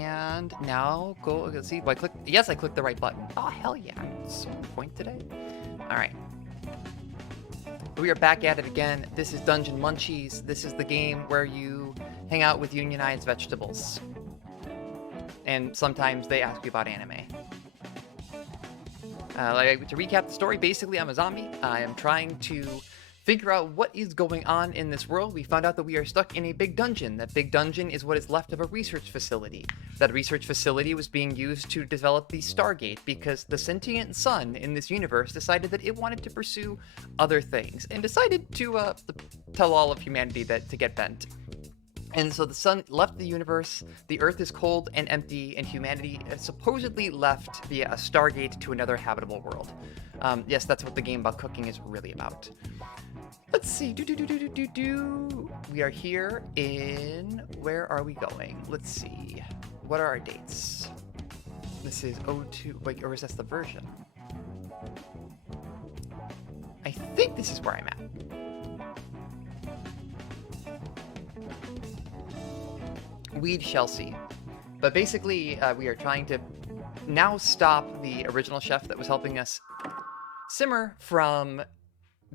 And now go, let's see, I click, yes, I clicked the right button. Oh, hell yeah. So point today. All right. We are back at it again. This is Dungeon Munchies. This is the game where you hang out with unionized vegetables. And sometimes they ask you about anime. To recap the story, basically I'm a zombie. I am trying to figure out what is going on in this world. We found out that we are stuck in a big dungeon. That big dungeon is what is left of a research facility. That research facility was being used to develop the Stargate because the sentient sun in this universe decided that it wanted to pursue other things and decided to tell all of humanity that to get bent. And so the sun left the universe, the earth is cold and empty, and humanity supposedly left via a Stargate to another habitable world. Yes, that's what the game about cooking is really about. Let's see. We are here in... Where are we going? Let's see. What are our dates? This is 02... Wait, or is this the version? I think this is where I'm at. We shall see. But basically, we are trying to now stop the original chef that was helping us simmer from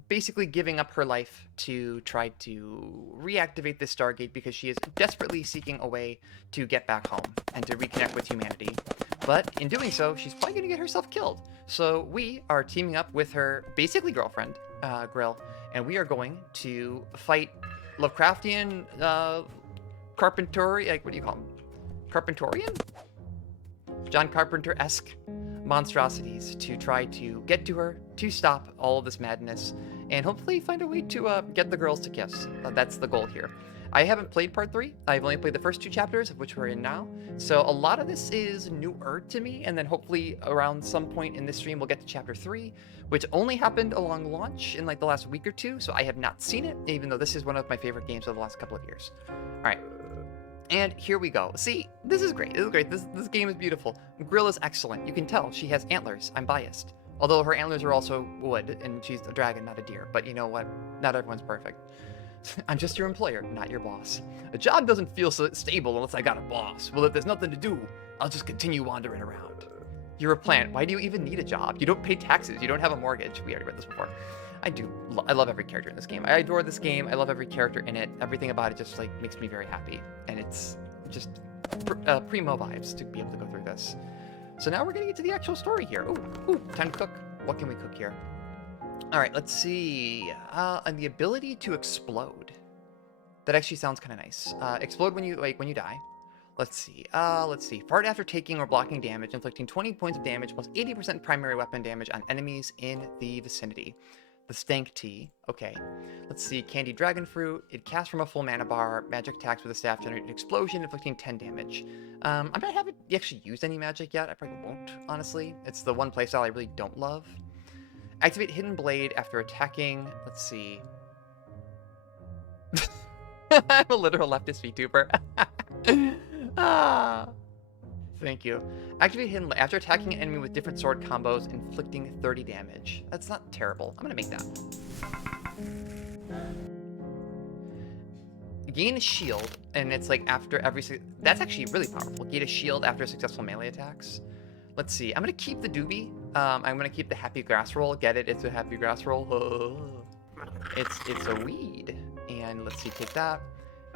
basically giving up her life to try to reactivate this Stargate because she is desperately seeking a way to get back home and to reconnect with humanity. But in doing so, she's probably going to get herself killed. So we are teaming up with her basically girlfriend, Grill, and we are going to fight Lovecraftian... what do you call him? Carpentorian? John Carpenter-esque monstrosities to try to get to her, to stop all of this madness, and hopefully find a way to get the girls to kiss. That's the goal here. I haven't played part 3. I've only played the first 2 chapters, of which we're in now. So a lot of this is newer to me, and then hopefully around some point in this stream we'll get to chapter 3, which only happened along launch in like the last week or 2, so I have not seen it, even though this is one of my favorite games of the last couple of years. All right. And here we go. See, this is great. This is great. This game is beautiful. Grill is excellent. You can tell she has antlers. I'm biased. Although her antlers are also wood, and she's a dragon, not a deer. But you know what? Not everyone's perfect. I'm just your employer, not your boss. A job doesn't feel so stable unless I got a boss. Well, if there's nothing to do, I'll just continue wandering around. You're a plant. Why do you even need a job? You don't pay taxes. You don't have a mortgage. We already read this before. I do. I love every character in this game. I adore this game. I love every character in it. Everything about it just like makes me very happy. And it's just primo vibes to be able to go through this. So now we're going to get to the actual story here. Ooh, time to cook. What can we cook here? All right, let's see. And the ability to explode. That actually sounds kind of nice. Explode when you die. Let's see. Fart after taking or blocking damage, inflicting 20 points of damage plus 80% primary weapon damage on enemies in the vicinity. The Stank Tea. Okay. Let's see. Candied Dragon Fruit. It casts from a full mana bar. Magic attacks with a staff generate an explosion, inflicting 10 damage. I haven't actually used any magic yet. I probably won't, honestly. It's the one playstyle I really don't love. Activate Hidden Blade after attacking. Let's see. I'm a literal leftist VTuber. Thank you. Activate Hidden Blade after attacking an enemy with different sword combos, inflicting 30 damage. That's not terrible. I'm gonna make that. Gain a shield, and it's like after every... That's actually really powerful. Gain a shield after successful melee attacks. Let's see. I'm gonna keep the doobie. I'm gonna keep the happy grass roll. Get it? It's a happy grass roll. It's a weed. And let's see. Take that.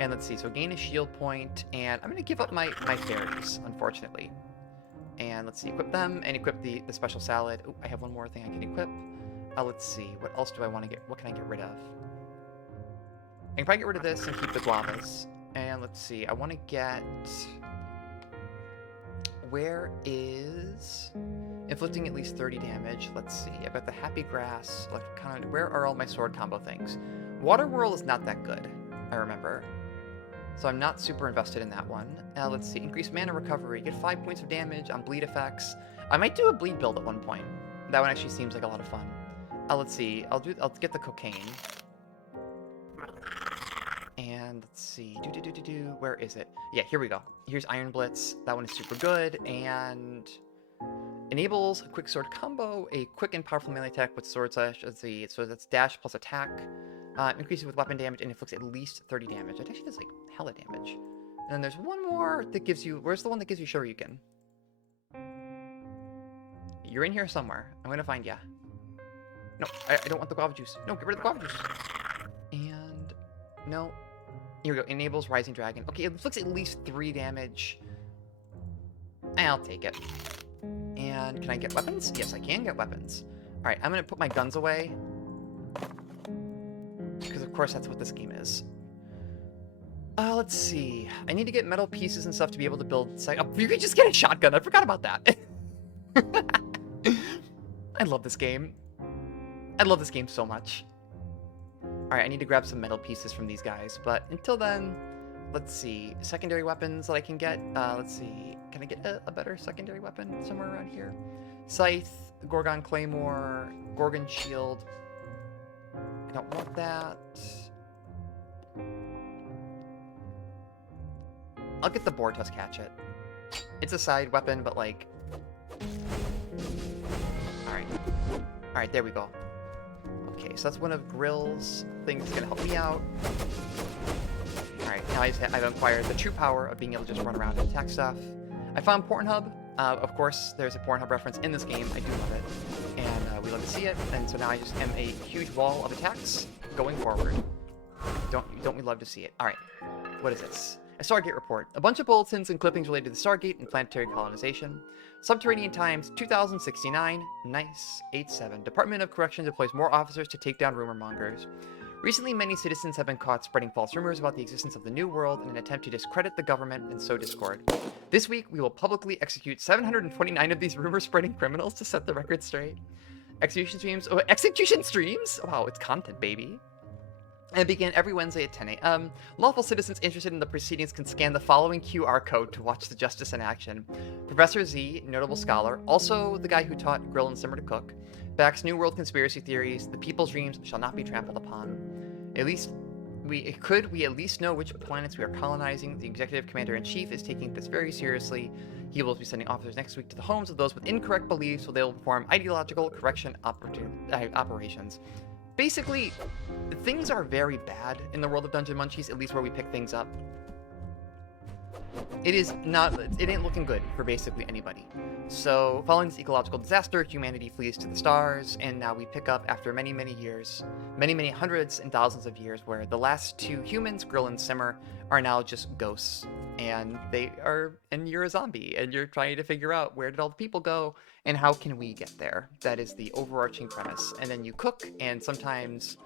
And let's see, so gain a shield point, and I'm going to give up my fairies, unfortunately. And let's see, equip them, and equip the special salad. Oh, I have one more thing I can equip. Let's see, what else do I want to get? What can I get rid of? I can probably get rid of this and keep the guavas. And let's see, I want to get... Where is... Inflicting at least 30 damage. Let's see, I've got the happy grass. Where are all my sword combo things? Water Whirl is not that good, I remember. So I'm not super invested in that one. Let's see. Increase mana recovery. Get 5 points of damage on bleed effects. I might do a bleed build at one point. That one actually seems like a lot of fun. Let's see. I'll get the cocaine. And let's see. Where is it? Yeah, here we go. Here's Iron Blitz. That one is super good. And enables a quick sword combo, a quick and powerful melee attack with sword slash. Let's see. So that's dash plus attack. Increases with weapon damage and inflicts at least 30 damage. It actually does like hella damage. And then there's one more that gives you... Where's the one that gives you Shoryuken? You're in here somewhere. I'm gonna find ya. No, I don't want the guava juice. No, get rid of the guava juice. And... No. Here we go. Enables Rising Dragon. Okay, it inflicts at least 3 damage. I'll take it. And can I get weapons? Yes, I can get weapons. Alright, I'm gonna put my guns away. Because of course that's what this game is. Let's see. I need to get metal pieces and stuff to be able to build... Oh, you could just get a shotgun. I forgot about that. I love this game. I love this game so much. Alright, I need to grab some metal pieces from these guys. But until then, let's see. Secondary weapons that I can get. Let's see. Can I get a better secondary weapon somewhere around here? Scythe, Gorgon Claymore, Gorgon Shield. I don't want that. I'll get the Boar Tusk Hatchet. It's a side weapon, but like... Alright. Alright, there we go. Okay, so that's one of Grill's things that's gonna help me out. Alright, now I've acquired the true power of being able to just run around and attack stuff. I found Pornhub. Of course, there's a Pornhub reference in this game. I do love it. And we love to see it. And so now I just am a huge wall of attacks going forward. Don't we love to see it? Alright, what is this? A Stargate report. A bunch of bulletins and clippings related to the Stargate and planetary colonization. Subterranean Times, 2069. Nice. 87. Department of Correction deploys more officers to take down rumor mongers. Recently, many citizens have been caught spreading false rumors about the existence of the New World in an attempt to discredit the government and sow discord. This week, we will publicly execute 729 of these rumor-spreading criminals to set the record straight. Execution streams? Oh, execution streams? Wow, it's content, baby. And begin every Wednesday at 10 a.m. Lawful citizens interested in the proceedings can scan the following QR code to watch the justice in action. Professor Z, notable scholar, also the guy who taught Grill and Simmer to cook, backs New World conspiracy theories. The people's dreams shall not be trampled upon. At least we at least know which planets we are colonizing. The executive commander-in-chief is taking this very seriously. He will be sending officers next week to the homes of those with incorrect beliefs, so they will perform ideological correction operations. Basically, things are very bad in the world of Dungeon Munchies, at least where we pick things up. It ain't looking good for basically anybody. So, following this ecological disaster, humanity flees to the stars, and now we pick up after many, many years, many hundreds and thousands of years, where the last 2 humans, Grill and Simmer, are now just ghosts. And you're a zombie, and you're trying to figure out where did all the people go, and how can we get there? That is the overarching premise. And then you cook, and sometimes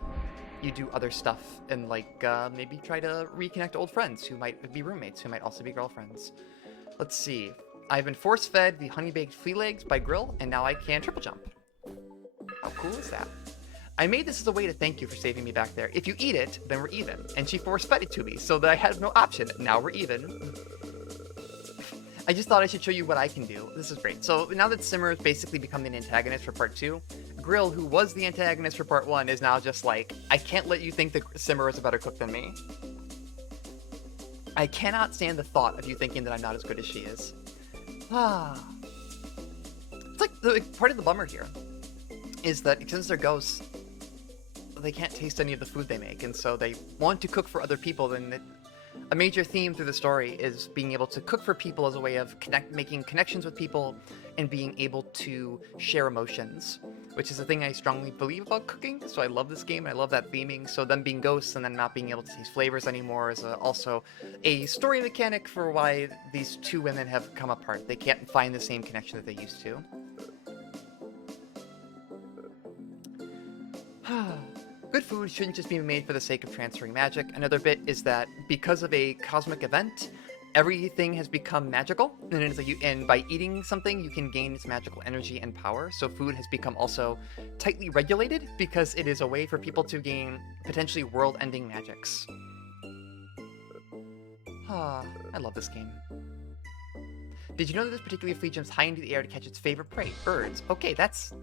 you do other stuff, and like maybe try to reconnect old friends who might be roommates, who might also be girlfriends. Let's see. I've been force-fed the honey-baked flea legs by Grill, and now I can triple jump. How cool is that? I made this as a way to thank you for saving me back there. If you eat it, then we're even. And she force-fed it to me, so that I had no option. Now we're even. I just thought I should show you what I can do. This is great. So now that Simmer has basically become the antagonist for part 2, Grill, who was the antagonist for part 1, is now just like, I can't let you think that Simmer is a better cook than me. I cannot stand the thought of you thinking that I'm not as good as she is. It's like part of the bummer here is that since they're ghosts, they can't taste any of the food they make, and so they want to cook for other people. And a major theme through the story is being able to cook for people as a way of making connections with people and being able to share emotions, which is a thing I strongly believe about cooking. So I love this game. I love that theming. So them being ghosts and then not being able to taste flavors anymore is also a story mechanic for why these 2 women have come apart. They can't find the same connection that they used to. Good food shouldn't just be made for the sake of transferring magic. Another bit is that because of a cosmic event, everything has become magical, and it's like and by eating something, you can gain its magical energy and power. So food has become also tightly regulated because it is a way for people to gain potentially world-ending magics. I love this game. Did you know that this particular flea jumps high into the air to catch its favorite prey, birds? Okay, that's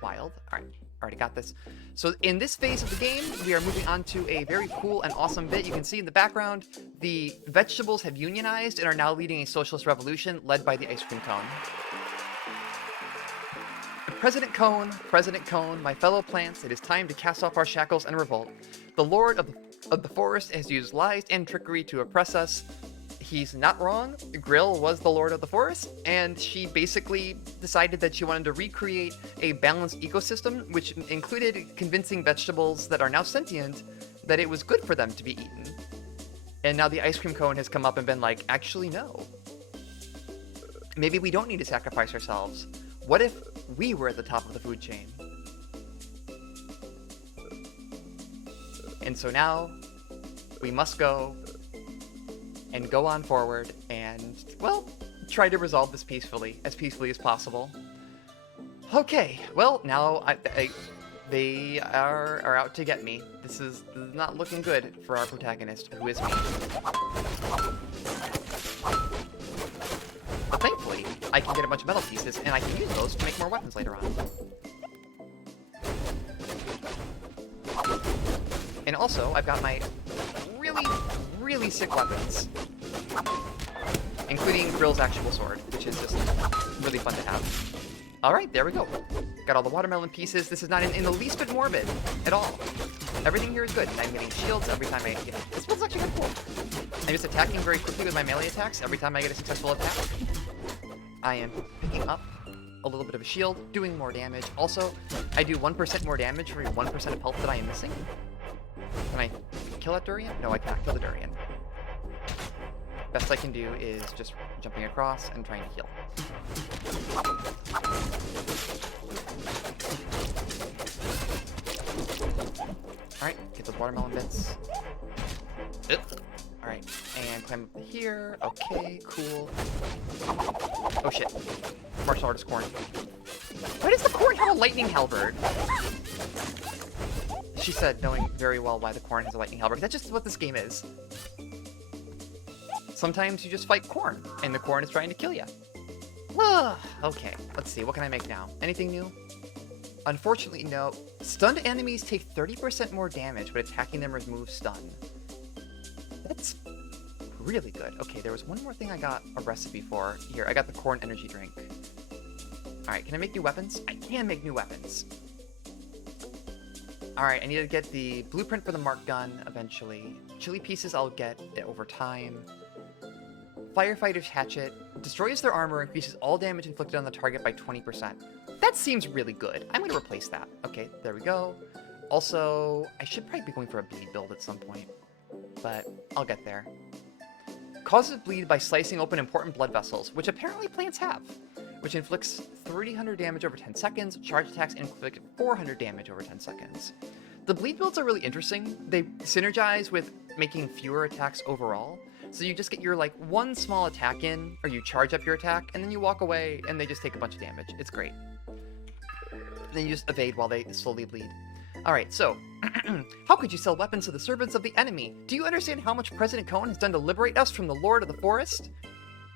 wild. All right. Already got this. So in this phase of the game, we are moving on to a very cool and awesome bit. You can see in the background, the vegetables have unionized and are now leading a socialist revolution led by the ice cream cone. President Cone, my fellow plants, it is time to cast off our shackles and revolt. The Lord of the Forest has used lies and trickery to oppress us. he's not wrong. Grill was the Lord of the Forest, and she basically decided that she wanted to recreate a balanced ecosystem, which included convincing vegetables that are now sentient that it was good for them to be eaten. And now the ice cream cone has come up and been like, actually, no. Maybe we don't need to sacrifice ourselves. What if we were at the top of the food chain? And so now we must go and go on forward and, well, try to resolve this peacefully as possible. Okay, well, now they are out to get me. This is not looking good for our protagonist, who is me. But thankfully, I can get a bunch of metal pieces, and I can use those to make more weapons later on. And also, I've got my really sick weapons, including Grill's actual sword, which is just really fun to have. Alright, there we go. Got all the watermelon pieces. This is not in the least bit morbid at all. Everything here is good. I'm getting shields every time this feels actually kind of cool. I'm just attacking very quickly with my melee attacks every time I get a successful attack. I am picking up a little bit of a shield, doing more damage. Also, I do 1% more damage for every 1% of health that I am missing. Can I kill that durian? No, I cannot kill the durian. Best I can do is just jumping across and trying to heal. Alright, get those watermelon bits. Alright, and climb up here. Okay, cool. Oh shit. Martial artist corn. Why does the corn have a lightning halberd? She said, knowing very well why the corn has a lightning halberd. That's just what this game is. Sometimes you just fight corn, and the corn is trying to kill you. Okay, let's see. What can I make now? Anything new? Unfortunately, no. Stunned enemies take 30% more damage, but attacking them removes stun. That's really good. Okay, there was one more thing I got a recipe for. Here, I got the corn energy drink. Alright, can I make new weapons? I can make new weapons. Alright, I need to get the blueprint for the mark gun eventually. Chili pieces I'll get over time. Firefighter's hatchet destroys their armor, increases all damage inflicted on the target by 20%. That seems really good. I'm going to replace that. Okay, there we go. Also, I should probably be going for a bleed build at some point, but I'll get there. Causes bleed by slicing open important blood vessels, which apparently plants have, which inflicts 300 damage over 10 seconds. Charge attacks inflict 400 damage over 10 seconds. The bleed builds are really interesting. They synergize with making fewer attacks overall. So you just get your, like, one small attack in, or you charge up your attack, and then you walk away, and they just take a bunch of damage. It's great. Then you just evade while they slowly bleed. Alright, so, how could you sell weapons to the servants of the enemy? Do you understand how much President Cohen has done to liberate us from the Lord of the Forest?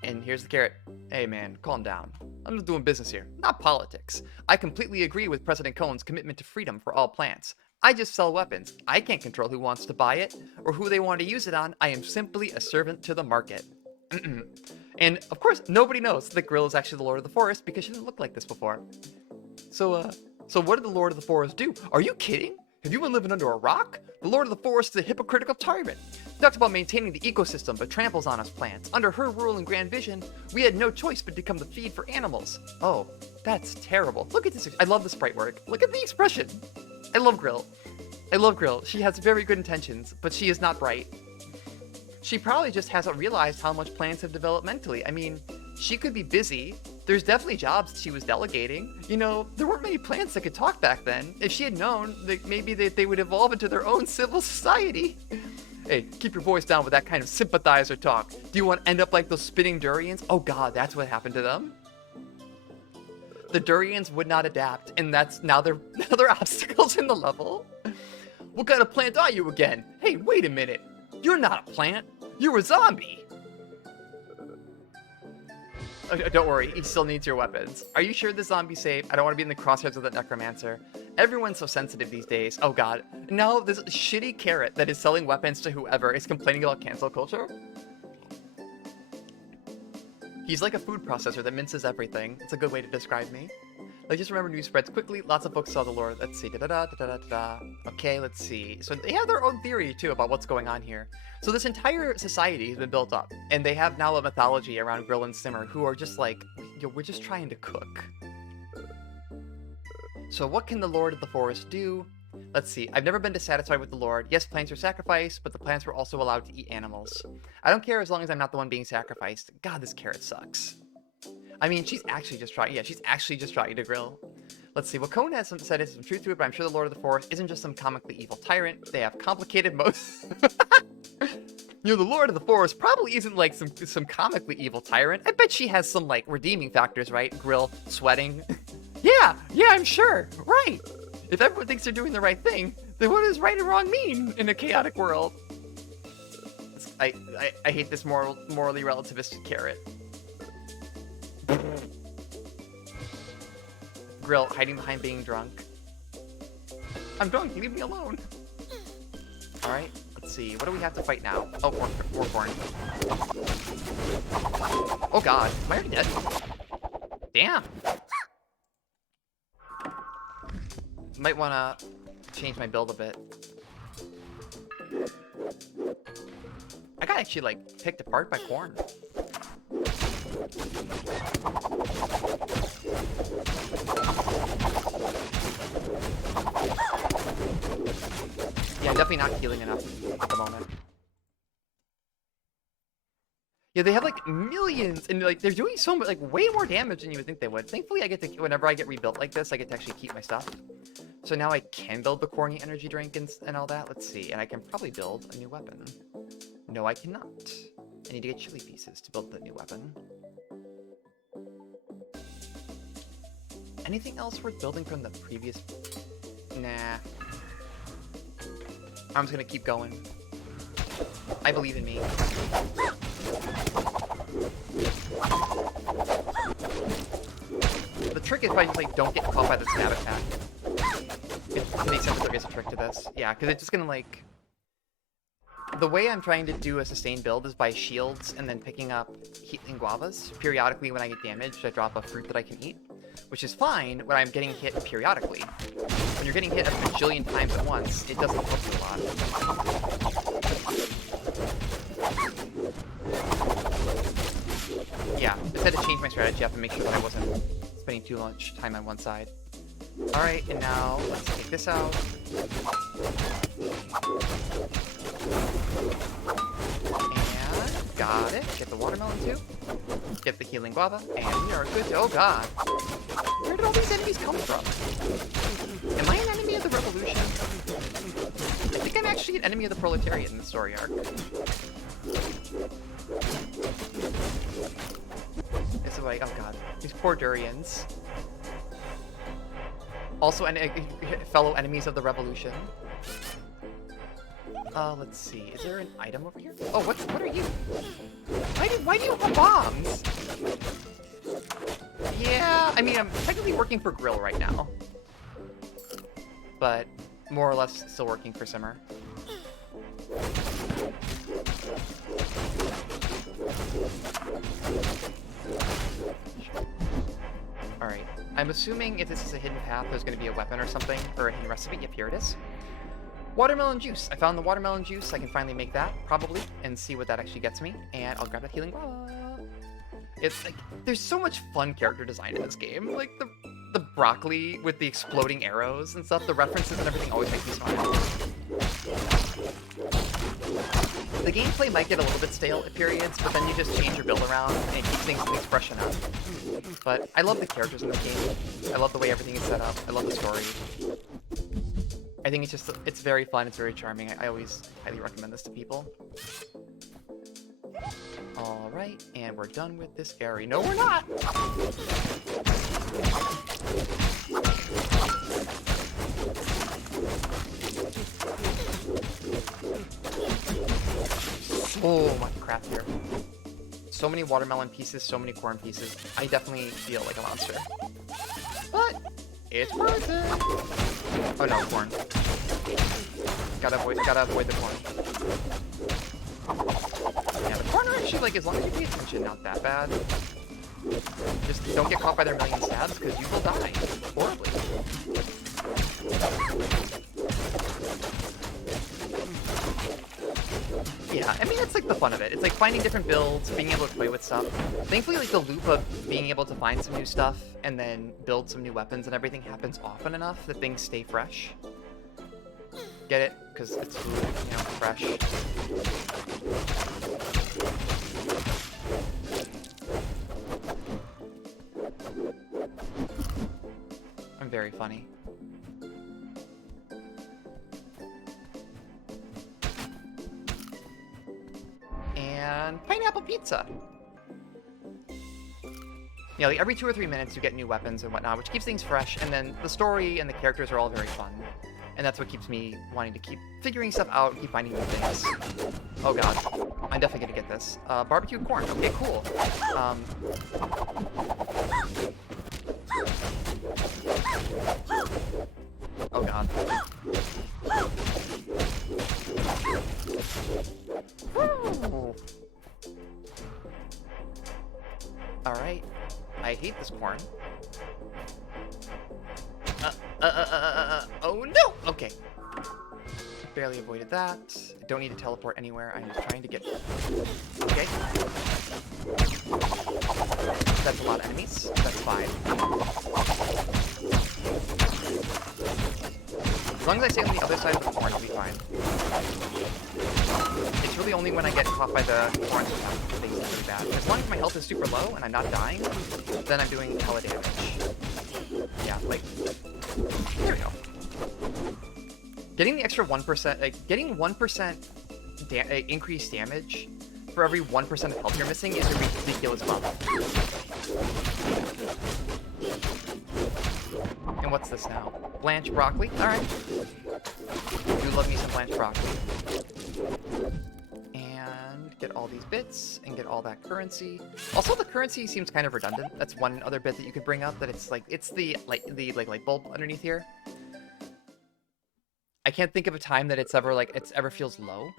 And here's the carrot. Hey man, calm down. I'm just doing business here, not politics. I completely agree with President Cohen's commitment to freedom for all plants. I just sell weapons. I can't control who wants to buy it, or who they want to use it on. I am simply a servant to the market. And, of course, nobody knows that Grill is actually the Lord of the Forest, because she didn't look like this before. So what did the Lord of the Forest do? Are you kidding? Have you been living under a rock? The Lord of the Forest is a hypocritical tyrant. He talks about maintaining the ecosystem, but tramples on us plants. Under her rule and grand vision, we had no choice but to become the feed for animals. Oh, that's terrible. Look at this. I love the sprite work. Look at the expression. I love Grill. I love Grill. She has very good intentions, but she is not bright. She probably just hasn't realized how much plants have developed mentally. I mean, she could be busy. There's definitely jobs she was delegating. You know, there weren't many plants that could talk back then. If she had known, that maybe they would evolve into their own civil society. Hey, keep your voice down with that kind of sympathizer talk. Do you want to end up like those spitting durians? Oh god, that's what happened to them. The durians would not adapt, and now they're obstacles in the level. What kind of plant are you again? Hey, wait a minute. You're not a plant. You're a zombie. Don't worry, he still needs your weapons. Are you sure the zombie's safe? I don't want to be in the crosshairs of that necromancer. Everyone's so sensitive these days. Oh god. Now this shitty carrot that is selling weapons to whoever is complaining about cancel culture. He's like a food processor that minces everything. It's a good way to describe me. Like, just remember news spreads quickly. Lots of folks saw the lore. Let's see. Da-da-da. Okay, let's see. So they have their own theory, too, about what's going on here. So this entire society has been built up, and they have now a mythology around Grill and Simmer, who are just like, yo, we're just trying to cook. So what can the Lord of the Forest do? Let's see. I've never been dissatisfied with the Lord. Yes, plants are sacrificed, but the plants were also allowed to eat animals. I don't care as long as I'm not the one being sacrificed. God, this carrot sucks. I mean, she's actually just trying. Yeah, she's actually just trying to grill. Let's see. What Cone has said is some truth to it, but I'm sure the Lord of the Forest isn't just some comically evil tyrant. They have complicated motives. You know, the Lord of the Forest probably isn't like some comically evil tyrant. I bet she has some like redeeming factors, right? Grill, sweating. Yeah, I'm sure. Right. If everyone thinks they're doing the right thing, then what does right and wrong mean in a chaotic world? I hate this morally relativistic carrot. Grill hiding behind being drunk. I'm drunk, leave me alone. Alright, let's see. What do we have to fight now? Oh, more corn. Oh god, am I already dead? Damn. Might wanna change my build a bit. I got actually like picked apart by corn. Yeah, definitely not healing enough at the moment. Yeah, they have like millions, and like they're doing so much, like way more damage than you would think they would. Thankfully, I get to, whenever I get rebuilt like this, I get to actually keep my stuff. So now I can build the corny energy drink and all that. Let's see, and I can probably build a new weapon. No, I cannot. I need to get chili pieces to build the new weapon. Anything else worth building from the previous? Nah. I'm just gonna keep going. I believe in me. The trick is by just like don't get caught by the stab attack. It makes sense that there is a trick to this. Yeah, because it's just gonna like... The way I'm trying to do a sustained build is by shields and then picking up healing guavas. Periodically when I get damaged, I drop a fruit that I can eat. Which is fine when I'm getting hit periodically. When you're getting hit a bajillion times at once, it doesn't help you a lot. Yeah, I just had to change my strategy up and make sure that I wasn't spending too much time on one side. Alright, and now let's take this out. And got it. Get the watermelon too. Get the healing guava, and we are good to... Oh god. Where did all these enemies come from? Am I an enemy of the revolution? I think I'm actually an enemy of the proletariat in the story arc. This is like, oh god, these poor durians. Also, fellow enemies of the revolution. Let's see. Is there an item over here? Oh, what are you? Why do you have bombs? Yeah, I mean, I'm technically working for Grill right now. But more or less still working for Simmer. Alright. I'm assuming if this is a hidden path, there's going to be a weapon or something, or a hidden recipe. Yep, here it is. Watermelon juice. I found the watermelon juice. I can finally make that, probably, and see what that actually gets me. And I'll grab that healing guava. It's like, there's so much fun character design in this game. Like, the broccoli with the exploding arrows and stuff, the references and everything always make me smile. The gameplay might get a little bit stale at periods, but then you just change your build around and keep things fresh enough. But I love the characters in this game. I love the way everything is set up. I love the story. I think it's very fun, it's very charming. I always highly recommend this to people. Alright, and we're done with this area. No, we're not! So much crap here. So many watermelon pieces, so many corn pieces. I definitely feel like a monster. But it's worth it! Oh no, corn. Gotta avoid the corn. Yeah, the corn are actually, like, as long as you pay attention, not that bad. Just don't get caught by their million stabs, because you will die horribly. Yeah, I mean, that's like the fun of it. It's like finding different builds, being able to play with stuff. Thankfully, like the loop of being able to find some new stuff and then build some new weapons and everything happens often enough that things stay fresh. Get it? Because it's food, you know, fresh. I'm very funny. And pineapple pizza. Yeah, like every 2 or 3 minutes you get new weapons and whatnot, which keeps things fresh, and then the story and the characters are all very fun. And that's what keeps me wanting to keep figuring stuff out, keep finding new things. Oh god, I'm definitely gonna get this. Barbecued corn, okay, cool. Oh god. Woo! Alright. I hate this corn. Oh no! Okay. Barely avoided that. I don't need to teleport anywhere. I'm just trying to get... Okay. That's a lot of enemies. That's fine. As long as I stay on the other side of the corn, I'll be fine. It's really only when I get caught by the corn that things get really bad. As long as my health is super low and I'm not dying, then I'm doing hella damage. Yeah, like... There we go. Getting the extra 1%, like, getting 1% increased damage for every 1% of health you're missing is a ridiculous bump. And what's this now? Blanch broccoli? Alright. Do love me some blanch broccoli. And get all these bits, and get all that currency. Also, the currency seems kind of redundant. That's one other bit that you could bring up, that it's like, it's the light bulb underneath here. I can't think of a time that it's ever, like, it's ever feels low.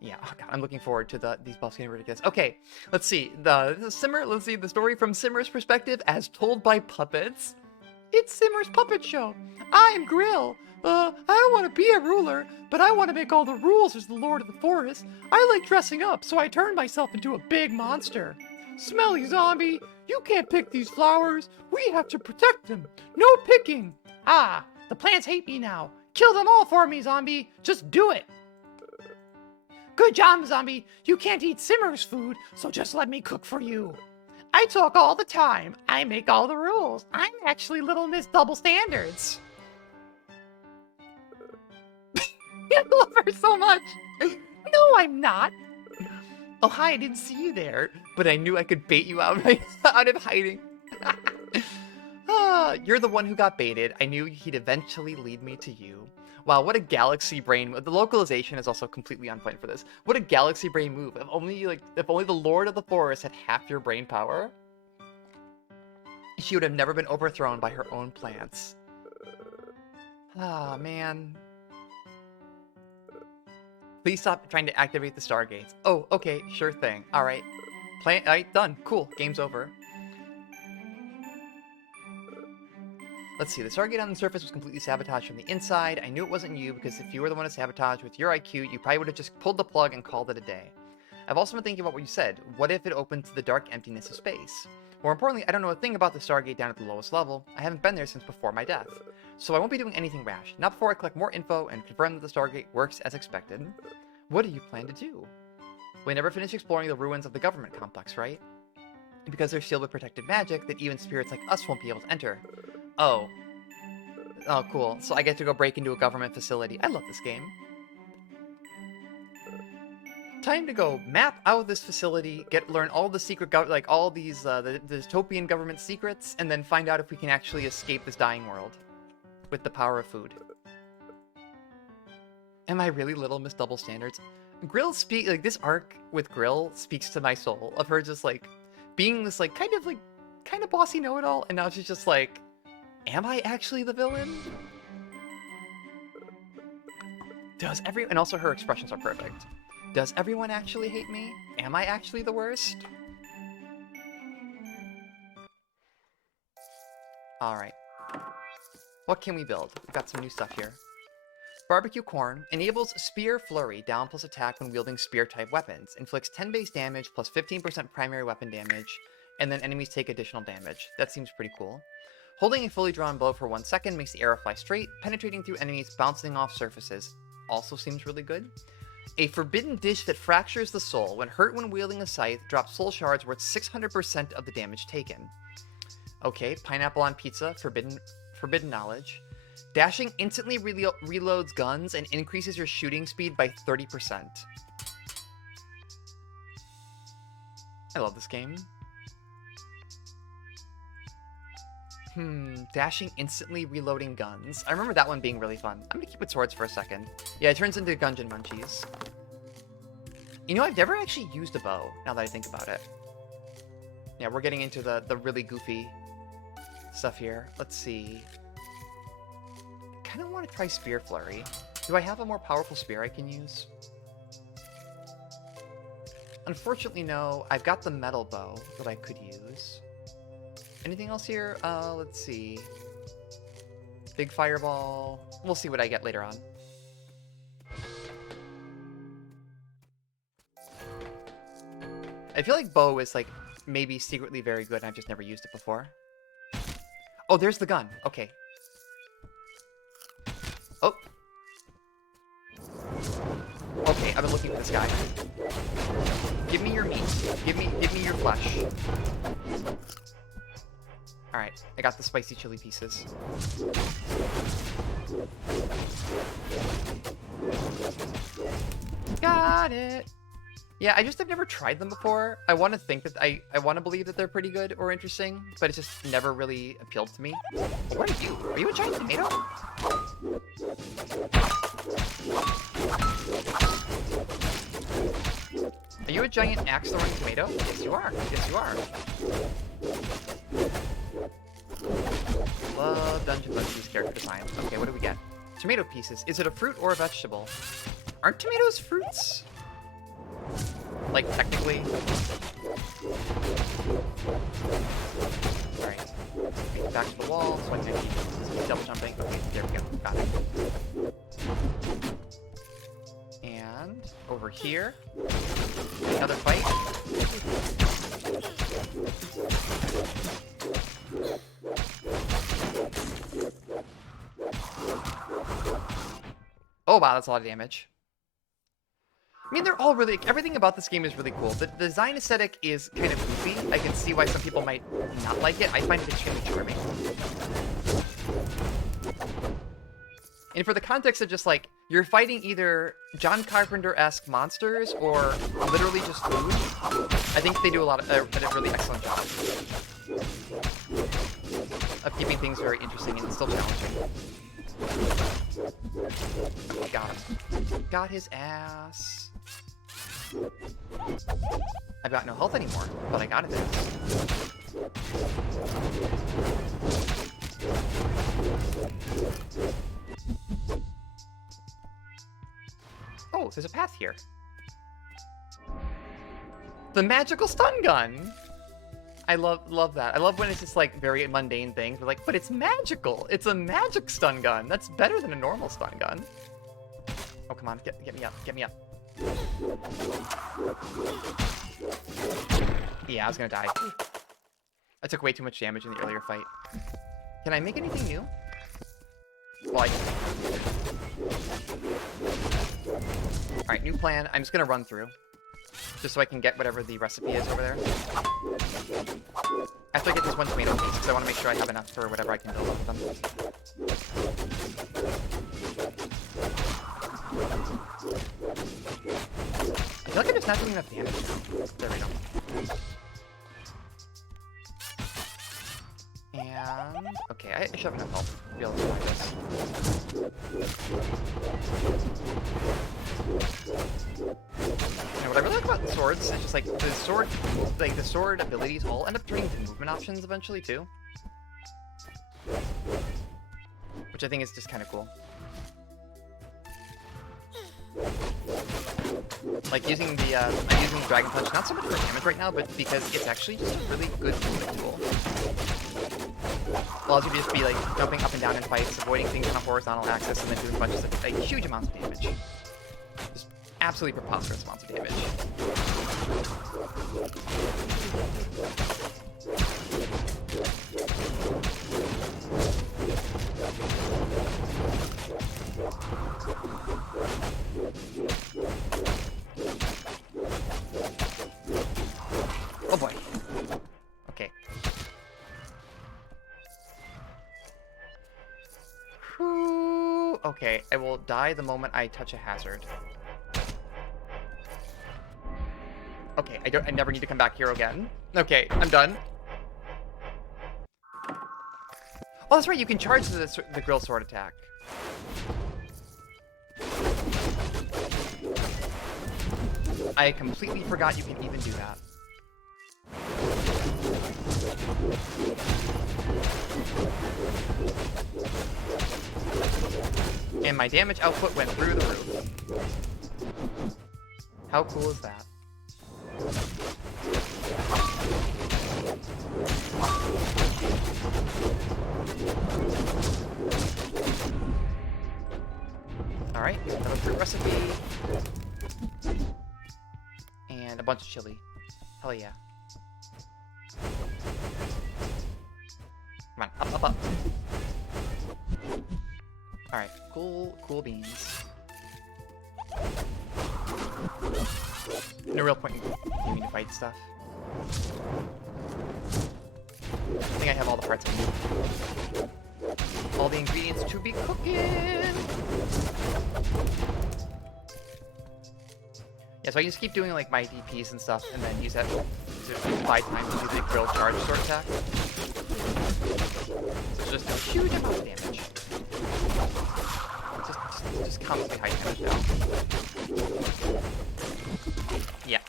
Yeah, oh god, I'm looking forward to these buffs getting ridiculous. Okay, let's see. Let's see the story from Simmer's perspective as told by puppets. It's Simmer's puppet show. I'm Grill. I don't want to be a ruler, but I want to make all the rules as the Lord of the Forest. I like dressing up, so I turn myself into a big monster. Smelly zombie, you can't pick these flowers. We have to protect them. No picking. Ah, the plants hate me now. Kill them all for me, zombie. Just do it. Good job, zombie. You can't eat Simmer's food, so just let me cook for you. I talk all the time. I make all the rules. I'm actually Little Miss Double Standards. I love her so much. No, I'm not. Oh, hi, I didn't see you there, but I knew I could bait you out, out of hiding. You're the one who got baited. I knew he'd eventually lead me to you. Wow, what a galaxy brain. The localization is also completely on point for this. What a galaxy brain move. If only the Lord of the Forest had half your brain power, she would have never been overthrown by her own plants. Ah, man. Please stop trying to activate the stargates. Oh, okay, sure thing. Alright. Alright, done. Cool. Game's over. Let's see, the Stargate on the surface was completely sabotaged from the inside. I knew it wasn't you, because if you were the one to sabotage with your IQ, you probably would have just pulled the plug and called it a day. I've also been thinking about what you said. What if it opened to the dark emptiness of space? More importantly, I don't know a thing about the Stargate down at the lowest level. I haven't been there since before my death. So I won't be doing anything rash. Not before I collect more info and confirm that the Stargate works as expected. What do you plan to do? We never finish exploring the ruins of the government complex, right? Because they're sealed with protected magic that even spirits like us won't be able to enter. Oh. Oh, cool. So I get to go break into a government facility. I love this game. Time to go map out this facility, learn all the secret, all these, the dystopian government secrets, and then find out if we can actually escape this dying world. With the power of food. Am I really Little Miss Double Standards? Grill this arc with Grill speaks to my soul, of her just, being this, kind of bossy know-it-all, and now she's just am I actually the villain? And also her expressions are perfect. Does everyone actually hate me? Am I actually the worst? Alright. What can we build? We've got some new stuff here. Barbecue corn enables spear flurry, down plus attack when wielding spear type weapons. Inflicts 10 base damage plus 15% primary weapon damage, and then enemies take additional damage. That seems pretty cool. Holding a fully drawn bow for 1 second makes the arrow fly straight, penetrating through enemies, bouncing off surfaces. Also seems really good. A forbidden dish that fractures the soul. When hurt when wielding a scythe, drops soul shards worth 600% of the damage taken. Okay, pineapple on pizza, forbidden knowledge. Dashing instantly reloads guns and increases your shooting speed by 30%. I love this game. Dashing instantly reloading guns. I remember that one being really fun. I'm gonna keep with swords for a second. Yeah, it turns into Gungeon Munchies. You know, I've never actually used a bow, now that I think about it. Yeah, we're getting into the really goofy stuff here. Let's see. I kind of want to try Spear Flurry. Do I have a more powerful spear I can use? Unfortunately, no. I've got the metal bow that I could use. Anything else here? Let's see. Big fireball. We'll see what I get later on. I feel like bow is like maybe secretly very good and I've just never used it before. Oh, there's the gun. Okay. Oh. Okay, I've been looking for this guy. Give me your meat. Give me your flesh. Alright, I got the spicy chili pieces. Got it! Yeah, I just have never tried them before. I want to think that I want to believe that they're pretty good or interesting, but it's just never really appealed to me. What are you? Are you a giant tomato? Are you a giant axe-throwing tomato? Yes, you are. Yes, you are. Love Dungeon Munchies character design. Okay, what do we get? Tomato pieces. Is it a fruit or a vegetable? Aren't tomatoes fruits? Like, technically. Alright. Back to the wall, so I can keep double jumping. Okay, there we go. Got it. And over here. Another fight. Oh wow, that's a lot of damage. I mean, they're all really... Everything about this game is really cool. The design aesthetic is kind of goofy. I can see why some people might not like it. I find it extremely charming. And for the context of just, like, you're fighting either John Carpenter-esque monsters or literally just food, I think they do a really excellent job of keeping things very interesting and still challenging. Okay, got him. Got his ass. I've got no health anymore, but I got his ass. Oh, there's a path here. The magical stun gun! I love that. I love when it's just like very mundane things. We're like, but it's magical. It's a magic stun gun. That's better than a normal stun gun. Oh, come on. Get me up. Get me up. Yeah, I was gonna die. I took way too much damage in the earlier fight. Can I make anything new? Well, Alright, new plan. I'm just gonna run through. Just so I can get whatever the recipe is over there. After I get this one tomato piece, because I want to make sure I have enough for whatever I can build up with them. I feel like I'm just not doing enough damage now. There we go. And... okay, I should have enough health to be able to find this. You know, what I really like about the swords is just like the sword abilities all end up turning into movement options eventually too. Which I think is just kind of cool. Like using the, I'm using Dragon Punch not so much for damage right now, but because it's actually just a really good movement tool. Allows you to just be like jumping up and down in fights, avoiding things on a horizontal axis, and then doing bunches of like huge amounts of damage. Just absolutely preposterous amounts of damage. Oh boy. Okay. Whew. Okay, I will die the moment I touch a hazard. Okay, I never need to come back here again. Okay, I'm done. Oh, that's right, you can charge the grill sword attack. I completely forgot you can even do that. And my damage output went through the roof. How cool is that? Alright, another fruit recipe. And a bunch of chili. Hell yeah. Come on, up, up, up. Alright, cool beans. No real point in continuing to fight stuff. I think I have all the parts I need. All the ingredients to be cooking! Yeah, so I just keep doing like my DPs and stuff, and then use it 5 times to do the grill charge sword attack. So it's just a huge amount of damage. Just constantly high damage now. Yeah.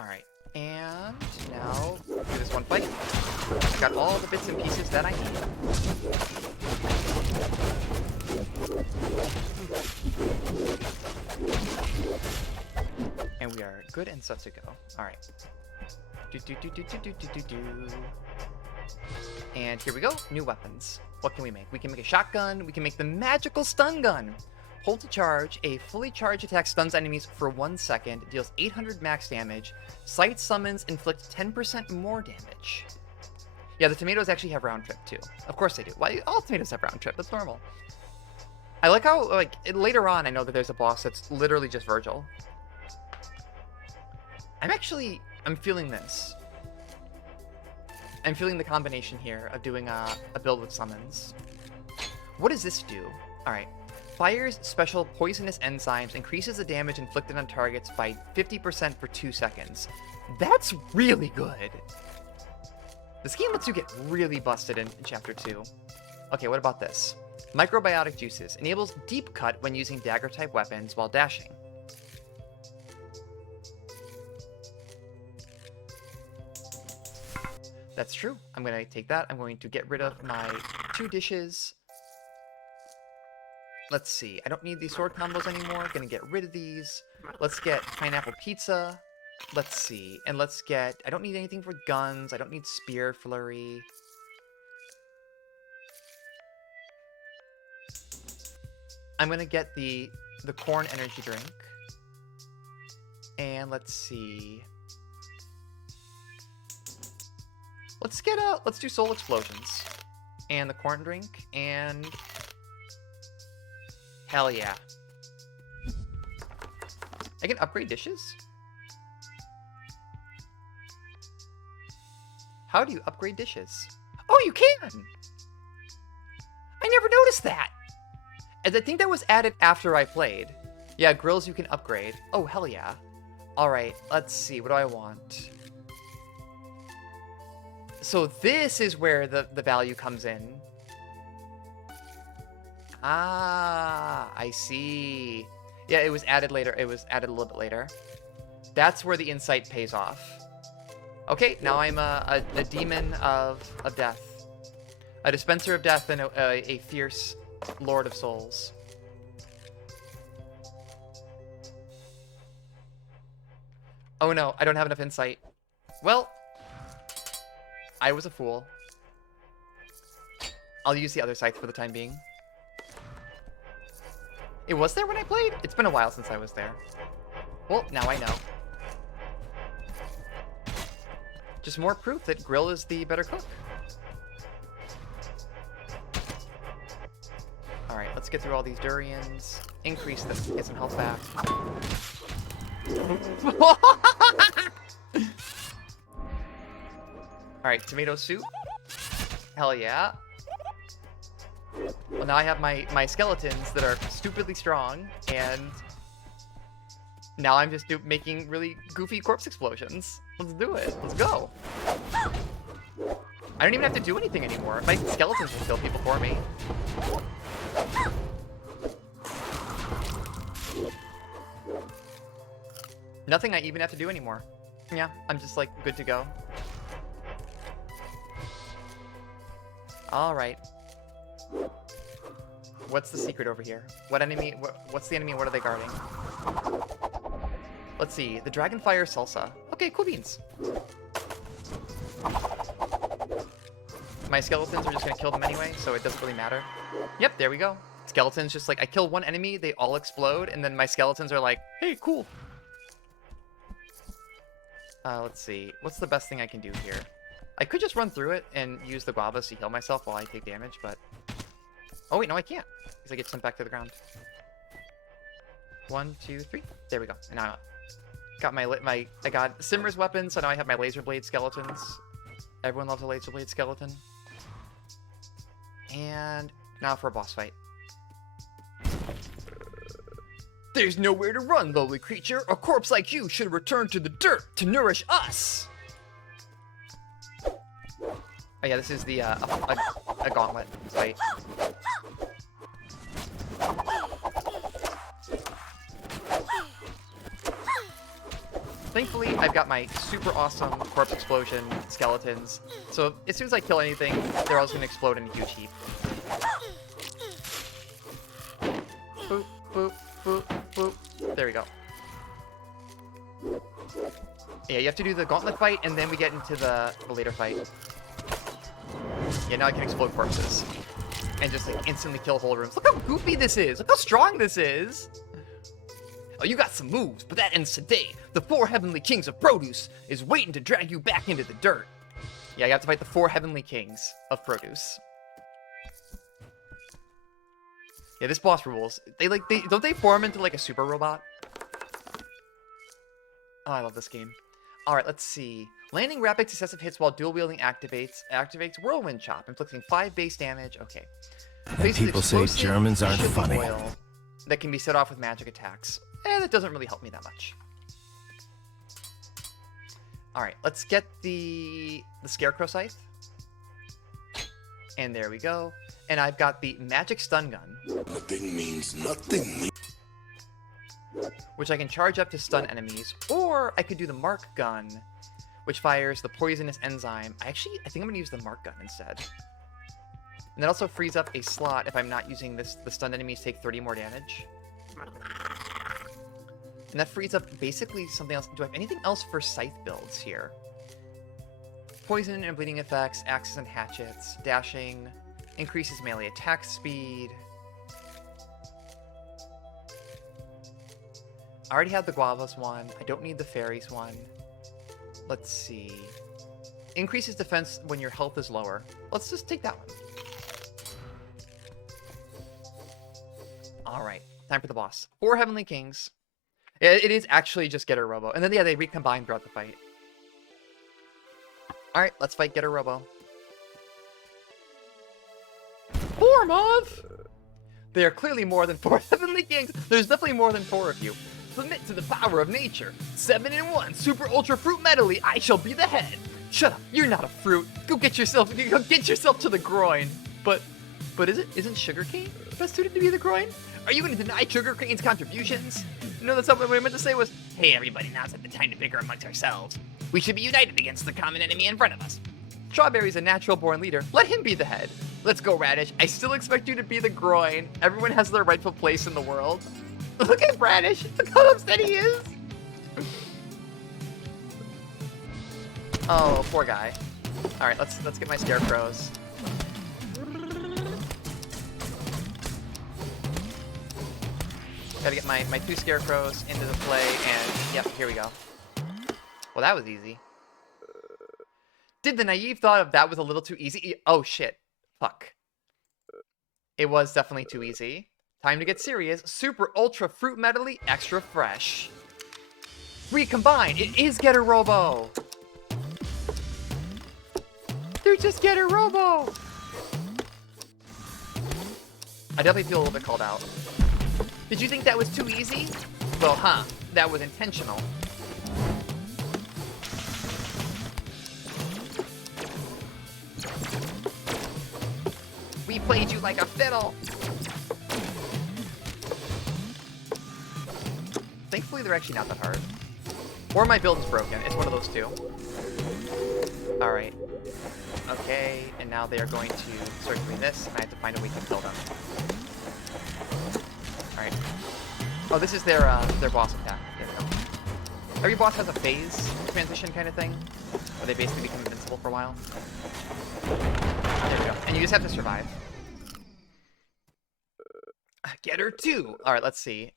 Alright, and now do this one fight. I've got all the bits and pieces that I need. And we are good and set to go. Alright. And here we go. New weapons. What can we make? We can make a shotgun. We can make the magical stun gun. Hold to charge. A fully charged attack stuns enemies for 1 second. Deals 800 max damage. Sight summons inflict 10% more damage. Yeah, the tomatoes actually have round trip too. Of course they do. Why? All tomatoes have round trip. That's normal. I like how, like, later on I know that there's a boss that's literally just Virgil. I'm feeling this. I'm feeling the combination here of doing a build with summons. What does this do? Alright. Fires special poisonous enzymes, increases the damage inflicted on targets by 50% for 2 seconds. That's really good. This game lets you get really busted in Chapter 2. Okay, what about this? Microbiotic juices. Enables deep cut when using dagger-type weapons while dashing. That's true. I'm going to take that. I'm going to get rid of my 2 dishes. Let's see. I don't need these sword combos anymore. Going to get rid of these. Let's get pineapple pizza. Let's see. And let's get... I don't need anything for guns. I don't need spear flurry. I'm going to get the corn energy drink. And let's see... Let's do soul explosions. And the corn drink, and... Hell yeah. I can upgrade dishes? How do you upgrade dishes? Oh, you can! I never noticed that! And I think that was added after I played. Yeah, grills you can upgrade. Oh, hell yeah. Alright, let's see. What do I want? So this is where the value comes in. Ah, I see. Yeah, it was added later. It was added a little bit later. That's where the insight pays off. Okay, now I'm a demon of death. A dispenser of death and a fierce lord of souls. Oh no, I don't have enough insight. Well... I was a fool. I'll use the other scythe for the time being. It was there when I played? It's been a while since I was there. Well, now I know. Just more proof that Grill is the better cook. Alright, let's get through all these durians. Increase this, get some health back. Alright, tomato soup. Hell yeah. Well, now I have my skeletons that are stupidly strong, and now I'm just making really goofy corpse explosions. Let's do it. Let's go. I don't even have to do anything anymore. My skeletons will kill people for me. Nothing I even have to do anymore. Yeah, I'm just like good to go. All right. What's the secret over here? What enemy? What's the enemy? What are they guarding? Let's see. The Dragonfire Salsa. Okay, cool beans. My skeletons are just gonna kill them anyway, so it doesn't really matter. Yep, there we go. Skeletons just like, I kill one enemy, they all explode, and then my skeletons are like, hey, cool. Let's see. What's the best thing I can do here? I could just run through it and use the guavas to heal myself while I take damage, but... Oh, wait, no, I can't. Because I get sent back to the ground. 1, 2, 3. There we go. And now I got Simmer's weapons, so now I have my laser blade skeletons. Everyone loves a laser blade skeleton. And now for a boss fight. There's nowhere to run, lowly creature. A corpse like you should return to the dirt to nourish us. Oh yeah, this is the a gauntlet fight. Thankfully, I've got my super awesome corpse explosion skeletons, so as soon as I kill anything, they're all just gonna explode in a huge heap. Boop, boop, boop, boop. There we go. Yeah, you have to do the gauntlet fight, and then we get into the later fight. Yeah, now I can explode corpses. And just like instantly kill whole rooms. Look how goofy this is! Look how strong this is! Oh, you got some moves, but that ends today. The 4 heavenly kings of produce is waiting to drag you back into the dirt. Yeah, you have to fight the 4 heavenly kings of produce. Yeah, this boss rules. Don't they form into like a super robot? Oh, I love this game. Alright, let's see. Landing rapid successive hits while dual wielding activates Whirlwind Chop, inflicting 5 base damage. Okay. And people say Germans aren't funny. Oil that can be set off with magic attacks. That doesn't really help me that much. Alright, let's get the Scarecrow Scythe. And there we go. And I've got the Magic Stun Gun. Nothing means nothing. Which I can charge up to stun enemies. Or I could do the Mark Gun, which fires the poisonous enzyme. I think I'm going to use the Mark Gun instead. And that also frees up a slot if I'm not using this. The stunned enemies take 30 more damage. And that frees up basically something else. Do I have anything else for scythe builds here? Poison and bleeding effects, axes and hatchets, dashing, increases melee attack speed. I already have the guavas one. I don't need the fairies one. Let's see. Increases defense when your health is lower. Let's just take that one. Alright, time for the boss. 4 Heavenly Kings. Yeah, it is actually just Getter Robo. And then, yeah, they recombine throughout the fight. Alright, let's fight Getter Robo. 4, Moth! They are clearly more than 4 Heavenly Kings. There's definitely more than 4 of you. Submit to the power of nature. 7 in 1, super ultra fruit medley. I shall be the head. Shut up, you're not a fruit. Go get yourself to the groin. But isn't sugarcane best suited to be the groin? Are you going to deny sugarcane's contributions? No, that's not what I meant to say was, hey everybody, now's not the time to bicker amongst ourselves. We should be united against the common enemy in front of us. Strawberry's a natural born leader. Let him be the head. Let's go, Radish. I still expect you to be the groin. Everyone has their rightful place in the world. Look at Radish. Look how upset he is. Oh, poor guy. All right, let's get my scarecrows. Gotta get my 2 scarecrows into the play, and yep, here we go. Well, that was easy. Did the naive thought of that was a little too easy? Oh shit. Fuck. It was definitely too easy. Time to get serious. Super ultra fruit metally extra fresh. Recombine. It is Getter Robo. They're just Getter Robo. I definitely feel a little bit called out. Did you think that was too easy? Well, huh. That was intentional. We played you like a fiddle. Thankfully, they're actually not that hard. Or my build is broken. It's one of those two. Alright. Okay, and now they are going to start doing this, and I have to find a way to kill them. Alright. Oh, this is their boss attack. There we go. Every boss has a phase transition kind of thing, where they basically become invincible for a while. There we go. And you just have to survive. Get her too. All right, let's see.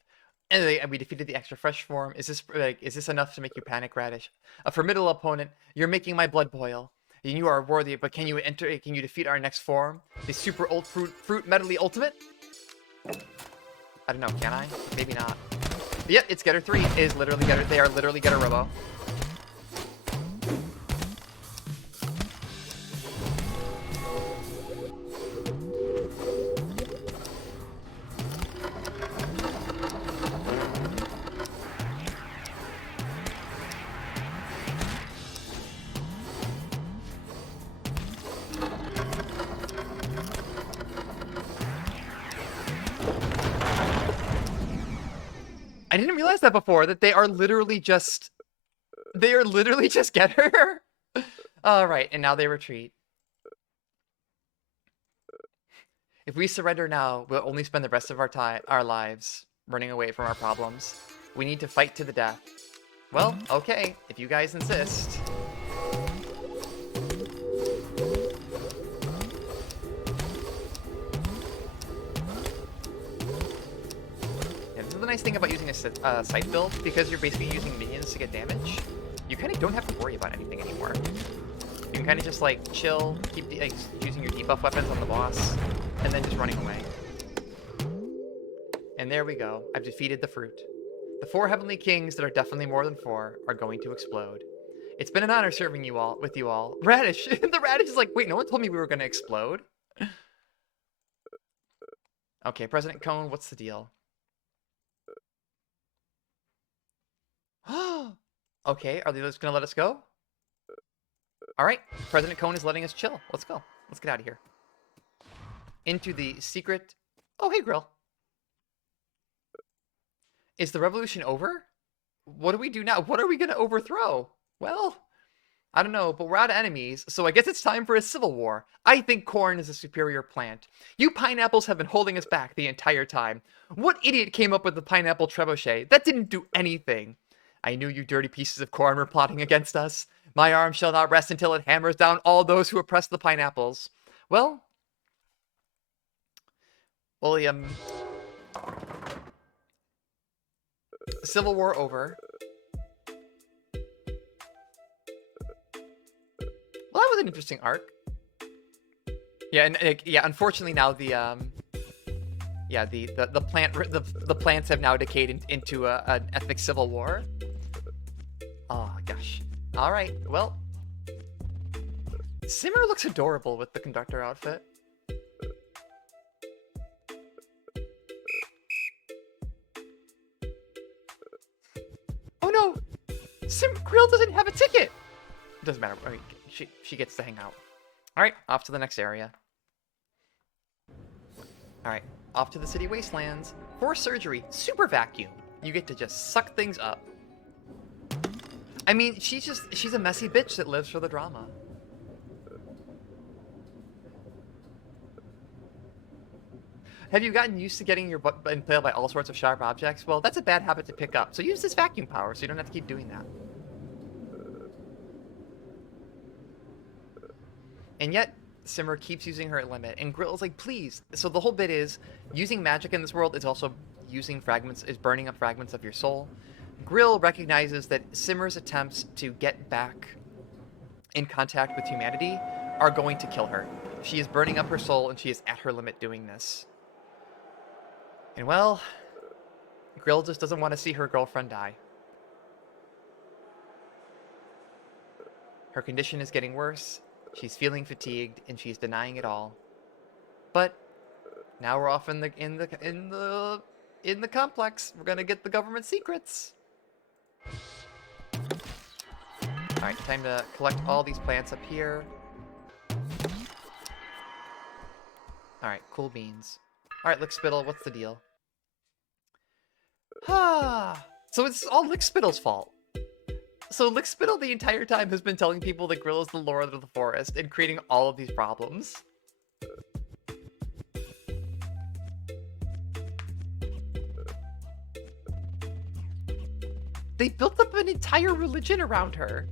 And we defeated the extra fresh form. Is this enough to make you panic, Radish? A formidable opponent. You're making my blood boil. And you are worthy, but can you defeat our next form? The super old fruit medley ultimate? I don't know, can I? Maybe not. But yep, it's Getter 3. It is literally Getter. They are literally Getter Robo. I didn't realize that before, that they are literally just Getter. All right, and now they retreat. If we surrender now, we'll only spend the rest of our lives running away from our problems. We need to fight to the death. Well, okay, if you guys insist. The nice thing about using a scythe build, because you're basically using minions to get damage, you kind of don't have to worry about anything anymore. You can kind of just like chill, keep using your debuff weapons on the boss, and then just running away. And there we go. I've defeated the fruit. The 4 heavenly kings that are definitely more than 4 are going to explode. It's been an honor serving you all with you all. Radish! The Radish is like, wait, no one told me we were going to explode. Okay, President Cone, what's the deal? Okay, are they just gonna let us go? Alright, President Cone is letting us chill. Let's go. Let's get out of here. Into the secret... Oh, hey, Grill. Is the revolution over? What do we do now? What are we gonna overthrow? Well, I don't know, but we're out of enemies, so I guess it's time for a civil war. I think corn is a superior plant. You pineapples have been holding us back the entire time. What idiot came up with the pineapple trebuchet? That didn't do anything. I knew you dirty pieces of corn were plotting against us. My arm shall not rest until it hammers down all those who oppress the pineapples. Well, William, Civil War over. Well, that was an interesting arc. Yeah, and yeah, unfortunately now the plants have now decayed into an ethnic civil war. Oh gosh. All right. Well, Simmer looks adorable with the conductor outfit. Oh no! Grill doesn't have a ticket. It doesn't matter. I mean, she gets to hang out. All right, off to the next area. All right, off to the city wastelands. For surgery, super vacuum. You get to just suck things up. I mean, she's a messy bitch that lives for the drama. Have you gotten used to getting your butt impaled by all sorts of sharp objects? Well, that's a bad habit to pick up. So use this vacuum power so you don't have to keep doing that. And yet, Simmer keeps using her limit, and Grill's like, please. So the whole bit is, using magic in this world is also burning up fragments of your soul. Grill recognizes that Simmer's attempts to get back in contact with humanity are going to kill her. She is burning up her soul, and she is at her limit doing this. And well, Grill just doesn't want to see her girlfriend die. Her condition is getting worse, she's feeling fatigued, and she's denying it all. But now we're off in the complex. We're gonna get the government secrets. Alright, time to collect all these plants up here. Alright, cool beans. Alright, Lickspittle, what's the deal? So it's all Lickspittle's fault. So Lickspittle the entire time has been telling people that Grill is the Lord of the Forest and creating all of these problems. They built up an entire religion around her.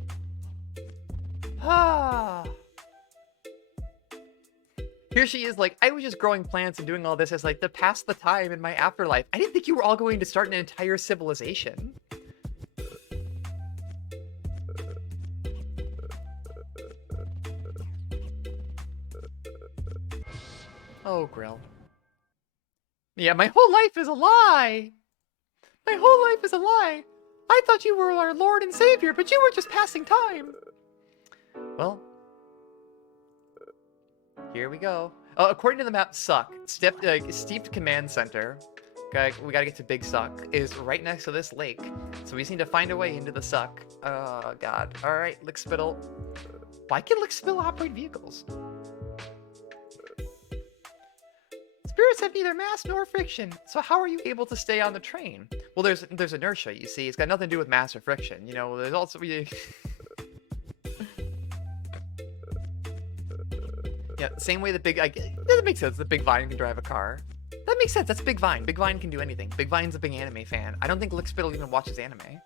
Here she is like, I was just growing plants and doing all this as like to pass the time in my afterlife. I didn't think you were all going to start an entire civilization. Oh, Grill. Yeah, my whole life is a lie. My whole life is a lie. I thought you were our Lord and Savior, but you were just passing time. Well, here we go. According to the map, Suck, Steeped Command Center, we gotta get to Big Suck, is right next to this lake. So we just need to find a way into the Suck. Oh, God. All right, Lickspittle. Why can Lickspittle operate vehicles? Spirits have neither mass nor friction, so how are you able to stay on the train? Well, there's inertia, you see. It's got nothing to do with mass or friction. You know, there's also... Yeah, same way the Big... that makes sense. The Big Vine can drive a car. That makes sense. That's Big Vine. Big Vine can do anything. Big Vine's a big anime fan. I don't think Lickspittle even watches anime.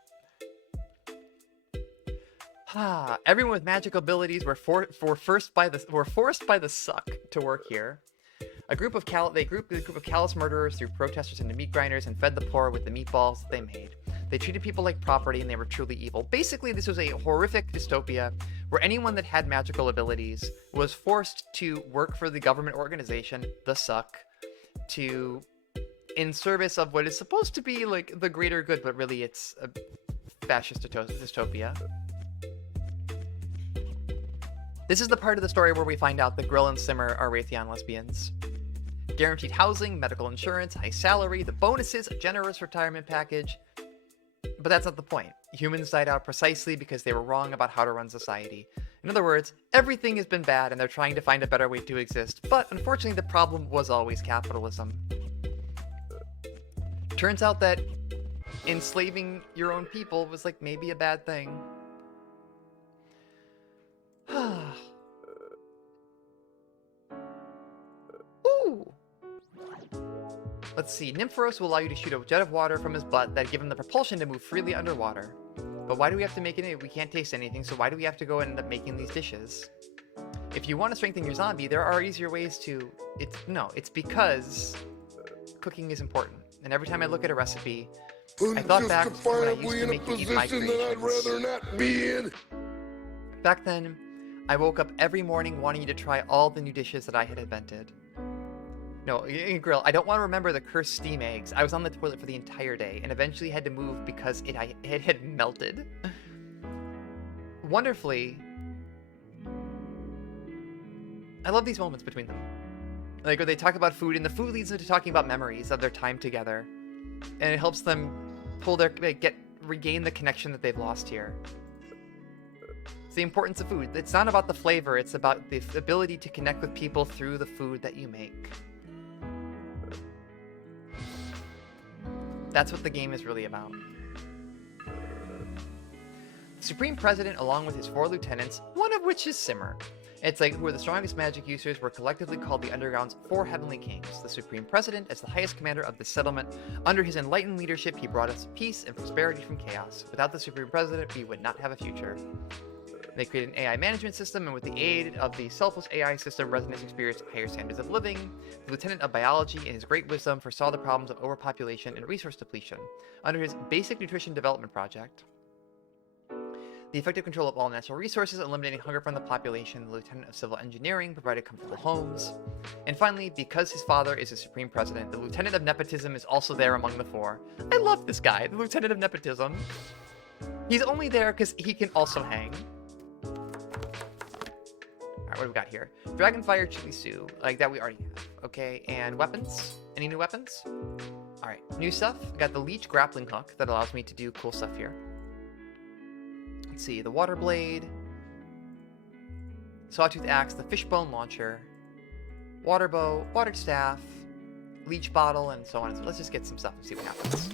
Everyone with magical abilities were forced by the Suck to work here. They grouped a group of callous murderers threw protesters into meat grinders and fed the poor with the meatballs that they made. They treated people like property and they were truly evil. Basically, this was a horrific dystopia where anyone that had magical abilities was forced to work for the government organization, the Suck, in service of what is supposed to be like the greater good, but really it's a fascist dystopia. This is the part of the story where we find out that Grill and Simmer are Raytheon lesbians. Guaranteed housing, medical insurance, high salary, the bonuses, a generous retirement package. But that's not the point. Humans died out precisely because they were wrong about how to run society. In other words, everything has been bad and they're trying to find a better way to exist, but unfortunately the problem was always capitalism. Turns out that enslaving your own people was like maybe a bad thing. Ooh. Let's see. Nymphoros will allow you to shoot a jet of water from his butt that give him the propulsion to move freely underwater. But why do we have to make it? We can't taste anything, so why do we have to go and end up making these dishes? If you want to strengthen your zombie, there are easier ways to... It's because cooking is important. And every time I look at a recipe, I thought back to when I used to make you eat my creations. I'd rather not be in. Back then, I woke up every morning wanting you to try all the new dishes that I had invented. No, Grill, I don't want to remember the cursed steam eggs. I was on the toilet for the entire day and eventually had to move because it had melted. Wonderfully, I love these moments between them. Like where they talk about food, and the food leads them to talking about memories of their time together. And it helps them regain the connection that they've lost here. It's the importance of food. It's not about the flavor, it's about the ability to connect with people through the food that you make. That's what the game is really about. The Supreme President, along with his 4 lieutenants, one of which is Simmer. It's like who are the strongest magic users were collectively called the Underground's 4 Heavenly Kings. The Supreme President, as the highest commander of the settlement, under his enlightened leadership, he brought us peace and prosperity from chaos. Without the Supreme President, we would not have a future. They created an AI management system, and with the aid of the selfless AI system, residents experienced higher standards of living. The lieutenant of biology, in his great wisdom, foresaw the problems of overpopulation and resource depletion. Under his basic nutrition development project, the effective control of all natural resources, eliminating hunger from the population, the lieutenant of civil engineering provided comfortable homes. And finally, because his father is a supreme president, the lieutenant of nepotism is also there among the four. I love this guy, the lieutenant of nepotism. He's only there because he can also hang. Alright, what do we got here? Dragonfire Chili Sue, like that we already have. Okay, and weapons? Any new weapons? Alright, new stuff. I got the Leech Grappling Hook that allows me to do cool stuff here. Let's see, the Water Blade, Sawtooth Axe, the Fishbone Launcher, Water Bow, Water Staff, Leech Bottle, and so on. So let's just get some stuff and see what happens.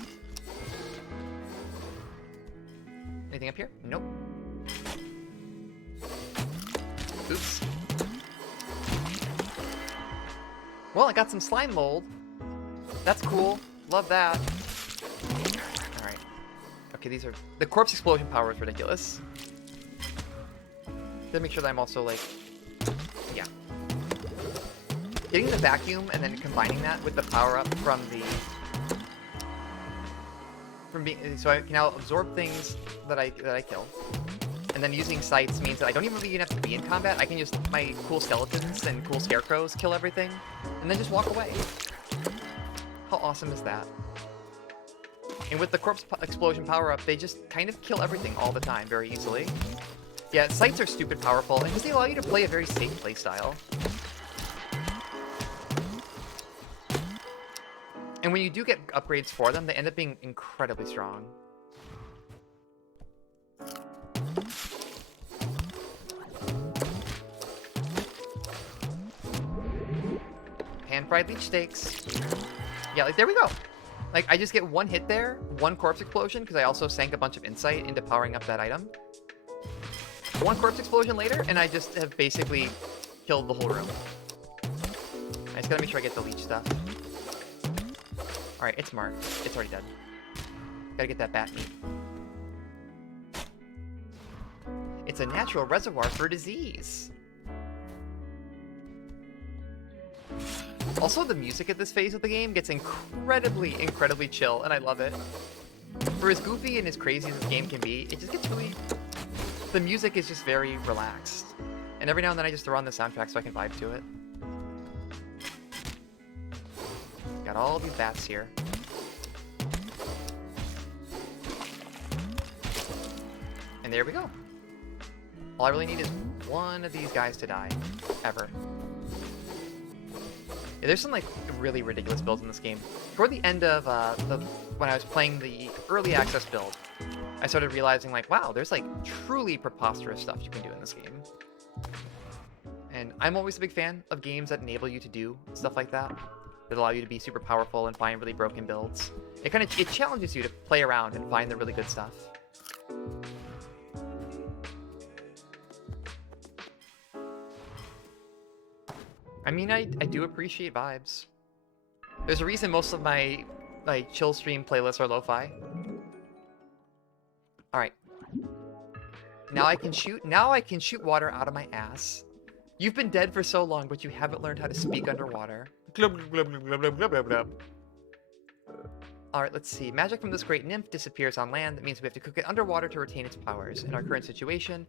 Anything up here? Nope. Oops. Well, I got some slime mold. That's cool. Love that. Alright. Okay, these are... The corpse explosion power is ridiculous. Then make sure that I'm also, like... Yeah. Getting the vacuum and then combining that with the power-up from the... So I can now absorb things that I kill. And then using sights means that I don't even have to be in combat. I can use my cool skeletons and cool scarecrows kill everything, and then just walk away. How awesome is that? And with the corpse explosion power-up, they just kind of kill everything all the time very easily. Yeah, sights are stupid powerful, and because they allow you to play a very safe playstyle. And when you do get upgrades for them, they end up being incredibly strong. Pan-fried leech steaks. Yeah, like, there we go. Like, I just get one hit there, one corpse explosion, because I also sank a bunch of insight into powering up that item. One corpse explosion later, and I just have basically killed the whole room. I just gotta make sure I get the leech stuff. Alright, it's marked. It's already dead. Gotta get that bat meat. It's a natural reservoir for disease. Also, the music at this phase of the game gets incredibly, incredibly chill, and I love it. For as goofy and as crazy as this game can be, it just gets really... The music is just very relaxed. And every now and then I just throw on the soundtrack so I can vibe to it. Got all these bats here. And there we go. All I really need is one of these guys to die. Ever. Yeah, there's some, like, really ridiculous builds in this game. Toward the end of, when I was playing the early access build, I started realizing, like, wow, there's, like, truly preposterous stuff you can do in this game. And I'm always a big fan of games that enable you to do stuff like that. That allow you to be super powerful and find really broken builds. It challenges you to play around and find the really good stuff. I mean, I do appreciate vibes. There's a reason most of my chill stream playlists are lo-fi. Alright. Now I can shoot water out of my ass. You've been dead for so long, but you haven't learned how to speak underwater. Alright, let's see. Magic from this great nymph disappears on land. That means we have to cook it underwater to retain its powers. In our current situation,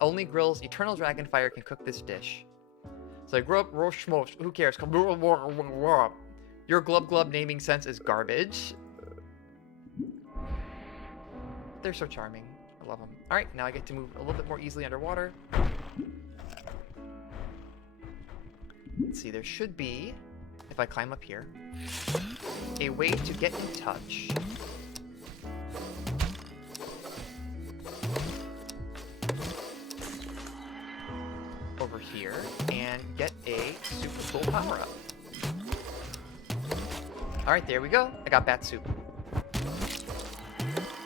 only Grill's eternal dragon fire can cook this dish. So I grew up, who cares? Your glub glub naming sense is garbage. They're so charming. I love them. Alright, now I get to move a little bit more easily underwater. Let's see, there should be, if I climb up here, a way to get in touch. Over here and get a super cool power-up. Alright, there we go. I got bat soup.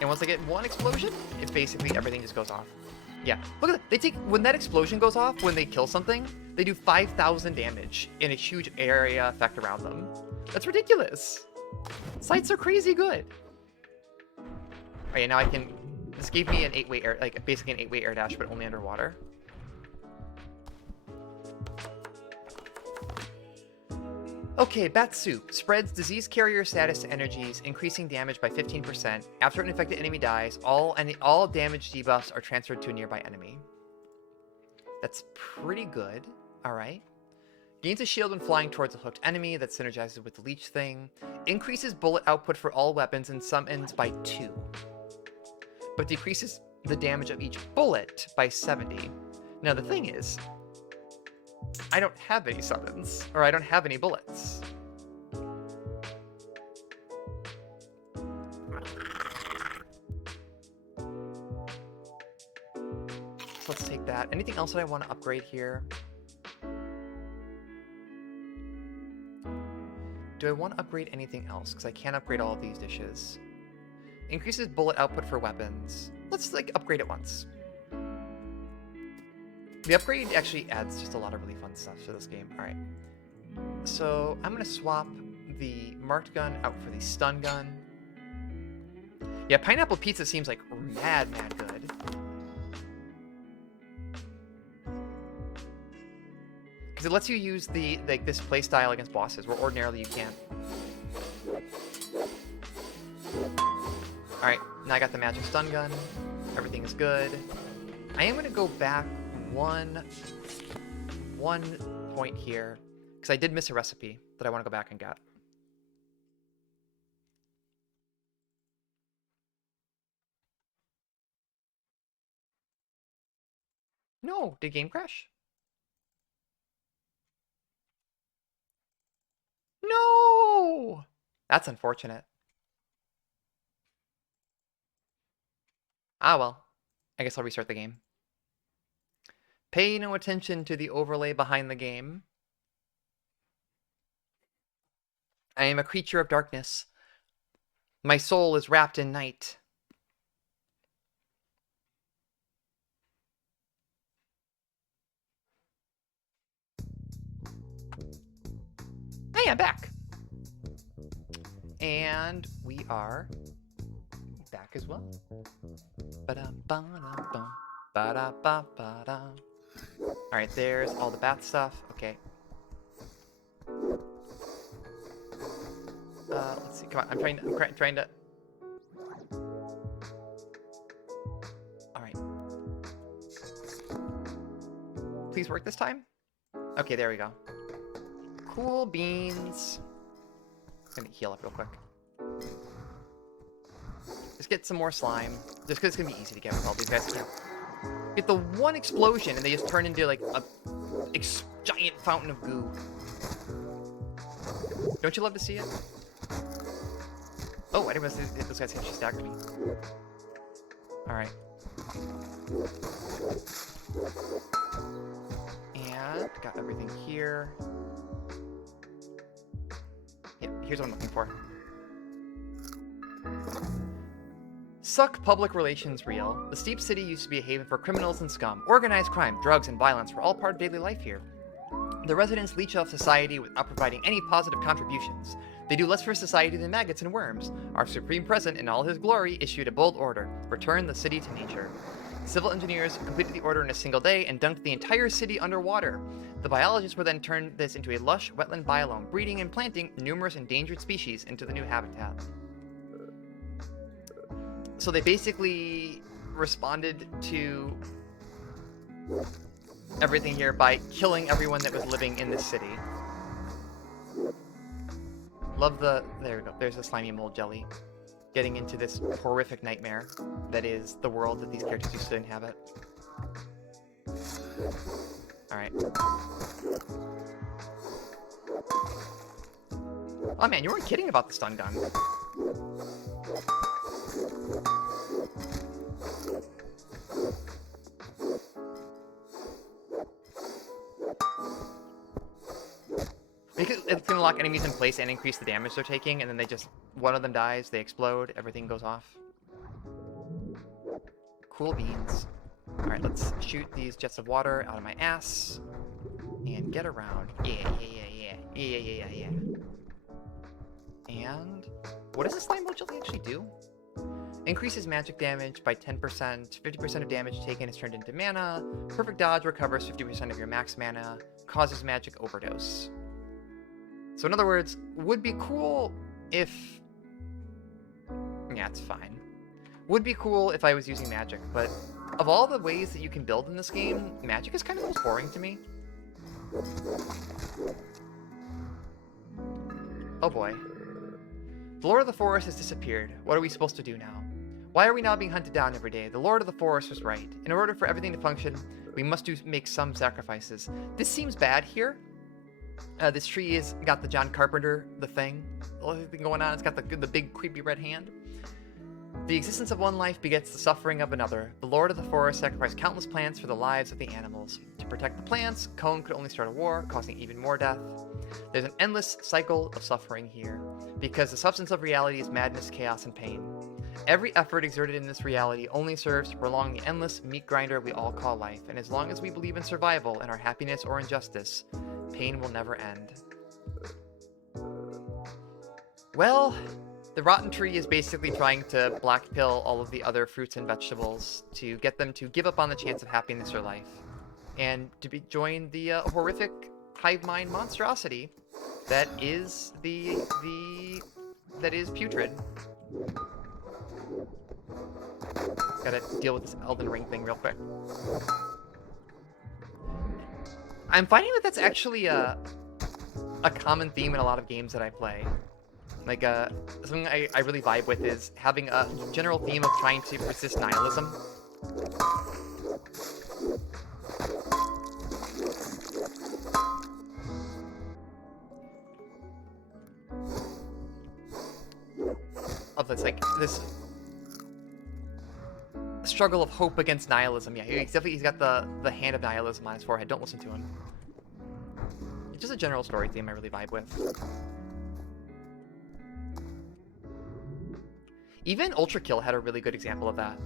And once I get one explosion, it's basically everything just goes off. Yeah, look at that. When that explosion goes off, when they kill something, they do 5,000 damage in a huge area effect around them. That's ridiculous. Sights are crazy good. Alright, now This gave me an 8-way air, like basically an 8-way air dash, but only underwater. Okay, Bat Soup. Spreads disease carrier status to energies, increasing damage by 15%. After an infected enemy dies, all damage debuffs are transferred to a nearby enemy. That's pretty good. Alright. Gains a shield when flying towards a hooked enemy that synergizes with the leech thing. Increases bullet output for all weapons and summons by 2. But decreases the damage of each bullet by 70. Now the thing is, I don't have any summons, or I don't have any bullets. So let's take that. Anything else that I want to upgrade here? Do I want to upgrade anything else? Because I can't upgrade all of these dishes. Increases bullet output for weapons. Let's like upgrade it once. The upgrade actually adds just a lot of really fun stuff to this game. Alright. So I'm going to swap the marked gun out for the stun gun. Yeah, pineapple pizza seems like mad good. Because it lets you use this playstyle against bosses where ordinarily you can't. Alright, now I got the magic stun gun. Everything is good. I am going to go back one point here, because I did miss a recipe that I want to go back and get. No, did game crash? No! That's unfortunate. Ah well, I guess I'll restart the game. Pay no attention to the overlay behind the game. I am a creature of darkness. My soul is wrapped in night. Hey, I'm back. And we are back as well. Ba-da-ba-da-bum, ba-da-ba-ba-da. Alright, there's all the bat stuff. Okay. Let's see. Come on. I'm trying to. Alright. Please work this time? Okay, there we go. Cool beans. I'm gonna heal up real quick. Just get some more slime. Just because it's gonna be easy to get with all these guys. Get the one explosion and they just turn into like a giant fountain of goo. Don't you love to see it? Oh, I didn't realize those guys actually staggered me. Alright. And got everything here. Yeah, here's what I'm looking for. Suck public relations real. The Steep City used to be a haven for criminals and scum. Organized crime, drugs, and violence were all part of daily life here. The residents leech off society without providing any positive contributions. They do less for society than maggots and worms. Our supreme present in all his glory issued a bold order. Return the city to nature. Civil engineers completed the order in a single day and dunked the entire city underwater. The biologists would then turn this into a lush wetland biome, breeding and planting numerous endangered species into the new habitat. So they basically responded to everything here by killing everyone that was living in this city. Love the... There we go. There's the slimy mold jelly. Getting into this horrific nightmare that is the world that these characters used to inhabit. Alright. Oh man, you weren't kidding about the stun gun. It's gonna lock enemies in place and increase the damage they're taking, and then they just... One of them dies, they explode, everything goes off. Cool beans. Alright, let's shoot these jets of water out of my ass. And get around. Yeah. And... What does the slime mold jelly actually do? Increases magic damage by 10%. 50% of damage taken is turned into mana. Perfect dodge recovers 50% of your max mana. Causes magic overdose. So in other words, would be cool if... Yeah, it's fine. Would be cool if I was using magic, but of all the ways that you can build in this game, magic is kind of the most boring to me. Oh boy. The Lord of the Forest has disappeared. What are we supposed to do now? Why are we now being hunted down every day? The Lord of the Forest was right. In order for everything to function, we must make some sacrifices. This seems bad here. This tree has got the John Carpenter, the thing going on. It's got the big creepy red hand. The existence of one life begets the suffering of another. The Lord of the Forest sacrificed countless plants for the lives of the animals. To protect the plants, Cone could only start a war, causing even more death. There's an endless cycle of suffering here, because the substance of reality is madness, chaos, and pain. Every effort exerted in this reality only serves to prolong the endless meat grinder we all call life, and as long as we believe in survival, in our happiness or injustice, pain will never end. Well, the rotten tree is basically trying to blackpill all of the other fruits and vegetables to get them to give up on the chance of happiness or life, and to join the horrific hive mind monstrosity that is that is putrid. Gotta deal with this Elden Ring thing real quick. I'm finding that that's actually a common theme in a lot of games that I play. Like, something I really vibe with is having a general theme of trying to resist nihilism. Of this struggle of hope against nihilism. Yeah, he's got the hand of nihilism on his forehead. Don't listen to him. It's just a general story theme I really vibe with. Even Ultra Kill had a really good example of that.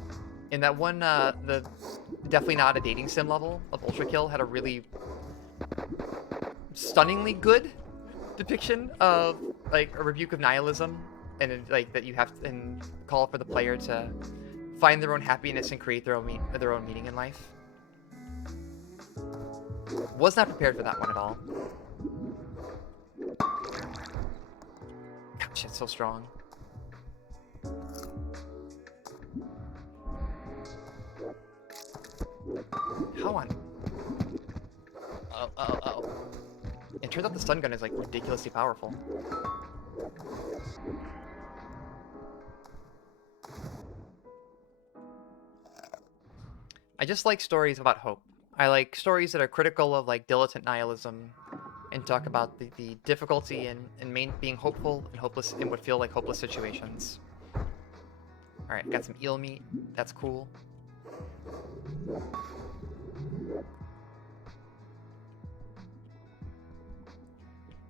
In that one, the definitely not a dating sim level of Ultra Kill had a really stunningly good depiction of like a rebuke of nihilism, and like that you have to and call for the player to find their own happiness and create their own meaning in life. Was not prepared for that one at all. Gosh, it's so strong. How on? Oh. It turns out the stun gun is like ridiculously powerful. I just like stories about hope. I like stories that are critical of like dilettante nihilism and talk about the difficulty in being hopeful and hopeless in what feel like hopeless situations. Alright, got some eel meat. That's cool.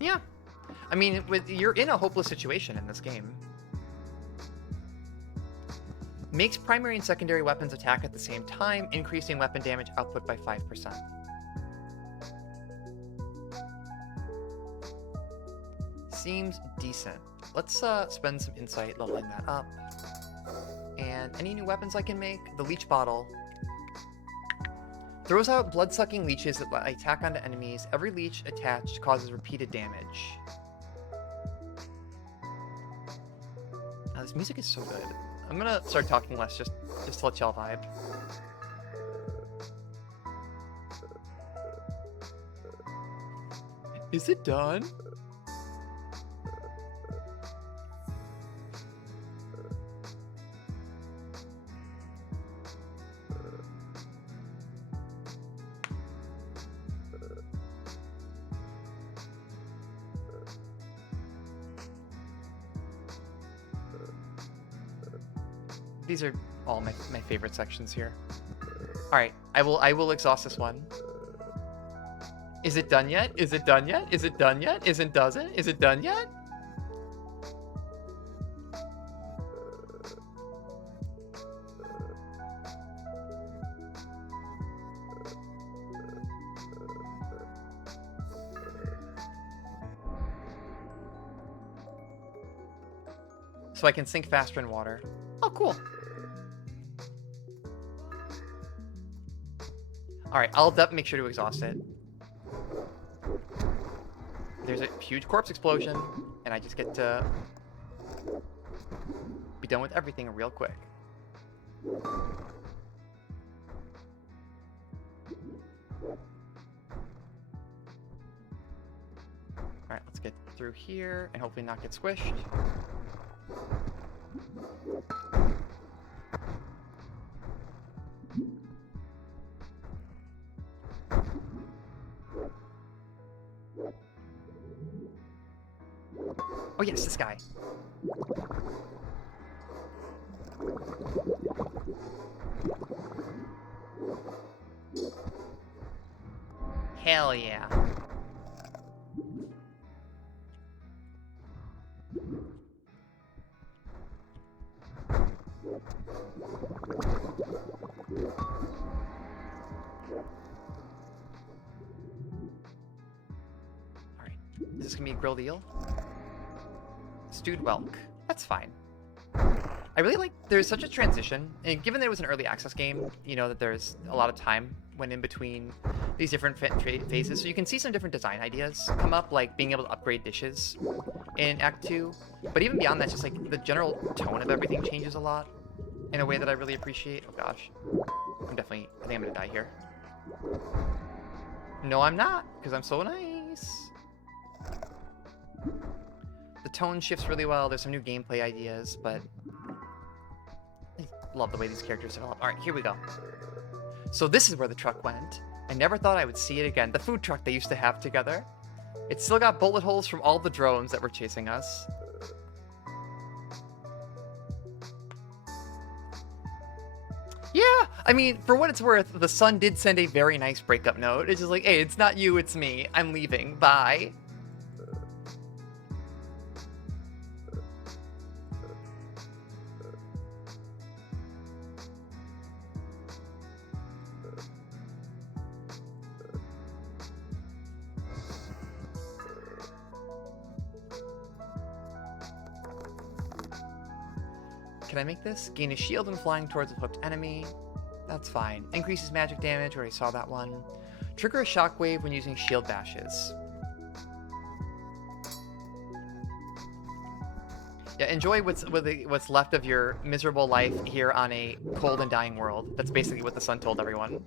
Yeah. I mean, you're in a hopeless situation in this game. Makes primary and secondary weapons attack at the same time, increasing weapon damage output by 5%. Seems decent. Let's spend some insight leveling that up. And any new weapons I can make? The leech bottle. Throws out blood-sucking leeches that attack onto enemies. Every leech attached causes repeated damage. Now, this music is so good. I'm gonna start talking less just to let y'all vibe. Is it done? These are all my favorite sections here. Alright, I will exhaust this one. Is it done yet? Is it done yet? Is it done yet? Is it done yet? So I can sink faster in water. Oh, cool. Alright, I'll definitely make sure to exhaust it. There's a huge corpse explosion, and I just get to be done with everything real quick. Alright, let's get through here and hopefully not get squished. Oh yes, this guy. Hell yeah. Alright, is this gonna be a grilled eel? Stewed whelk. That's fine. I really like, there's such a transition, and given that it was an early access game, you know that there's a lot of time went in between these different phases, so you can see some different design ideas come up, like being able to upgrade dishes in Act 2, but even beyond that, just like the general tone of everything changes a lot in a way that I really appreciate. Oh gosh. I think I'm gonna die here. No, I'm not, because I'm so nice. The tone shifts really well. There's some new gameplay ideas, but I love the way these characters develop. All right, here we go. So this is where the truck went. I never thought I would see it again. The food truck they used to have together. It's still got bullet holes from all the drones that were chasing us. Yeah, I mean, for what it's worth, the Sun did send a very nice breakup note. It's just like, hey, it's not you, it's me. I'm leaving. Bye. Can I make this? Gain a shield when flying towards a hooked enemy. That's fine. Increases magic damage, already saw that one. Trigger a shockwave when using shield bashes. Yeah, enjoy what's left of your miserable life here on a cold and dying world. That's basically what the Sun told everyone.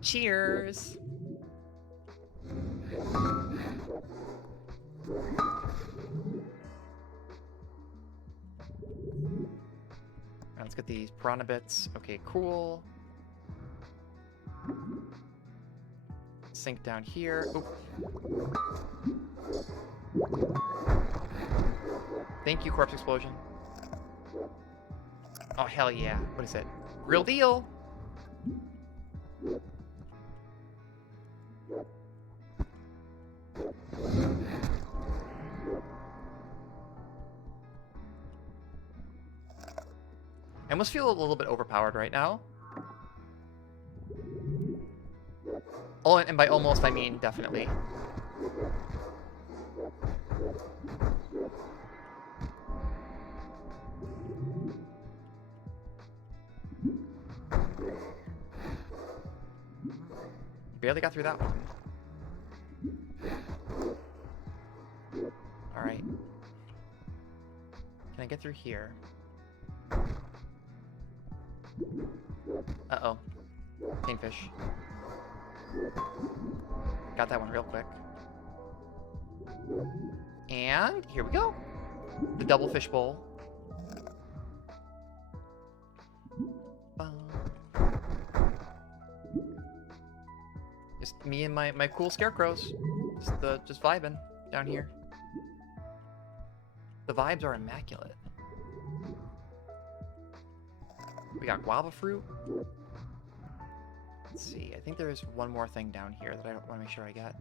Cheers! Let's get these piranha bits. Okay, cool. Sink down here. Oop. Thank you, corpse explosion. Oh, hell yeah. What is it? Real deal! I almost feel a little bit overpowered right now. Oh, and by almost, I mean definitely. Barely got through that one. Alright. Can I get through here? Uh-oh. Kingfish. Got that one real quick. And here we go. The double fishbowl. Just me and my cool scarecrows. Just vibing down here. The vibes are immaculate. We got guava fruit. Let's see. I think there's one more thing down here that I want to make sure I get.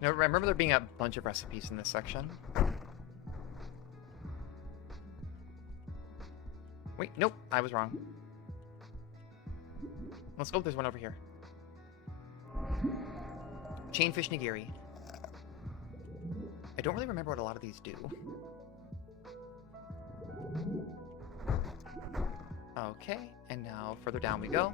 Now, remember there being a bunch of recipes in this section. Wait, nope, I was wrong. Let's go. There's one over here. Chainfish nigiri. I don't really remember what a lot of these do. Okay, and now further down we go.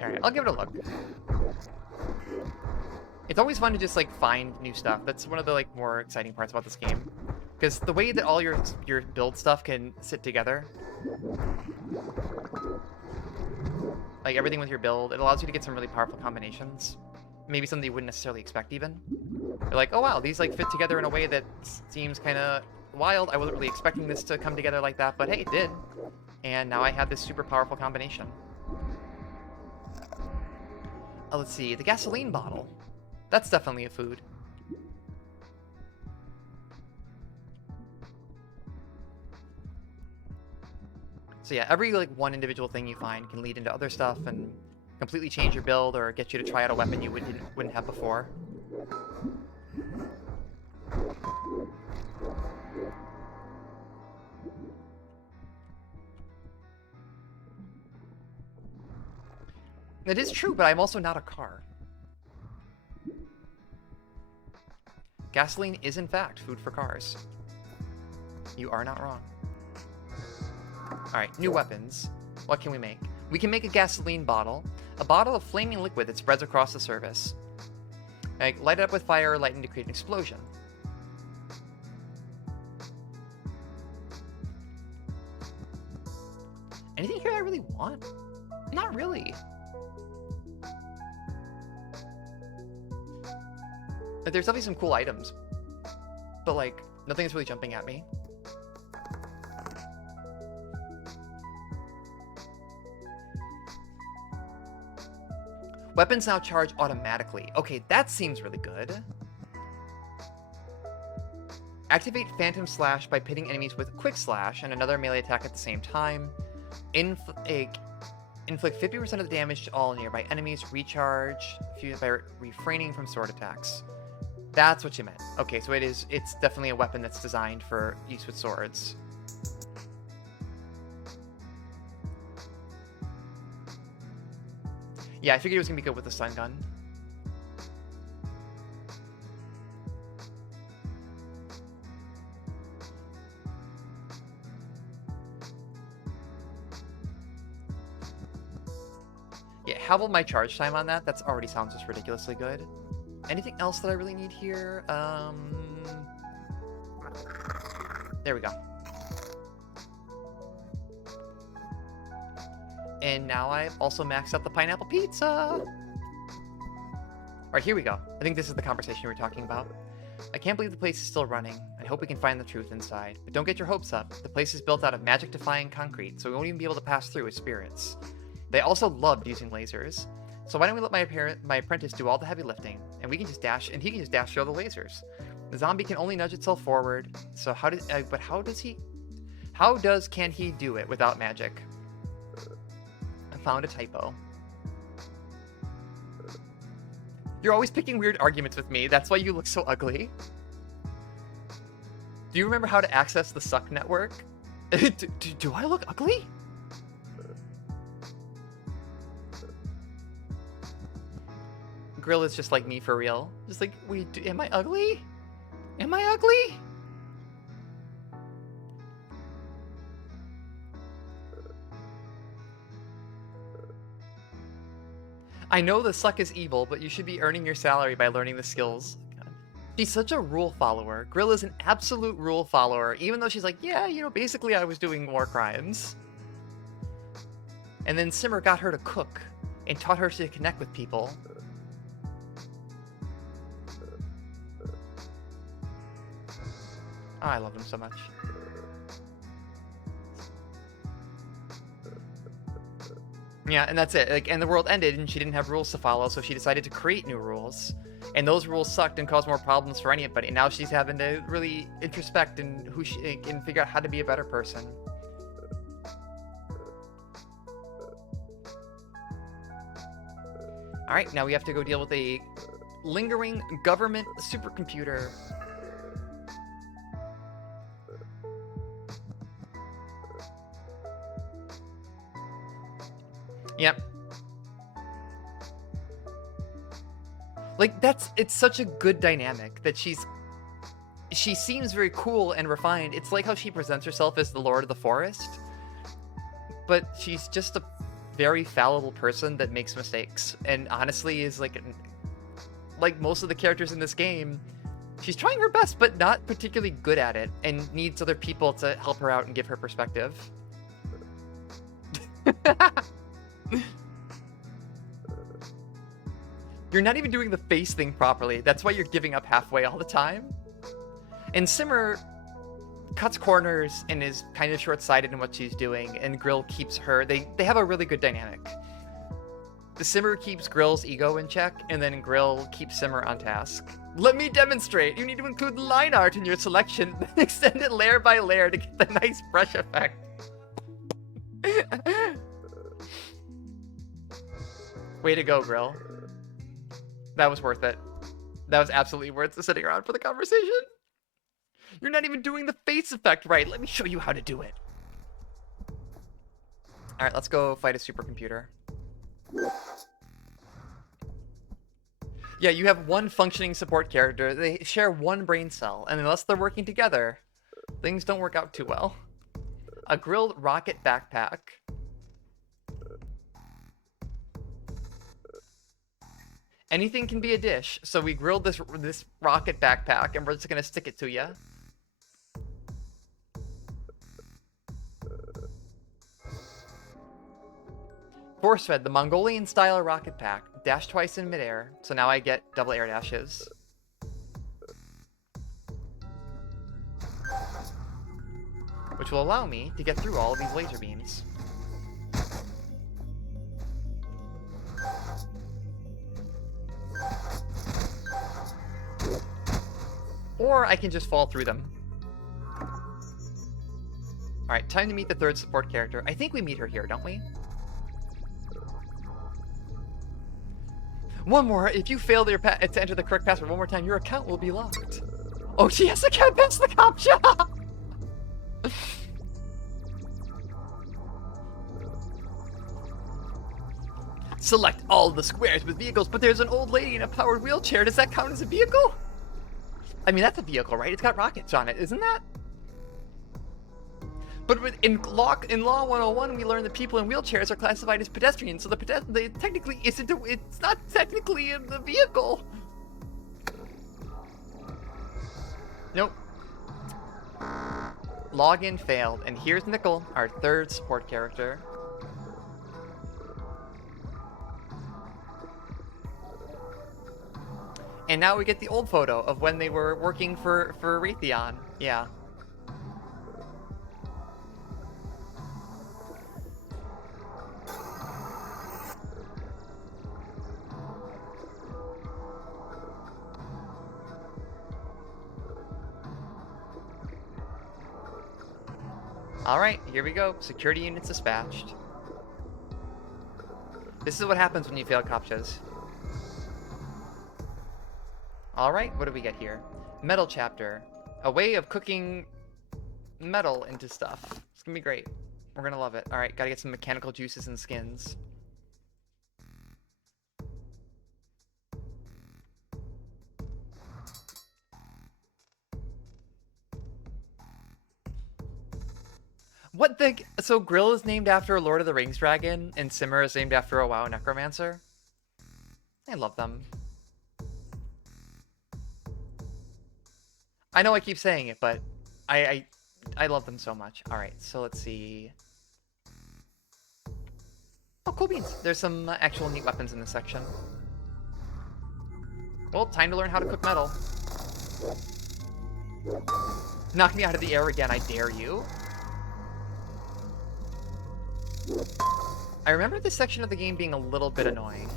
Alright, I'll give it a look. It's always fun to just like find new stuff. That's one of the like more exciting parts about this game. Because the way that all your build stuff can sit together, like everything with your build, it allows you to get some really powerful combinations. Maybe something you wouldn't necessarily expect even. You're like, oh wow, these like fit together in a way that seems kind of wild. I wasn't really expecting this to come together like that, but hey, it did. And now I have this super powerful combination. Oh, let's see, the gasoline bottle. That's definitely a food. So yeah, every like one individual thing you find can lead into other stuff and completely change your build or get you to try out a weapon you wouldn't have before. It is true, but I'm also not a car. Gasoline is in fact food for cars. You are not wrong. Alright, new weapons. What can we make? We can make a gasoline bottle. A bottle of flaming liquid that spreads across the surface. Like, light it up with fire or lightning to create an explosion. Anything here I really want? Not really. Like, there's definitely some cool items. But like, nothing's really jumping at me. Weapons now charge automatically. Okay, that seems really good. Activate Phantom Slash by pitting enemies with Quick Slash and another melee attack at the same time. Inflict 50% of the damage to all nearby enemies. Recharge by refraining from sword attacks. That's what you meant. Okay, so it's definitely a weapon that's designed for use with swords. Yeah, I figured it was gonna be good with the stun gun. Yeah, how about my charge time on that? That's already sounds just ridiculously good. Anything else that I really need here? There we go. And now I've also maxed out the pineapple pizza. All right, here we go. I think this is the conversation we were talking about. I can't believe the place is still running. I hope we can find the truth inside. But don't get your hopes up. The place is built out of magic-defying concrete, so we won't even be able to pass through with spirits. They also loved using lasers. So why don't we let my apprentice do all the heavy lifting, and we can just dash, and he can just dash through the lasers. The zombie can only nudge itself forward. So can he do it without magic? I found a typo. You're always picking weird arguments with me. That's why you look so ugly. Do you remember how to access the Suck network? do I look ugly? Grill is just like me for real. Just like, am I ugly? Am I ugly? I know the Suck is evil, but you should be earning your salary by learning the skills. God. She's such a rule follower. Grill is an absolute rule follower, even though she's like, yeah, basically I was doing war crimes. And then Simmer got her to cook and taught her to connect with people. Oh, I love him so much. Yeah, and that's it. Like, and the world ended, and she didn't have rules to follow, so she decided to create new rules. And those rules sucked and caused more problems for anybody. And now she's having to really introspect and figure out how to be a better person. All right, now we have to go deal with a lingering government supercomputer. Yep. Like, it's such a good dynamic that she seems very cool and refined. It's like how she presents herself as the Lord of the Forest, but she's just a very fallible person that makes mistakes, and honestly is like most of the characters in this game, she's trying her best, but not particularly good at it, and needs other people to help her out and give her perspective. You're not even doing the face thing properly. That's why you're giving up halfway all the time. And Simmer cuts corners and is kind of short-sighted in what she's doing, and Grill keeps her. They have a really good dynamic. The Simmer keeps Grill's ego in check, and then Grill keeps Simmer on task. Let me demonstrate. You need to include line art in your selection, then extend it layer by layer to get the nice brush effect. Way to go, Grill. That was worth it. That was absolutely worth sitting around for the conversation. You're not even doing the face effect right. Let me show you how to do it. All right, let's go fight a supercomputer. Yeah, you have one functioning support character. They share one brain cell, and unless they're working together, things don't work out too well. A grilled rocket backpack. Anything can be a dish, so we grilled this rocket backpack, and we're just gonna stick it to you. Force-fed the Mongolian-style rocket pack. Dash twice in midair, so now I get double air dashes. Which will allow me to get through all of these laser beams. Or I can just fall through them. Alright, time to meet the third support character. I think we meet her here, don't we? One more. If you fail to enter the correct password one more time, your account will be locked. Oh, she has to get past the CAPTCHA! Select all the squares with vehicles, but there's an old lady in a powered wheelchair. Does that count as a vehicle? I mean, that's a vehicle, right? It's got rockets on it, isn't that? But in Law 101, we learned that people in wheelchairs are classified as pedestrians, so they technically isn't. It's not technically in the vehicle. Nope. Login failed, and here's Nickel, our third support character. And now we get the old photo of when they were working for Raytheon. Yeah. Alright, here we go. Security units dispatched. This is what happens when you fail CAPTCHAs. Alright, what do we get here? Metal chapter. A way of cooking metal into stuff. It's gonna be great. We're gonna love it. Alright, gotta get some mechanical juices and skins. What the... So Grill is named after a Lord of the Rings dragon, and Simmer is named after a WoW necromancer? I love them. I know I keep saying it, but I love them so much. Alright, so let's see... Oh, cool beans. There's some actual neat weapons in this section. Well, time to learn how to cook metal. Knock me out of the air again, I dare you. I remember this section of the game being a little bit annoying.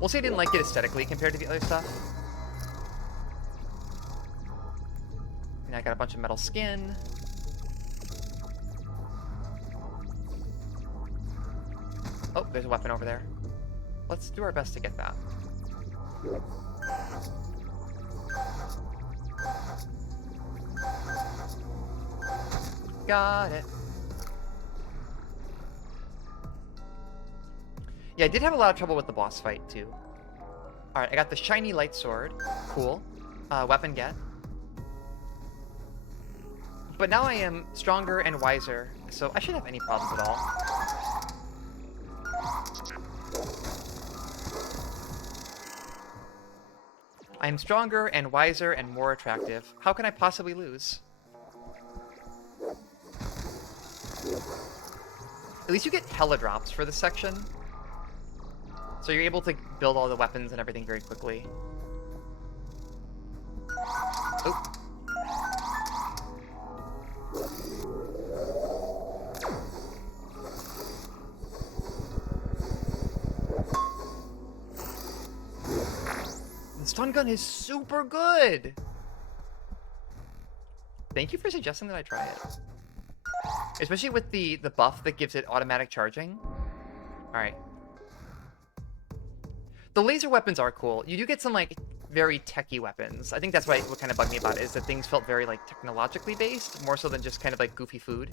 We'll say I didn't like it aesthetically compared to the other stuff. And I got a bunch of metal skin. there's a weapon over there. Let's do our best to get that. Got it. Yeah, I did have a lot of trouble with the boss fight, too. Alright, I got the shiny light sword. Cool. Weapon get. But now I am stronger and wiser, so I shouldn't have any problems at all. I am stronger and wiser and more attractive. How can I possibly lose? At least you get hella drops for this section. So you're able to build all the weapons and everything very quickly. Oh. The stun gun is super good! Thank you for suggesting that I try it. Especially with the buff that gives it automatic charging. Alright. The laser weapons are cool. You do get some, like, very techy weapons. I think that's what kind of bugged me about it, is that things felt very, like, technologically based, more so than just kind of, like, goofy food.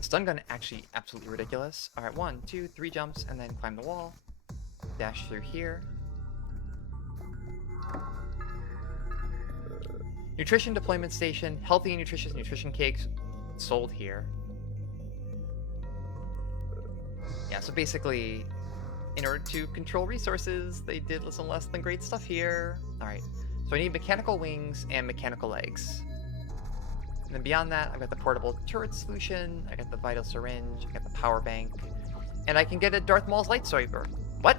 Stun gun actually absolutely ridiculous. All right, 1, 2, 3 jumps, and then climb the wall. Dash through here. Nutrition deployment station. Healthy and nutritious nutrition cakes sold here. Yeah, so basically, in order to control resources, they did some less than great stuff here. All right, so I need mechanical wings and mechanical legs. And then beyond that, I've got the portable turret solution, I got the vital syringe, I got the power bank, and I can get a Darth Maul's lightsaber. What?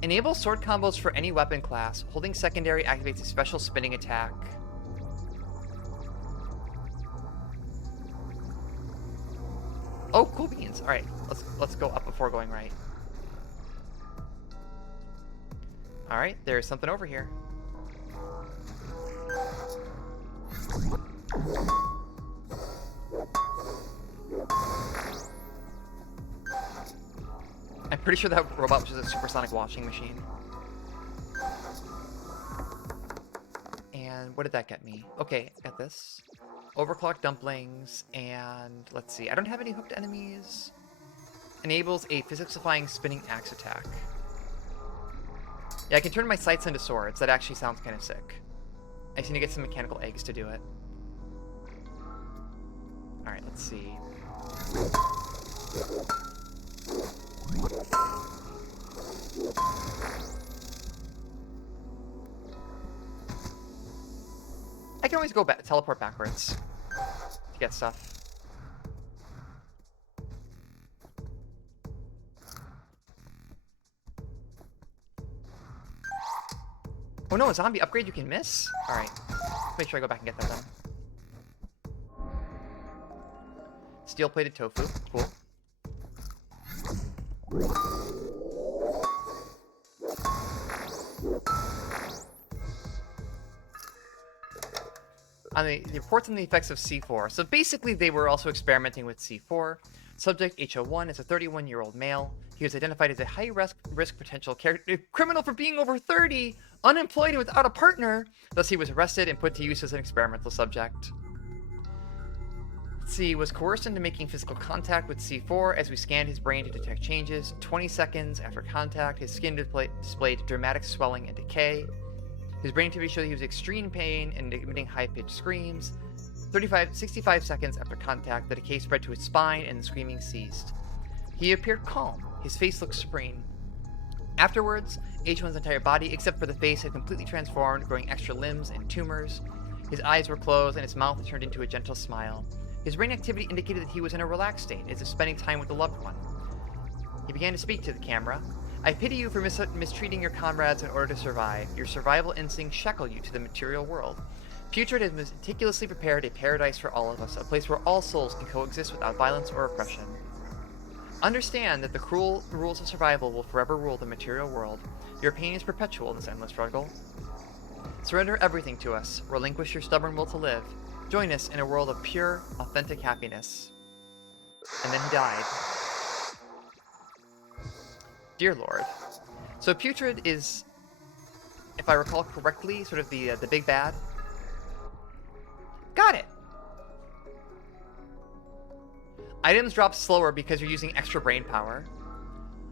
Enable sword combos for any weapon class. Holding secondary activates a special spinning attack. Oh, cool beans. All right, let's go up before going right. All right, there's something over here. I'm pretty sure that robot was just a supersonic washing machine. And what did that get me? Okay, got this. Overclocked dumplings, and let's see. I don't have any hooked enemies. Enables a physics-defying spinning axe attack. Yeah, I can turn my sights into swords. That actually sounds kind of sick. I just need to get some mechanical eggs to do it. Alright, let's see. I can always go back, teleport backwards to get stuff. Oh no, a zombie upgrade you can miss? Alright. Let's make sure I go back and get that then. Steel-plated tofu. Cool. On the reports on the effects of C4. So basically, they were also experimenting with C4. Subject H01 is a 31-year-old male. He was identified as a high-risk potential criminal for being over 30, unemployed and without a partner. Thus, he was arrested and put to use as an experimental subject. C was coerced into making physical contact with C4 as we scanned his brain to detect changes. 20 seconds after contact, his skin displayed dramatic swelling and decay. His brain activity showed he was in extreme pain and emitting high-pitched screams. 65 seconds after contact, the decay spread to his spine and the screaming ceased. He appeared calm. His face looked serene. Afterwards, H1's entire body, except for the face, had completely transformed, growing extra limbs and tumors. His eyes were closed and his mouth turned into a gentle smile. His brain activity indicated that he was in a relaxed state, as if spending time with a loved one. He began to speak to the camera. I pity you for mistreating your comrades in order to survive. Your survival instincts shackle you to the material world. Putrid has meticulously prepared a paradise for all of us, a place where all souls can coexist without violence or oppression. Understand that the cruel rules of survival will forever rule the material world. Your pain is perpetual in this endless struggle. Surrender everything to us. Relinquish your stubborn will to live. Join us in a world of pure, authentic happiness. And then he died. Dear Lord. So Putrid is, if I recall correctly, sort of the big bad. Got it! Items drop slower because you're using extra brain power.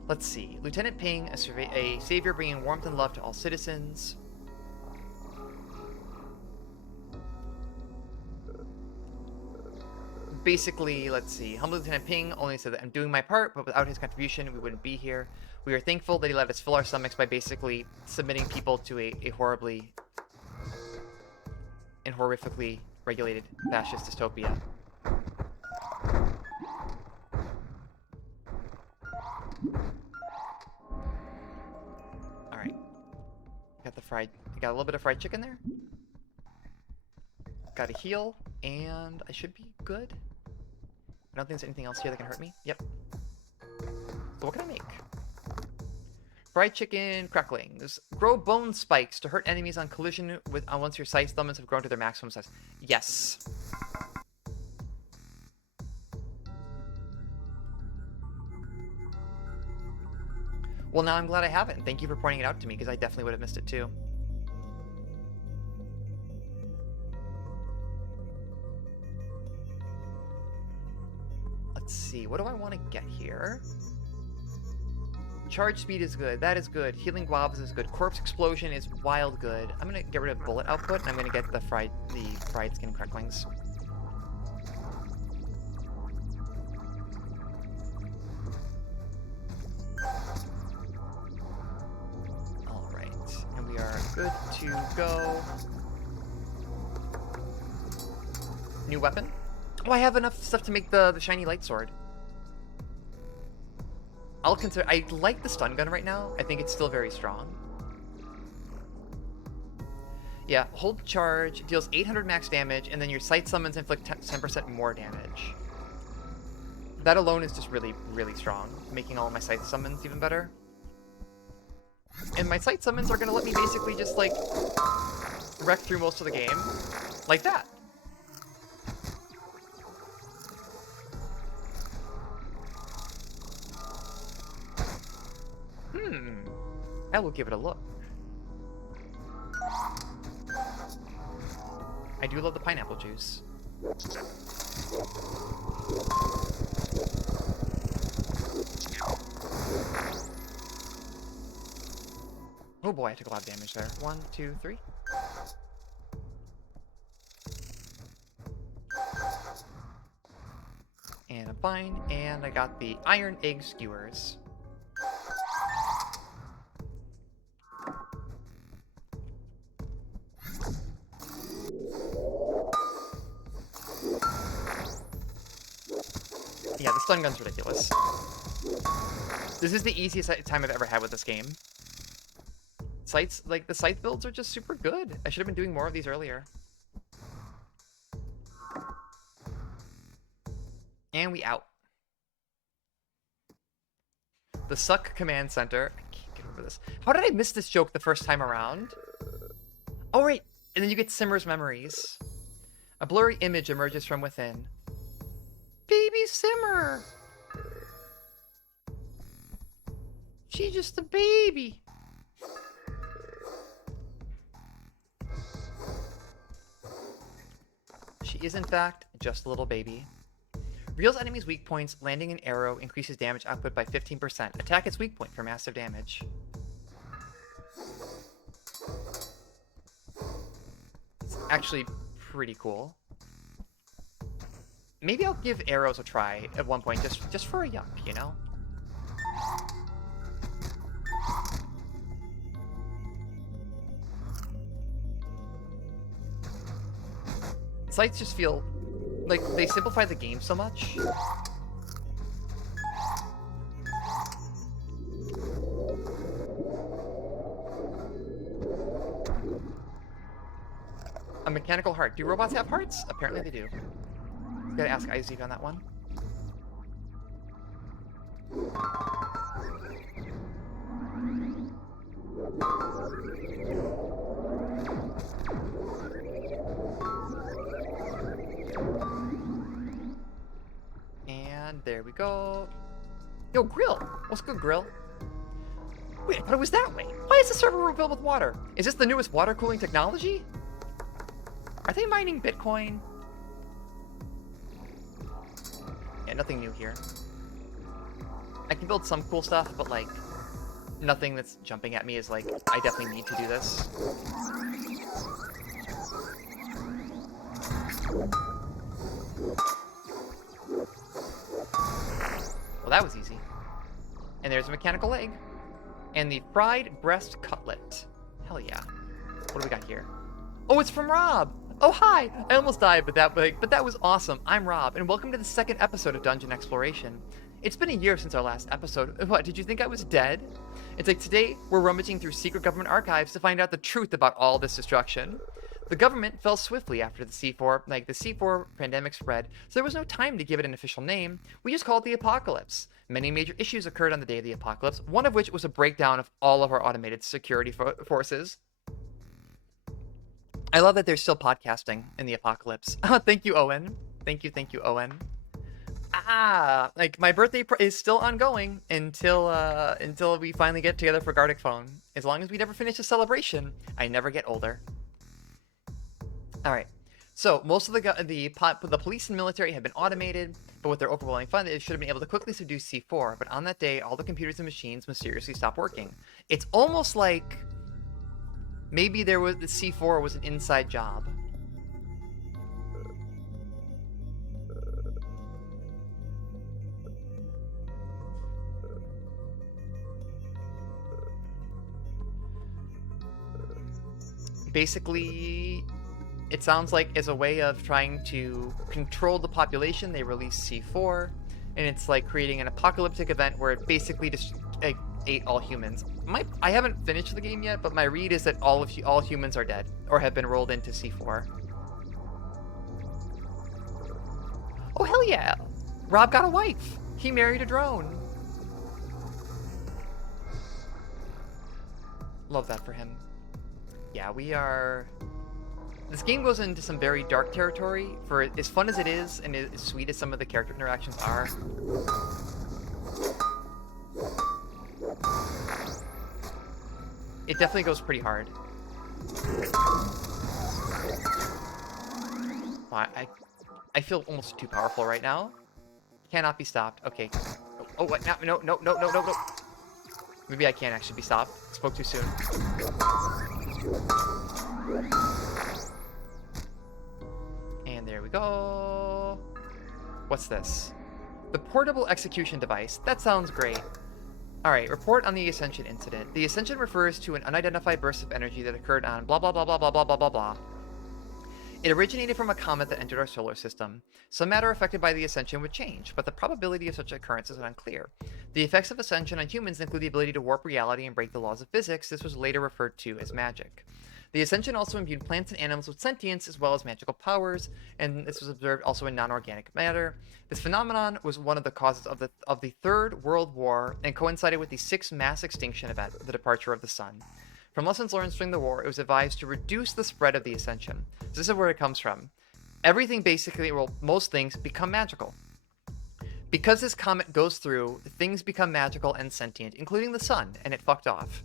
Let's see. Lieutenant Ping, a savior bringing warmth and love to all citizens. Basically, let's see. Humble Lieutenant Ping only said that I'm doing my part, but without his contribution, we wouldn't be here. We are thankful that he let us fill our stomachs by basically submitting people to a horribly and horrifically regulated fascist dystopia. Alright. Got a little bit of fried chicken there. Got a heal, and I should be good. I don't think there's anything else here that can hurt me. Yep. So what can I make? Fried chicken cracklings. Grow bone spikes to hurt enemies on collision with once your size summons have grown to their maximum size. Yes. Well, now I'm glad I have it, and thank you for pointing it out to me, because I definitely would have missed it too. Let's see, what do I want to get here? Charge speed is good, that is good. Healing guavas is good. Corpse explosion is wild good. I'm gonna get rid of bullet output, and I'm gonna get the fried skin cracklings. We are good to go. New weapon? Oh, I have enough stuff to make the shiny light sword. I'll consider. I like the stun gun right now. I think it's still very strong. Yeah, hold charge, deals 800 max damage, and then your sight summons inflict 10% more damage. That alone is just really, really strong, making all of my sight summons even better. And my sight summons are going to let me basically just, like, wreck through most of the game. Like that. I will give it a look. I do love the pineapple juice. Oh boy, I took a lot of damage there. 1, 2, 3. And I'm fine. And I got the iron egg skewers. Yeah, the stun gun's ridiculous. This is the easiest time I've ever had with this game. Sights, like, the scythe builds are just super good. I should have been doing more of these earlier. And we out. The Suck Command Center. I can't get over this. How did I miss this joke the first time around? Oh, right. And then you get Simmer's memories. A blurry image emerges from within. Baby Simmer! She's just a baby. She is, in fact, just a little baby. Reveals enemies' weak points. Landing an arrow increases damage output by 15%. Attack its weak point for massive damage. It's actually pretty cool. Maybe I'll give arrows a try at one point, just for a yuck, you know? Sights just feel like they simplify the game so much. A mechanical heart. Do robots have hearts? Apparently they do. Gotta ask Isaac on that one. Yo, Grill. What's good, Grill? Wait, I thought it was that way. Why is the server room filled with water? Is this the newest water cooling technology? Are they mining Bitcoin? Yeah, nothing new here. I can build some cool stuff, but like, nothing that's jumping at me is like, I definitely need to do this. Well, that was easy. And there's a mechanical leg. And the fried breast cutlet. Hell yeah. What do we got here? Oh, it's from Rob! Oh, hi! I almost died, but that was awesome. I'm Rob, and welcome to the second episode of Dungeon Exploration. It's been a year since our last episode. What, did you think I was dead? It's like today, we're rummaging through secret government archives to find out the truth about all this destruction. The government fell swiftly after the C4 pandemic spread, so there was no time to give it an official name. We just called it the apocalypse. Many major issues occurred on the day of the apocalypse, one of which was a breakdown of all of our automated security forces. I love that they're still podcasting in the apocalypse. Thank you, Owen. Thank you, Owen. Like my birthday is still ongoing until we finally get together for Gartic Phone. As long as we never finish the celebration, I never get older. All right. So most of the police and military have been automated, but with their overwhelming fund, it should have been able to quickly subdue C4. But on that day, all the computers and machines mysteriously stopped working. It's almost like maybe the C4 was an inside job. Basically, it sounds like as a way of trying to control the population, they released C4, and it's like creating an apocalyptic event where it basically just ate all humans. I haven't finished the game yet, but my read is that all humans are dead or have been rolled into C4. Oh hell yeah! Rob got a wife. He married a drone. Love that for him. Yeah, we are... This game goes into some very dark territory for as fun as it is and as sweet as some of the character interactions are. It definitely goes pretty hard. I feel almost too powerful right now. Cannot be stopped. Okay. Oh, what? No. Maybe I can't actually be stopped. Spoke too soon. And there we go. What's this? The portable execution device. That sounds great. Alright, report on the Ascension incident. The Ascension refers to an unidentified burst of energy that occurred on blah blah blah blah blah blah blah blah blah. It originated from a comet that entered our solar system. Some matter affected by the Ascension would change, but the probability of such occurrence is unclear. The effects of Ascension on humans include the ability to warp reality and break the laws of physics. This was later referred to as magic. The Ascension also imbued plants and animals with sentience as well as magical powers, and this was observed also in non-organic matter. This phenomenon was one of the causes of the Third World War and coincided with the Sixth Mass Extinction event, the departure of the sun. From lessons learned during the war, it was advised to reduce the spread of the Ascension. So this is where it comes from. Everything basically, well, most things become magical. Because this comet goes through, things become magical and sentient, including the sun, and it fucked off.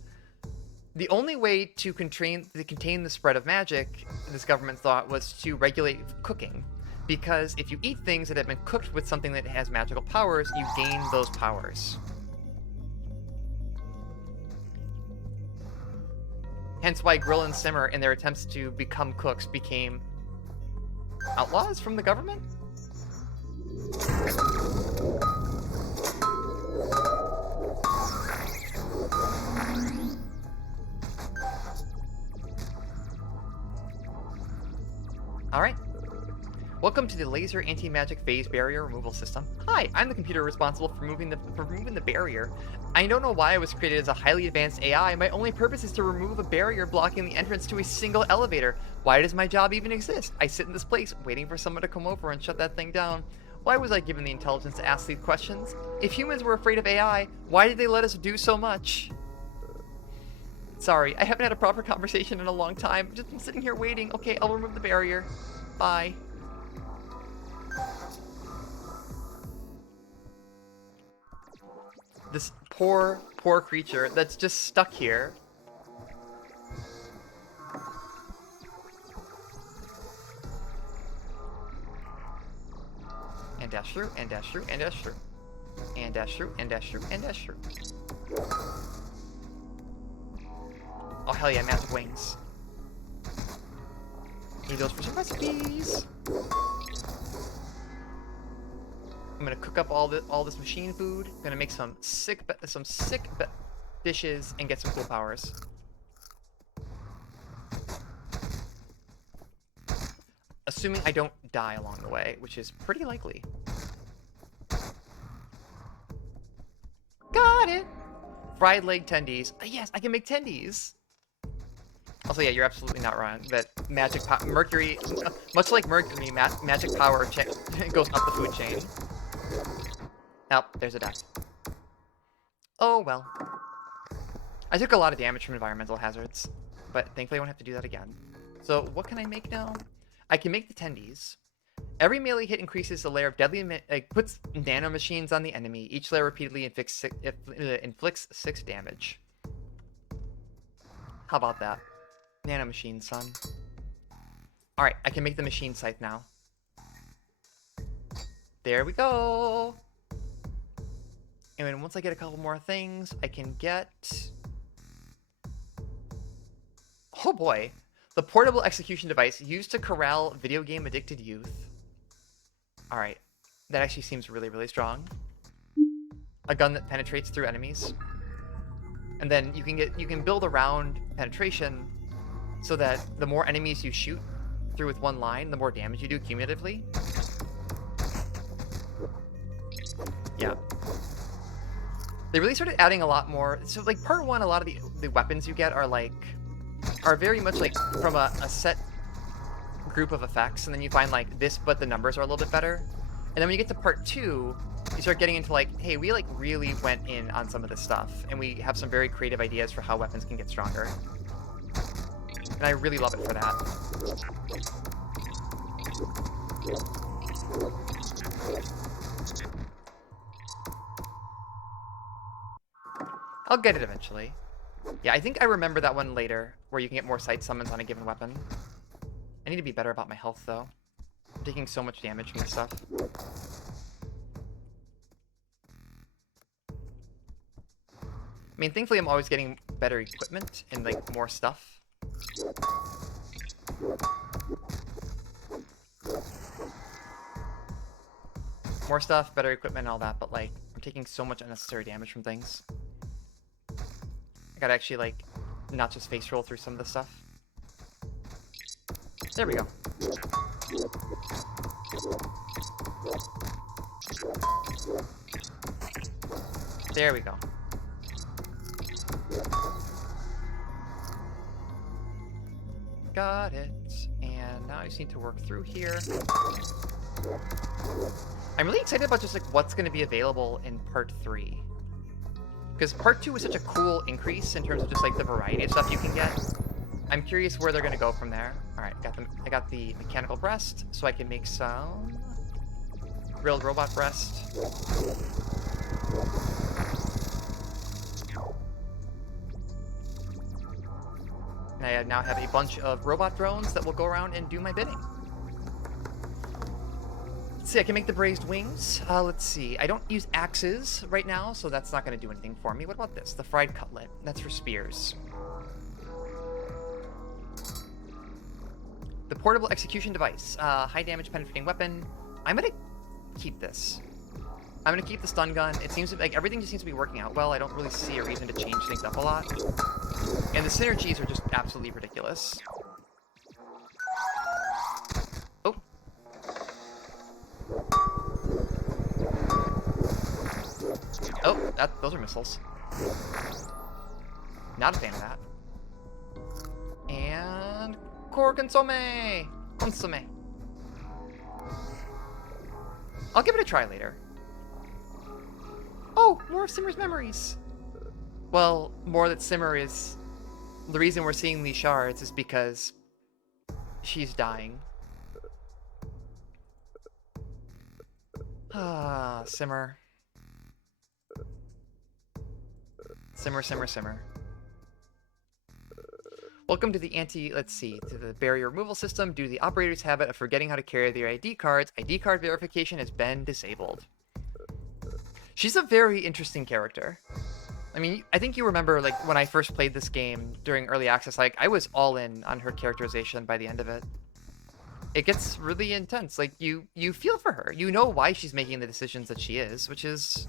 The only way to contain the spread of magic, this government thought, was to regulate cooking. Because if you eat things that have been cooked with something that has magical powers, you gain those powers. Hence why Grill and Simmer, in their attempts to become cooks, became outlaws from the government? Alright. Welcome to the Laser Anti-Magic Phase Barrier Removal System. Hi, I'm the computer responsible for removing the barrier. I don't know why I was created as a highly advanced AI. My only purpose is to remove a barrier blocking the entrance to a single elevator. Why does my job even exist? I sit in this place, waiting for someone to come over and shut that thing down. Why was I given the intelligence to ask these questions? If humans were afraid of AI, why did they let us do so much? Sorry, I haven't had a proper conversation in a long time. I've just been sitting here waiting. Okay, I'll remove the barrier. Bye. This poor, poor creature that's just stuck here. And dash through, and dash through, and dash through. And dash through, and dash through, and dash through. Oh, hell yeah, magic wings. Need those for some recipes. I'm gonna cook up all this machine food. Gonna make some sick dishes and get some cool powers. Assuming I don't die along the way, which is pretty likely. Got it! Fried leg tendies. Yes, I can make tendies! Also, yeah, you're absolutely not wrong. That Mercury, much like Mercury, magic power goes up the food chain. Oh, there's a death. Oh, well. I took a lot of damage from environmental hazards, but thankfully I won't have to do that again. So, what can I make now? I can make the tendies. Every melee hit increases the layer of deadly, puts nanomachines on the enemy. Each layer repeatedly inflicts 6 damage. How about that? Nanomachine, son. Alright, I can make the machine scythe now. There we go! And then once I get a couple more things, I can get... Oh boy! The portable execution device used to corral video game addicted youth. Alright, that actually seems really, really strong. A gun that penetrates through enemies. And then you can build around penetration so that the more enemies you shoot through with one line, the more damage you do cumulatively. Yeah. They really started adding a lot more. So like part 1, a lot of the weapons you get are very much like from a set group of effects, and then you find like this, but the numbers are a little bit better. And then when you get to part 2, you start getting into like, hey, we like really went in on some of this stuff, and we have some very creative ideas for how weapons can get stronger. And I really love it for that. I'll get it eventually. Yeah, I think I remember that one later, where you can get more sight summons on a given weapon. I need to be better about my health, though. I'm taking so much damage from this stuff. I mean, thankfully I'm always getting better equipment and, like, more stuff. More stuff, better equipment, and all that, but, like, I'm taking so much unnecessary damage from things. I gotta actually, like, not just face roll through some of this stuff. There we go. There we go. Got it. And now I just need to work through here. I'm really excited about just like what's going to be available in part 3. Because part 2 is such a cool increase in terms of just like the variety of stuff you can get. I'm curious where they're going to go from there. Alright, I got the mechanical breast, so I can make some grilled robot breast. And I now have a bunch of robot drones that will go around and do my bidding. Let's see, I can make the braised wings. Let's see, I don't use axes right now, so that's not going to do anything for me. What about this? The fried cutlet. That's for spears. The portable execution device. High damage penetrating weapon. I'm going to keep this. I'm going to keep the stun gun. It seems like everything just seems to be working out well. I don't really see a reason to change things up a lot. And the synergies are just absolutely ridiculous. Oh. Oh, those are missiles. Not a fan of that. And core consomme! Consomme. I'll give it a try later. Oh, more of Simmer's memories. Well, more that Simmer is... The reason we're seeing these shards is because she's dying. Ah, Simmer. Simmer, simmer, simmer. Welcome to the to the barrier removal system. Due to the operator's habit of forgetting how to carry their ID cards, ID card verification has been disabled. She's a very interesting character. I mean, I think you remember, like, when I first played this game during early access, like, I was all in on her characterization by the end of it. It gets really intense. Like, you feel for her. You know why she's making the decisions that she is, which is...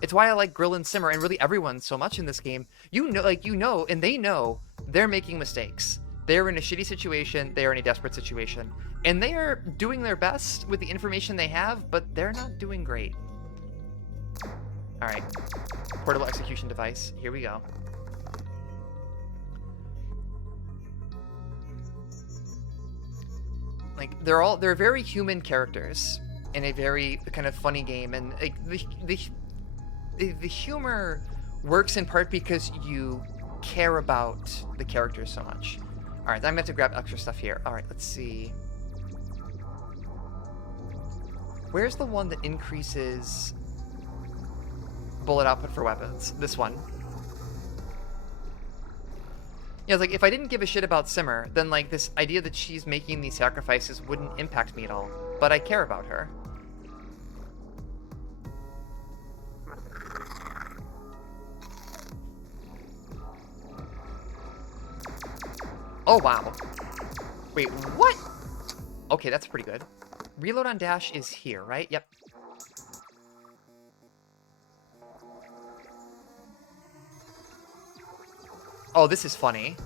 It's why I like Grill and Simmer, and really everyone so much in this game. You know, and they know they're making mistakes. They're in a shitty situation. They are in a desperate situation. And they are doing their best with the information they have, but they're not doing great. All right. Portable execution device. Here we go. Like, they're very human characters in a very kind of funny game, and like the humor works in part because you care about the characters so much. All right, I'm gonna have to grab extra stuff here. All right, let's see. Where's the one that increases bullet output for weapons? This one. Yeah, like, if I didn't give a shit about Simmer, then, like, this idea that she's making these sacrifices wouldn't impact me at all. But I care about her. Oh, wow. Wait, what? Okay, that's pretty good. Reload on dash is here, right? Yep. Oh, this is funny.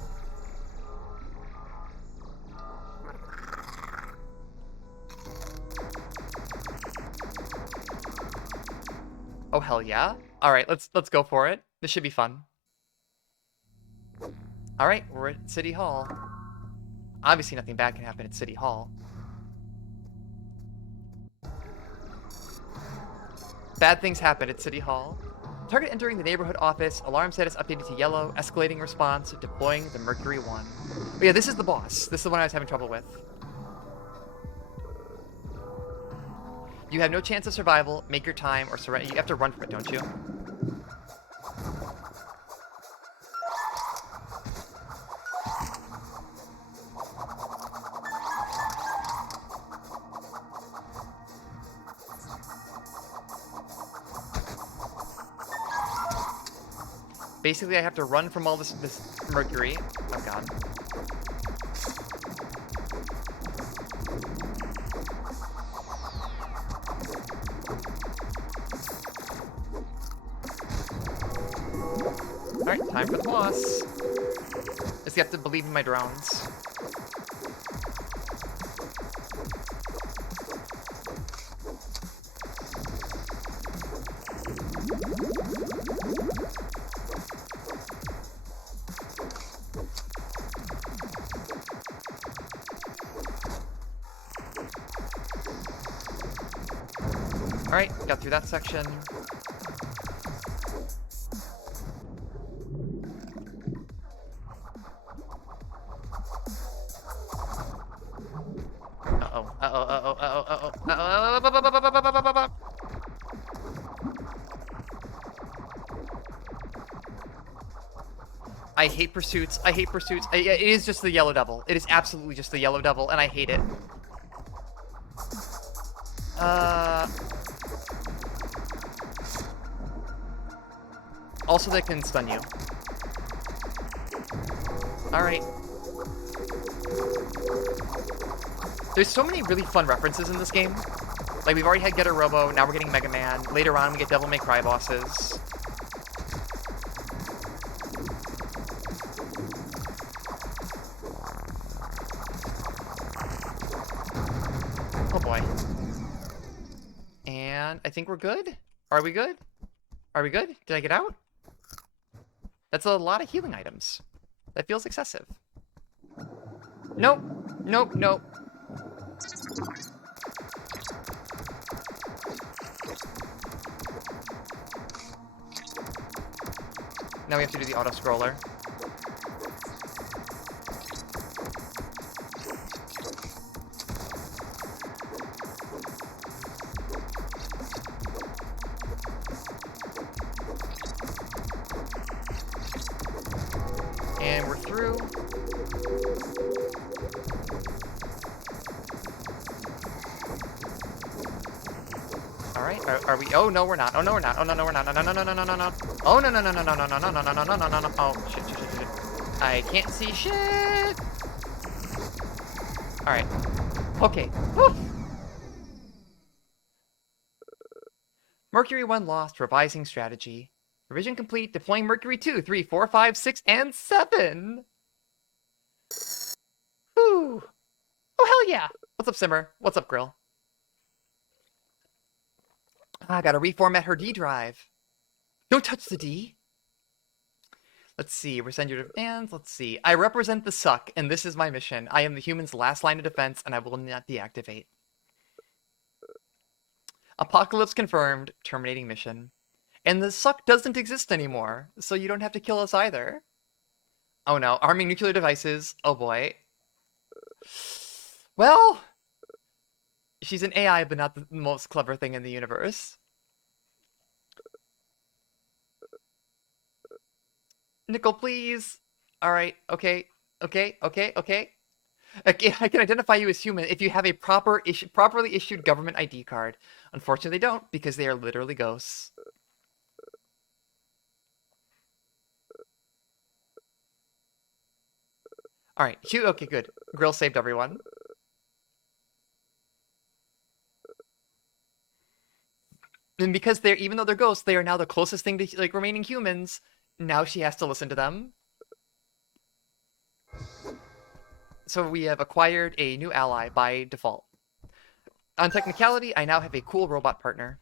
Oh, hell yeah. All right, let's go for it. This should be fun. All right, we're at City Hall. Obviously, nothing bad can happen at City Hall. Bad things happen at City Hall. Target entering the neighborhood office. Alarm status updated to yellow. Escalating response. Deploying the Mercury 1. Oh, yeah, this is the boss. This is the one I was having trouble with. You have no chance of survival. Make your time or surrender. You have to run from it, don't you? Basically, I have to run from all this mercury. Oh, God. Alright, time for the boss. Just have to believe in my drones. Alright, got through that section. I hate pursuits. I hate pursuits. It is just the yellow devil. It is absolutely just the yellow devil, and I hate it. Also, they can stun you. Alright. There's so many really fun references in this game. Like, we've already had Getter Robo, now we're getting Mega Man. Later on, we get Devil May Cry bosses. Oh boy. And I think we're good? Are we good? Are we good? Did I get out? That's a lot of healing items. That feels excessive. Nope. Nope, nope. Now we have to do the auto-scroller. And we're through. All right, are we? Oh no, we're not. Oh no, we're not. Oh no, no, we're not. No, no, no, no, no, no, no, no. Oh no, no, no, no, no, no, no, no, no, no, no, no, no, no. Oh shit, shit, shit, shit. I can't see shit. All right. Okay. Whew. Mercury 1 lost. Revising strategy. Revision complete. Deploying Mercury 2, 3, 4, 5, 6, and 7. Whew. Oh hell yeah. What's up, Simmer? What's up, Grill? I gotta reformat her D drive. Don't touch the D. Let's see. Resend your demands. Let's see. I represent the suck, and this is my mission. I am the human's last line of defense, and I will not deactivate. Apocalypse confirmed. Terminating mission. And the suck doesn't exist anymore, so you don't have to kill us either. Oh no. Arming nuclear devices. Oh boy. Well, she's an AI, but not the most clever thing in the universe. Nickel, please. All right. Okay. Okay. Okay. Okay. I can identify you as human if you have a properly issued government ID card. Unfortunately, they don't because they are literally ghosts. All right. Okay, good. Grill saved everyone. And because even though they're ghosts, they are now the closest thing to like remaining humans. Now she has to listen to them. So we have acquired a new ally by default. On technicality, I now have a cool robot partner.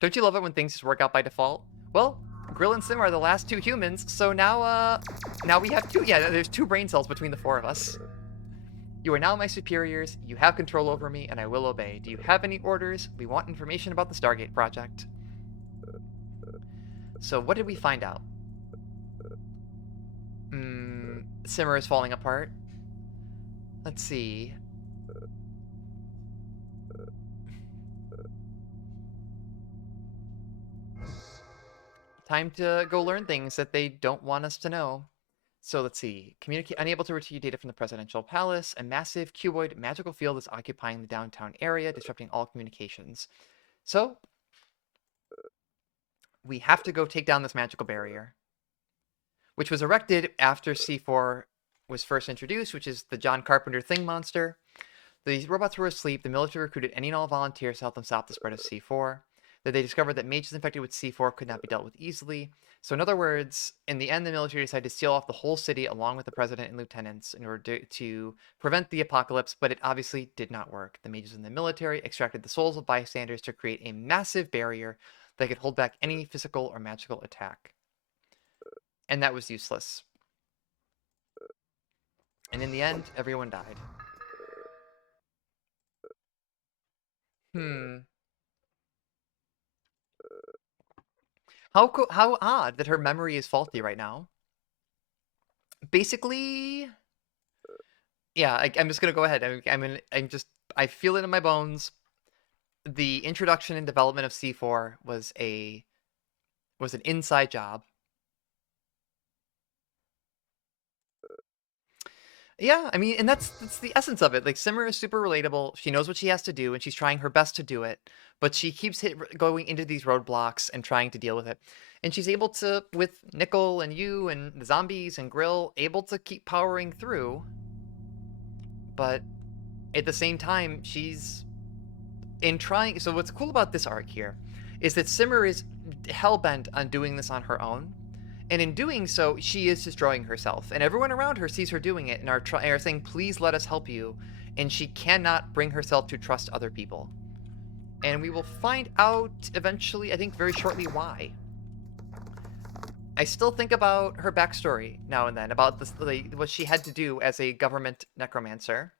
Don't you love it when things just work out by default? Well, Grill and Sim are the last 2 humans, so now we have 2. Yeah, there's 2 brain cells between the 4 of us. You are now my superiors, you have control over me, and I will obey. Do you have any orders? We want information about the Stargate project. So what did we find out? Simmer is falling apart. Let's see. Time to go learn things that they don't want us to know. So let's see. Unable to retrieve data from the presidential palace. A massive cuboid magical field is occupying the downtown area, disrupting all communications. So we have to go take down this magical barrier, which was erected after C4 was first introduced, which is the John Carpenter thing monster. These robots were asleep. The military recruited any and all volunteers to help them stop the spread of C4. That they discovered that mages infected with C4 could not be dealt with easily. So in other words, in the end, the military decided to seal off the whole city along with the president and lieutenants in order to prevent the apocalypse, but it obviously did not work. The mages in the military extracted the souls of bystanders to create a massive barrier that could hold back any physical or magical attack. And that was useless. And in the end, everyone died. How odd that her memory is faulty right now. Basically, yeah, I'm just gonna go ahead. I feel it in my bones. The introduction and development of C4 was an inside job. Yeah, I mean, and that's the essence of it. Like, Simmer is super relatable. She knows what she has to do, and she's trying her best to do it. But she keeps going into these roadblocks and trying to deal with it. And she's able to, with Nickel and you and the zombies and Grill, able to keep powering through. But at the same time, she's in trying. So what's cool about this arc here is that Simmer is hell-bent on doing this on her own. And in doing so, she is destroying herself. And everyone around her sees her doing it and are saying, please let us help you. And she cannot bring herself to trust other people. And we will find out eventually, I think very shortly, why. I still think about her backstory now and then, about what she had to do as a government necromancer.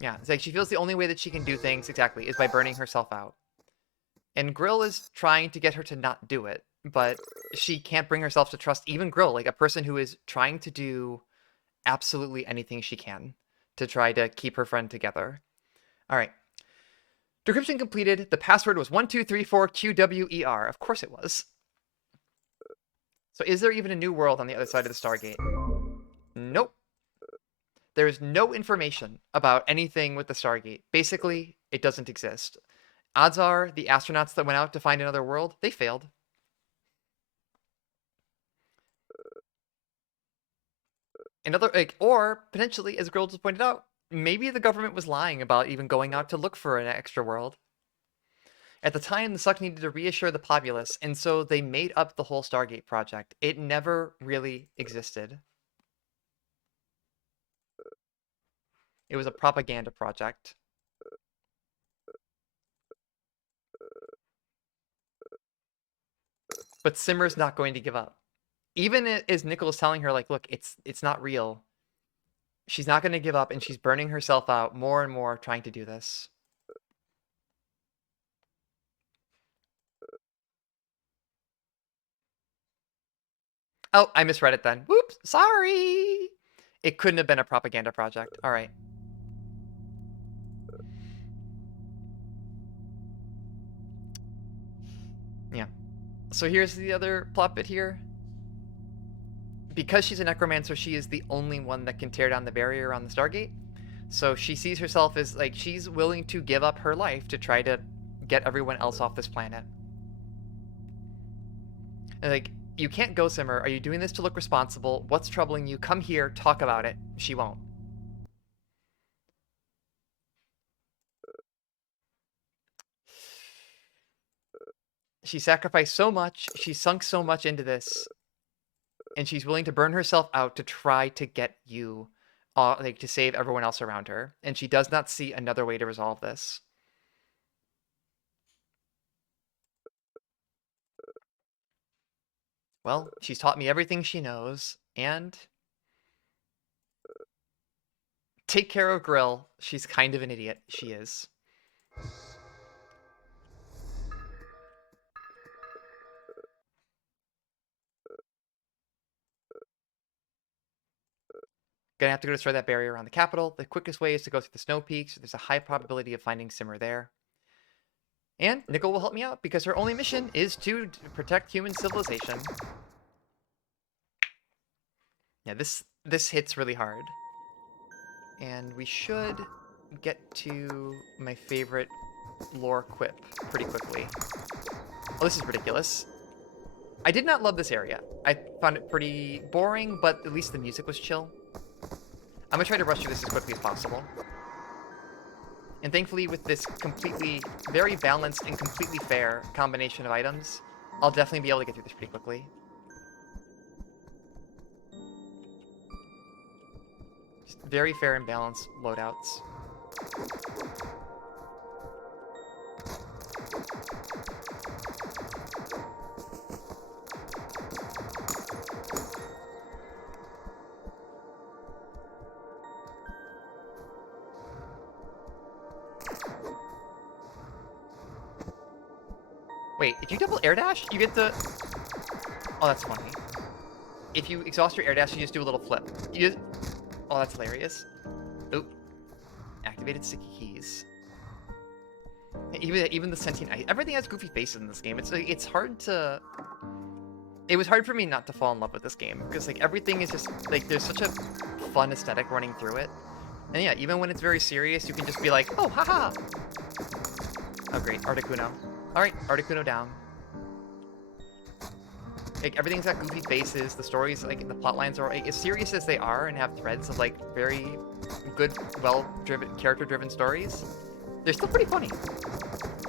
Yeah, it's like she feels the only way that she can do things, exactly, is by burning herself out. And Grill is trying to get her to not do it, but she can't bring herself to trust even Grill, like a person who is trying to do absolutely anything she can to try to keep her friend together. All right. Decryption completed. The password was 1234QWER. Of course it was. So is there even a new world on the other side of the Stargate? Nope. There is no information about anything with the Stargate. Basically, it doesn't exist. Odds are the astronauts that went out to find another world, they failed. Or potentially, as Girl just pointed out, maybe the government was lying about even going out to look for an extra world. At the time, the Suck needed to reassure the populace, and so they made up the whole Stargate project. It never really existed. It was a propaganda project. But Simmer's not going to give up. Even as Nickel is telling her, like, look, it's not real. She's not going to give up, and she's burning herself out more and more trying to do this. Oh, I misread it then. Whoops, sorry. It couldn't have been a propaganda project. All right. Yeah. So here's the other plot bit here. Because she's a necromancer, she is the only one that can tear down the barrier on the Stargate. So she sees herself as, like, she's willing to give up her life to try to get everyone else off this planet. And, like, you can't go, Simmer. Are you doing this to look responsible? What's troubling you? Come here, talk about it. She won't. She sacrificed so much. She sunk so much into this. And she's willing to burn herself out to try to get you, like, to save everyone else around her. And she does not see another way to resolve this. Well, she's taught me everything she knows, and take care of Grill. She's kind of an idiot. She is. Gonna have to go destroy that barrier around the capital. The quickest way is to go through the snow peaks. There's a high probability of finding Simmer there. And Nickel will help me out because her only mission is to protect human civilization. Yeah, this hits really hard. And we should get to my favorite lore quip pretty quickly. Oh, this is ridiculous. I did not love this area. I found it pretty boring, but at least the music was chill. I'm gonna try to rush through this as quickly as possible. And thankfully, with this completely, very balanced and completely fair combination of items, I'll definitely be able to get through this pretty quickly. Just very fair and balanced loadouts. Wait, if you double air dash, you get the... Oh, that's funny. If you exhaust your air dash, you just do a little flip. You just... Oh, that's hilarious. Oop. Activated sticky keys. Even the sentient... Everything has goofy faces in this game. It's hard to... It was hard for me not to fall in love with this game. Because, like, everything is just... Like, there's such a fun aesthetic running through it. And yeah, even when it's very serious, you can just be like, oh, haha! Oh, great. Articuno. Alright, Articuno down. Like, everything's got goofy faces, the stories, like, the plot lines are, like, as serious as they are and have threads of, like, very good, well-driven, character-driven stories, they're still pretty funny.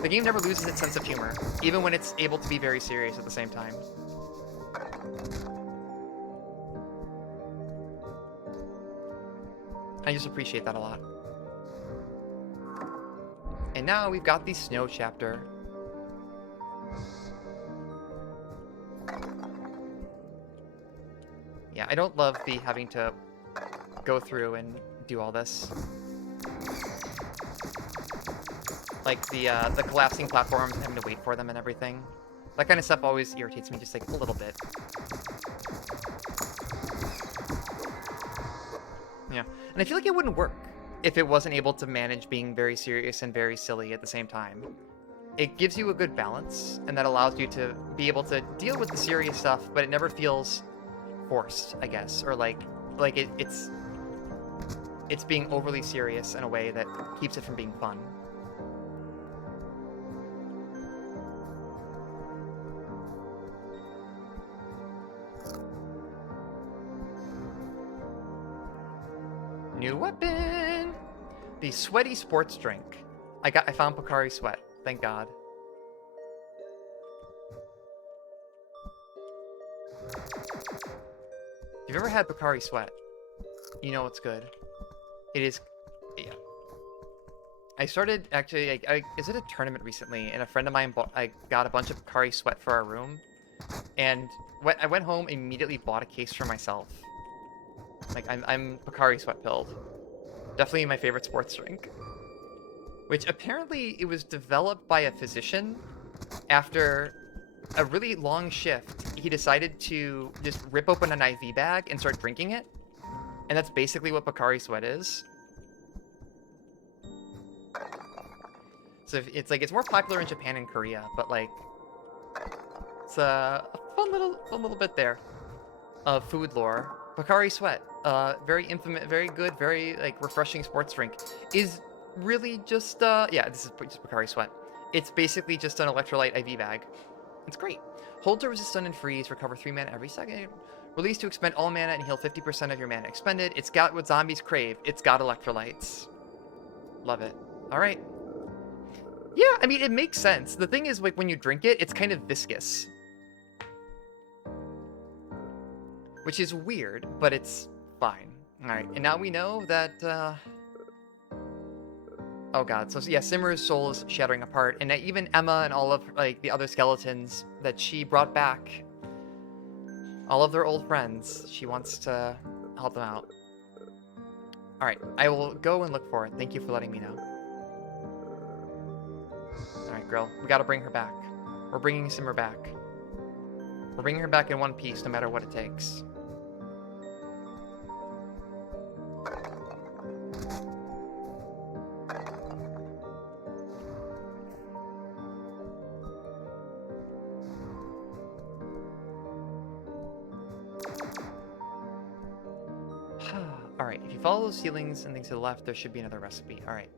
The game never loses its sense of humor, even when it's able to be very serious at the same time. I just appreciate that a lot. And now we've got the snow chapter. Yeah, I don't love the having to go through and do all this. Like the collapsing platforms and having to wait for them and everything. That kind of stuff always irritates me just like a little bit. Yeah, and I feel like it wouldn't work. if it wasn't able to manage being very serious and very silly at the same time. It gives you a good balance, and that allows you to be able to deal with the serious stuff, but it never feels forced, I guess, or like it's being overly serious in a way that keeps it from being fun. New weapon! The sweaty sports drink. I found Pocari Sweat. Thank God. If you've ever had Pocari Sweat, you know it's good. It is, yeah. I started actually. Is it a tournament recently? And a friend of mine I got a bunch of Pocari Sweat for our room, and I went home immediately bought a case for myself. Like I'm Pocari Sweat pilled. Definitely my favorite sports drink. Which apparently it was developed by a physician after a really long shift. He decided to just rip open an IV bag and start drinking it. And that's basically what Pocari Sweat is. So it's more popular in Japan and Korea, but like it's a fun little bit there of food lore. Pocari Sweat, very infamous, very good, very like refreshing sports drink, is really just yeah, this is just Pocari Sweat. It's basically just an electrolyte IV bag. It's great. Hold to resist stun and freeze, recover 3 mana every second. Release to expend all mana and heal 50% of your mana expended. It's got what zombies crave. It's got electrolytes. Love it. All right. Yeah, I mean, it makes sense. The thing is, like, when you drink it, it's kind of viscous. Which is weird, but it's fine. All right, and now we know that, oh god, so yeah, Simmer's soul is shattering apart, and even Emma and all of, like, the other skeletons that she brought back, all of their old friends, she wants to help them out. All right, I will go and look for it. Thank you for letting me know. All right, girl, we gotta bring her back. We're bringing Simmer back. We're bringing her back in one piece, no matter what it takes. All right, if you follow those ceilings and things to the left, there should be another recipe. All right.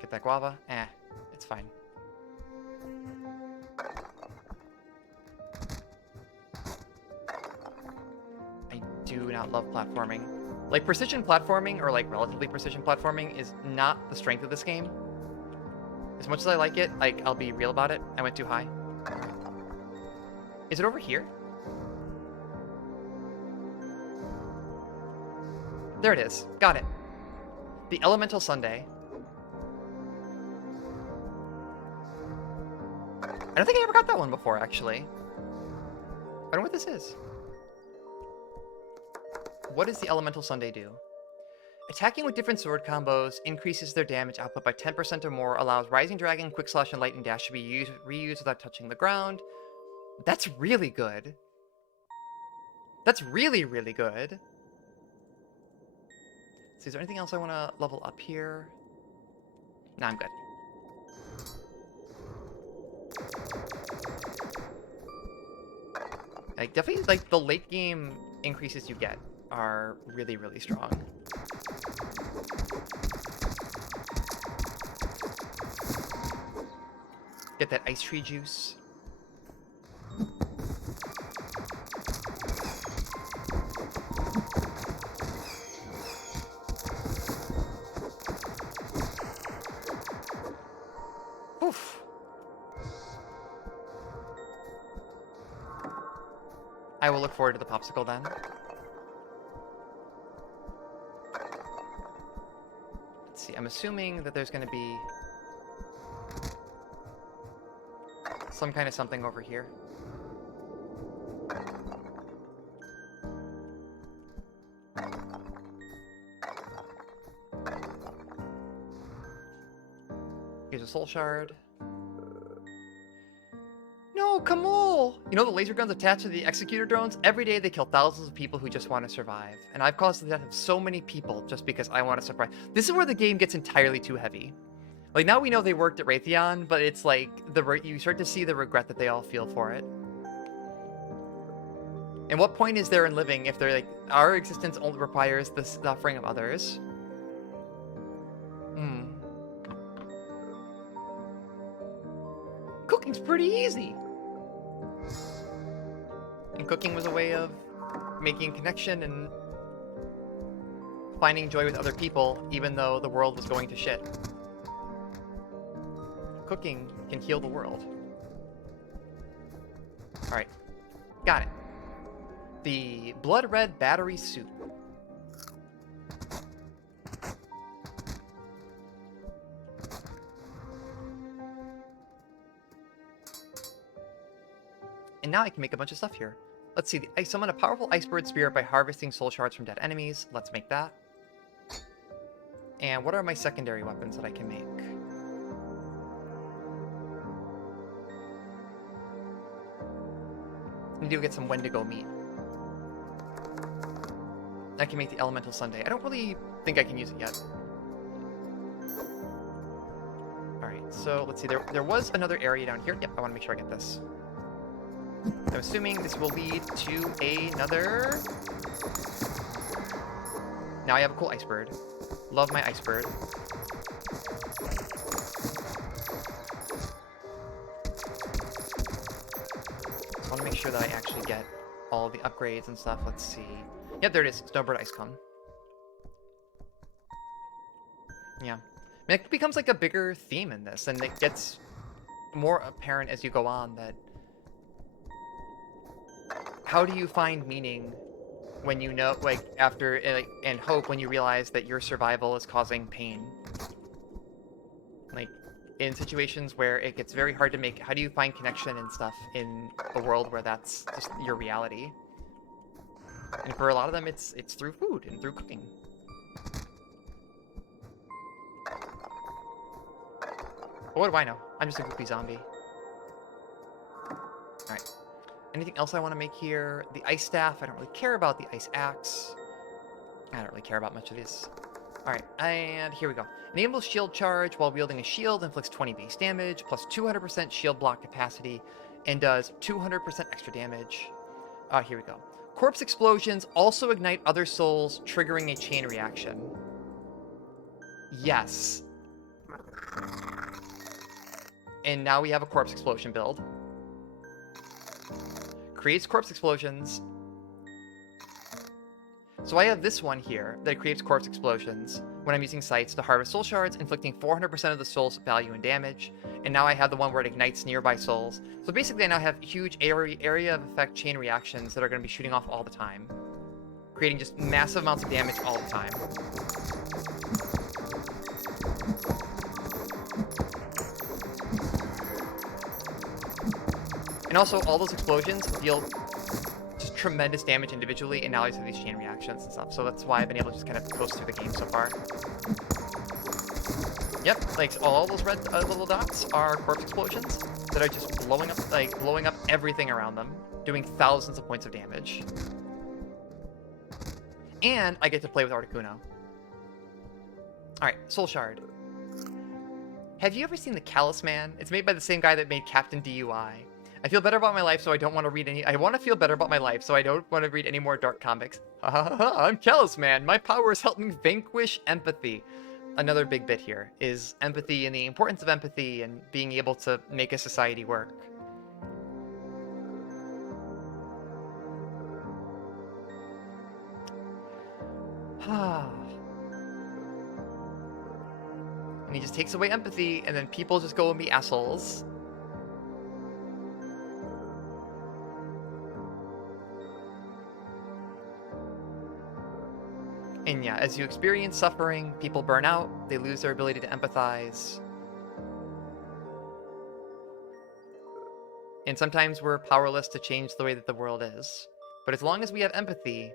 Get that guava? It's fine. I do not love platforming. Like, precision platforming, or like relatively precision platforming, is not the strength of this game. As much as I like it, like, I'll be real about it. I went too high. Is it over here? There it is. Got it. The Elemental Sundae. I don't think I ever got that one before, actually. I don't know what this is. What does the Elemental Sundae do? Attacking with different sword combos increases their damage output by 10% or more, allows Rising Dragon, Quick Slash, and Lightning Dash to be reused without touching the ground. That's really good. That's really, really good. So is there anything else I want to level up here? No, I'm good. Like, definitely, like, the late game increases you get are really, really strong. Get that ice tree juice. Oof. I will look forward to the popsicle then. Let's see, I'm assuming that there's going to be some kind of something over here. Here's a soul shard. No, Kamul! You know the laser guns attached to the executor drones? Every day they kill thousands of people who just want to survive. And I've caused the death of so many people just because I want to survive. This is where the game gets entirely too heavy. Like, now we know they worked at Raytheon, but it's like, you start to see the regret that they all feel for it. And what point is there in living if they're like, our existence only requires the suffering of others? Cooking's pretty easy. And cooking was a way of making connection and finding joy with other people, even though the world was going to shit. Cooking can heal the world. Alright. Got it. The blood red battery soup. And now I can make a bunch of stuff here. Let's see. I summon a powerful Icebird Spirit by harvesting soul shards from dead enemies. Let's make that. And what are my secondary weapons that I can make? I need to go get some Wendigo meat. I can make the Elemental Sundae. I don't really think I can use it yet. Alright, so let's see. There was another area down here. Yep, I want to make sure I get this. I'm assuming this will lead to another... Now I have a cool Icebird. Love my Icebird. I want to make sure that I actually get all the upgrades and stuff. Let's see. Yep, there it is. Snowbird Icecone. Yeah. I mean, it becomes like a bigger theme in this, and it gets more apparent as you go on that how do you find meaning when you know, like, after, like, and hope when you realize that your survival is causing pain? Like, in situations where it gets very hard to make, how do you find connection and stuff in a world where that's just your reality? And for a lot of them, it's through food and through cooking. But what do I know? I'm just a goofy zombie. Alright. Anything else I want to make here? The ice staff, I don't really care about. The ice axe, I don't really care about much of this. Alright, and here we go. Enables shield charge while wielding a shield, inflicts 20 base damage, plus 200% shield block capacity, and does 200% extra damage. Here we go. Corpse explosions also ignite other souls, triggering a chain reaction. Yes. And now we have a corpse explosion build. Creates corpse explosions. So I have this one here that creates corpse explosions when I'm using sights to harvest soul shards, inflicting 400% of the soul's value and damage. And now I have the one where it ignites nearby souls. So basically I now have huge area of effect chain reactions that are going to be shooting off all the time, creating just massive amounts of damage all the time. And also, all those explosions deal just tremendous damage individually, and now I have these chain reactions and stuff. So that's why I've been able to just kind of coast through the game so far. Yep, like all those red little dots are corpse explosions that are just blowing up everything around them, doing thousands of points of damage. And I get to play with Articuno. Alright, Soul Shard. Have you ever seen The Callous Man? It's made by the same guy that made Captain DUI. I feel better about my life, so I don't want to read any... I want to feel better about my life, so I don't want to read any more dark comics. I'm Callous Man. My powers help me vanquish empathy. Another big bit here is empathy and the importance of empathy and being able to make a society work. And he just takes away empathy, and then people just go and be assholes. And yeah, as you experience suffering, people burn out, they lose their ability to empathize. And sometimes we're powerless to change the way that the world is. But as long as we have empathy,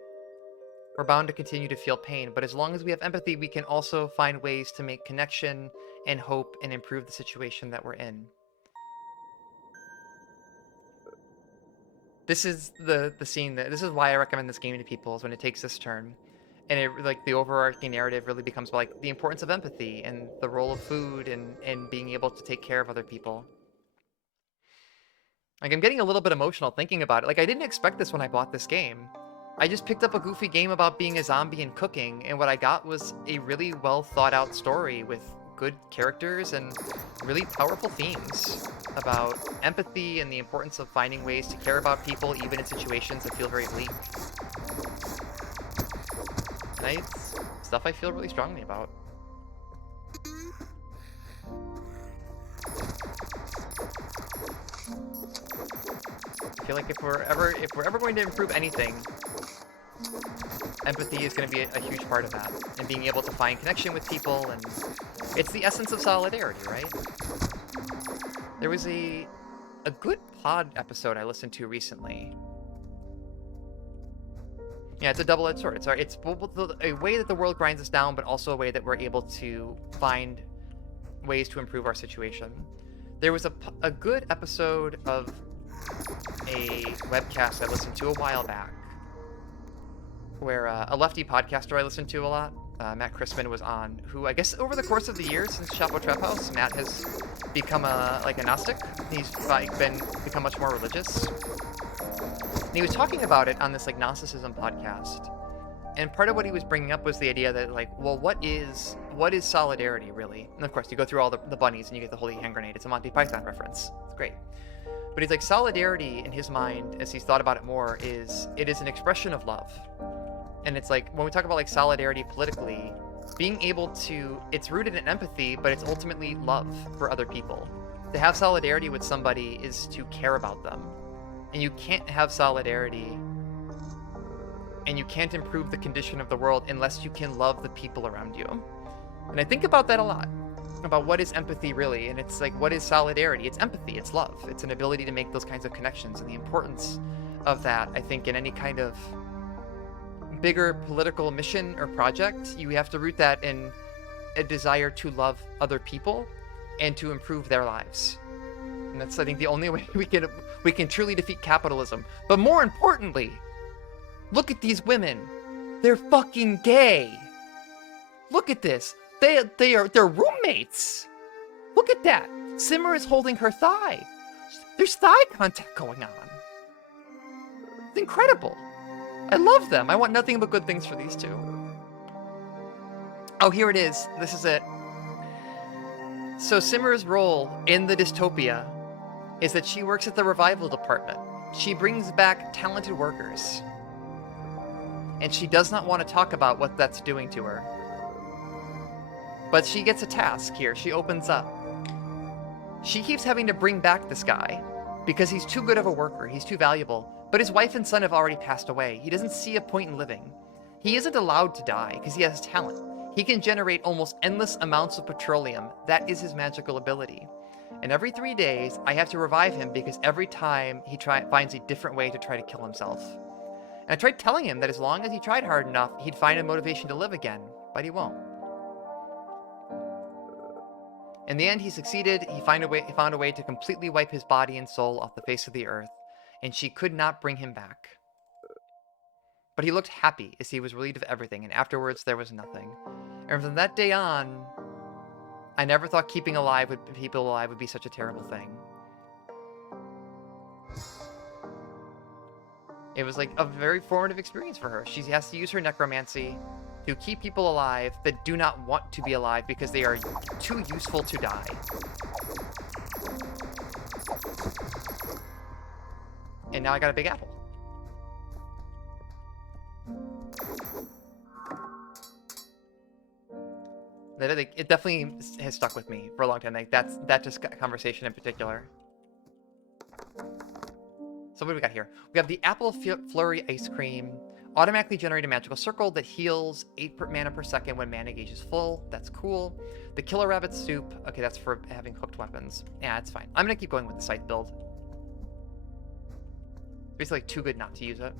We're bound to continue to feel pain, but as long as we have empathy, we can also find ways to make connection and hope and improve the situation that we're in. This is the scene this is why I recommend this game to people, is when it takes this turn. And it, like, the overarching narrative really becomes like the importance of empathy and the role of food and being able to take care of other people. Like, I'm getting a little bit emotional thinking about it. Like, I didn't expect this when I bought this game. I just picked up a goofy game about being a zombie and cooking, and what I got was a really well thought out story with good characters and really powerful themes about empathy and the importance of finding ways to care about people even in situations that feel very bleak. And it's stuff I feel really strongly about. I feel like if we're ever going to improve anything, empathy is going to be a huge part of that, and being able to find connection with people, and it's the essence of solidarity, right? There was a good pod episode I listened to recently. Yeah, it's a double-edged sword. It's a way that the world grinds us down, but also a way that we're able to find ways to improve our situation. There was a good episode of a webcast I listened to a while back, where a lefty podcaster I listened to a lot, Matt Christman, was on, who I guess over the course of the years since Chapo Trap House, Matt has become a Gnostic. He's become much more religious. And he was talking about it on this like Gnosticism podcast. And part of what he was bringing up was the idea that, like, well, what is solidarity really? And of course, you go through all the bunnies and you get the holy hand grenade. It's a Monty Python reference. It's great. But he's like, solidarity in his mind, as he's thought about it more, is an expression of love. And it's like, when we talk about like solidarity politically, being able to, it's rooted in empathy, but it's ultimately love for other people. To have solidarity with somebody is to care about them. And you can't have solidarity and you can't improve the condition of the world unless you can love the people around you. And I think about that a lot, about what is empathy really, and it's like, what is solidarity? It's empathy, it's love, it's an ability to make those kinds of connections, and the importance of that, I think, in any kind of bigger political mission or project, you have to root that in a desire to love other people and to improve their lives. And that's, I think, the only way we can truly defeat capitalism. But more importantly, look at these women. They're fucking gay. Look at this. They're roommates. Look at that. Simmer is holding her thigh. There's thigh contact going on. It's incredible. I love them. I want nothing but good things for these two. Oh, here it is. This is it. So Simmer's role in the dystopia is that she works at the revival department. She brings back talented workers. And she does not want to talk about what that's doing to her. But she gets a task here. She opens up. She keeps having to bring back this guy because he's too good of a worker. He's too valuable. But his wife and son have already passed away. He doesn't see a point in living. He isn't allowed to die because he has talent. He can generate almost endless amounts of petroleum. That is his magical ability. And every 3 days, I have to revive him because every time he finds a different way to try to kill himself. And I tried telling him that as long as he tried hard enough, he'd find a motivation to live again, but he won't. In the end, he succeeded. He found a way to completely wipe his body and soul off the face of the earth, and she could not bring him back. But he looked happy as he was relieved of everything, and afterwards there was nothing. And from that day on, I never thought keeping people alive would be such a terrible thing. It was like a very formative experience for her. She has to use her necromancy to keep people alive that do not want to be alive because they are too useful to die. And now I got a big apple. It definitely has stuck with me for a long time. Like that just conversation in particular. So what do we got here? We have the apple flurry ice cream. Automatically generate a magical circle that heals 8 mana per second when mana gauge is full. That's cool. The killer rabbit soup. Okay, that's for having hooked weapons. Yeah, it's fine. I'm gonna keep going with the scythe build. Basically too good not to use it.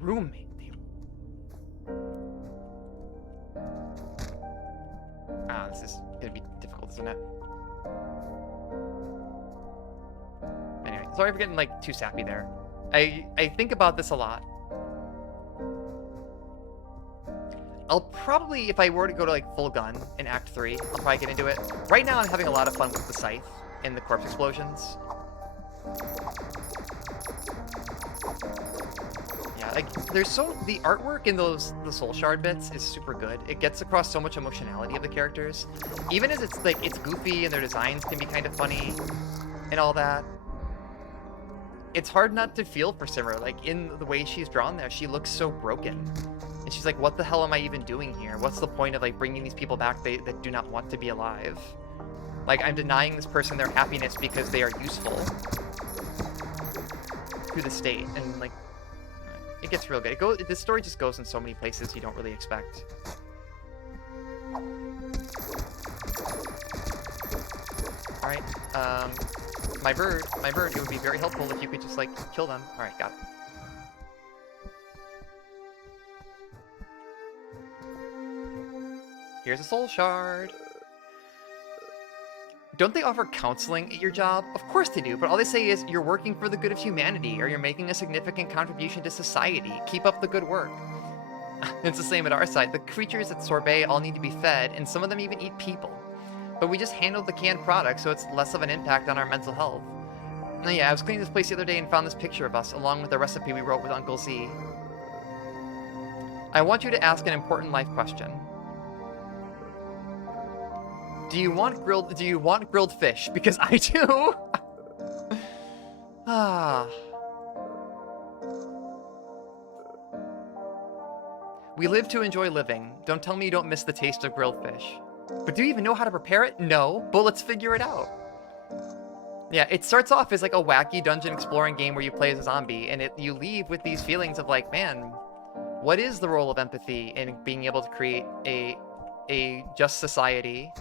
roommate. Ah, this is gonna be difficult, isn't it? Anyway, sorry for getting like too sappy there. I think about this a lot. I'll probably, if I were to go to like full gun in Act 3, I'll probably get into it. Right now I'm having a lot of fun with the scythe and the corpse explosions. Yeah, like the artwork in the soul shard bits is super good. It gets across so much emotionality of the characters. Even as it's like, it's goofy and their designs can be kind of funny and all that. It's hard not to feel for Simmer. Like, in the way she's drawn there, she looks so broken. And she's like, what the hell am I even doing here? What's the point of, like, bringing these people back that do not want to be alive? Like, I'm denying this person their happiness because they are useful to the state. And, like, it gets real good. This story just goes in so many places you don't really expect. Alright, my bird, it would be very helpful if you could just, like, kill them. Alright, got it. Here's a soul shard. Don't they offer counseling at your job? Of course they do, but all they say is, you're working for the good of humanity, or you're making a significant contribution to society. Keep up the good work. It's the same at our side. The creatures at Sorbet all need to be fed, and some of them even eat people. But we just handle the canned product, so it's less of an impact on our mental health. And yeah, I was cleaning this place the other day and found this picture of us, along with a recipe we wrote with Uncle Z. I want you to ask an important life question. Do you want grilled fish? Because I do. Ah. We live to enjoy living. Don't tell me you don't miss the taste of grilled fish. But do you even know how to prepare it? No, but let's figure it out. Yeah, it starts off as like a wacky dungeon exploring game where you play as a zombie, and you leave with these feelings of like, man, what is the role of empathy in being able to create a just society?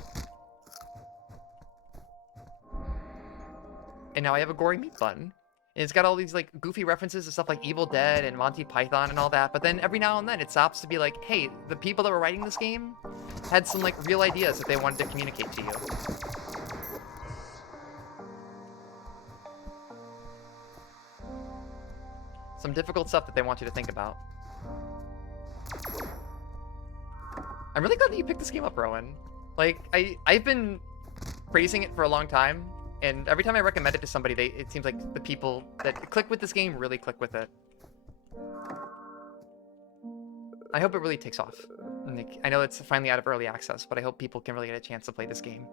And now I have a gory meat button. And it's got all these like goofy references to stuff like Evil Dead and Monty Python and all that. But then every now and then it stops to be like, hey, the people that were writing this game had some like real ideas that they wanted to communicate to you. Some difficult stuff that they want you to think about. I'm really glad that you picked this game up, Rowan. Like, I've been praising it for a long time. And every time I recommend it to somebody, it seems like the people that click with this game really click with it. I hope it really takes off. Nick, I know it's finally out of early access, but I hope people can really get a chance to play this game.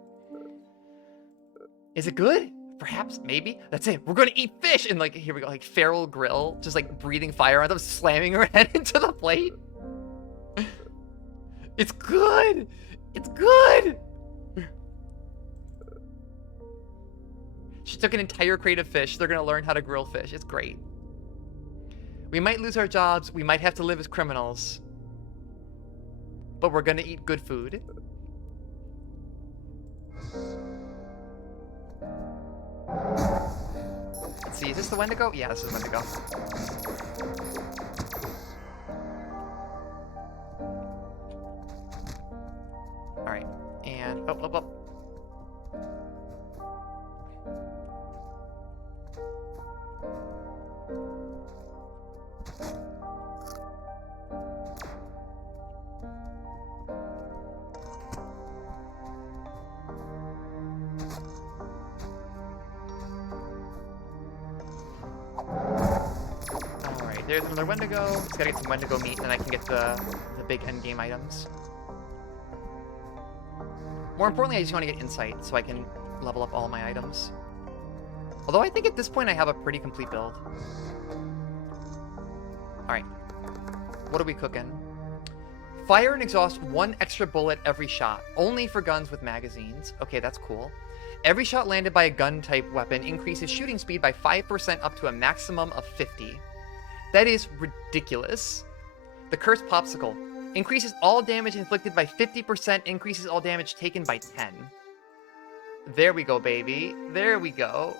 Is it good? Perhaps, maybe. That's it. We're gonna eat fish! And like, here we go, like feral grill, just like breathing fire on them, slamming her head into the plate. It's good! It's good! She took an entire crate of fish. They're going to learn how to grill fish. It's great. We might lose our jobs. We might have to live as criminals. But we're going to eat good food. Let's see. Is this the Wendigo? Yeah, this is Wendigo. Alright. And... Oh. There's another Wendigo. Just gotta get some Wendigo meat, and I can get the big endgame items. More importantly, I just want to get insight so I can level up all my items. Although I think at this point I have a pretty complete build. Alright. What are we cooking? Fire and exhaust 1 extra bullet every shot. Only for guns with magazines. Okay, that's cool. Every shot landed by a gun-type weapon increases shooting speed by 5% up to a maximum of 50. That is ridiculous. The Cursed Popsicle. Increases all damage inflicted by 50%, increases all damage taken by 10. There we go, baby. There we go.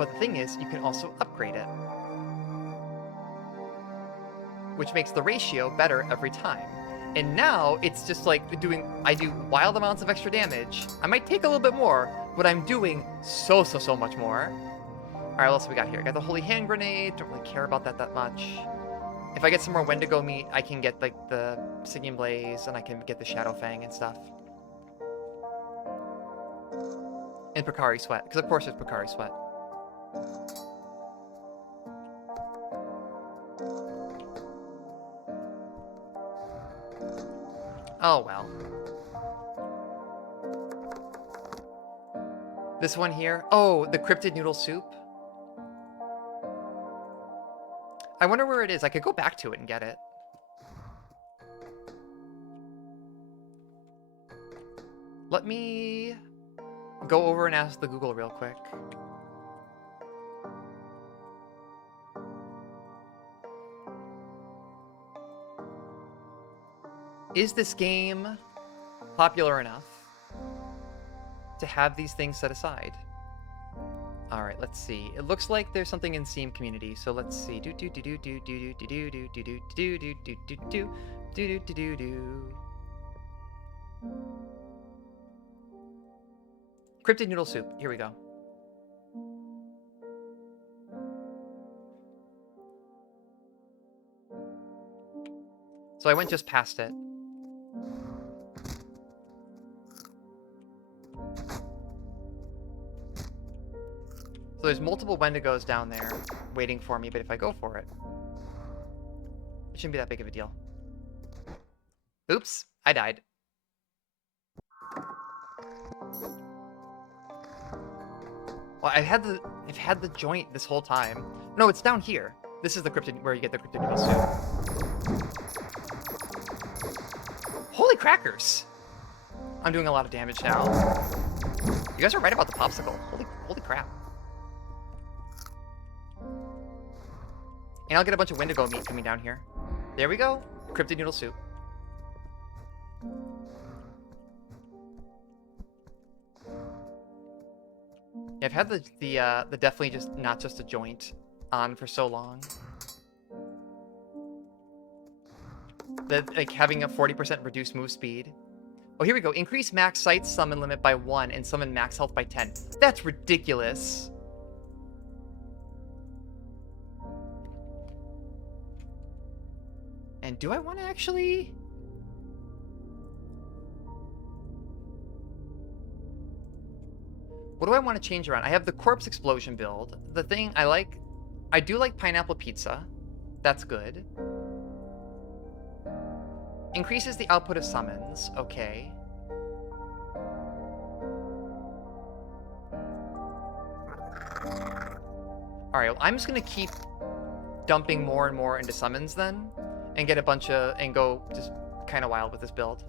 But the thing is, you can also upgrade it, which makes the ratio better every time. And now it's just like I do wild amounts of extra damage. I might take a little bit more, but I'm doing so much more. All right, what else we got here? Got the Holy Hand Grenade. Don't really care about that much. If I get some more Wendigo meat, I can get like the Singing Blaze, and I can get the Shadow Fang and stuff. And Picari Sweat, because of course there's Picari Sweat. Oh well. This one here. Oh, the Cryptid Noodle Soup. I wonder where it is. I could go back to it and get it. Let me go over and ask the Google real quick. Is this game popular enough to have these things set aside? All right, let's see. It looks like there's something in Steam community, so let's see. Cryptid Noodle Soup. Here we go. So I went just past it. So there's multiple Wendigos down there waiting for me, but if I go for it, it shouldn't be that big of a deal. Oops, I died. Well, I've had the joint this whole time. No, it's down here. This is the cryptid where you get the cryptid noodle soup. Holy crackers! I'm doing a lot of damage now. You guys are right about the popsicle. Holy crap. And I'll get a bunch of Wendigo meat coming down here. There we go. Cryptid noodle soup. Yeah, I've had the definitely just not just a joint on for so long. That like having a 40% reduced move speed. Oh, here we go. Increase max sight summon limit by 1 and summon max health by 10. That's ridiculous. And do I want to actually... What do I want to change around? I have the Corpse Explosion build. The thing I do like Pineapple Pizza. That's good. Increases the output of summons. Okay. Alright, well, I'm just gonna keep dumping more and more into summons then. And get a bunch of... and go just kind of wild with this build.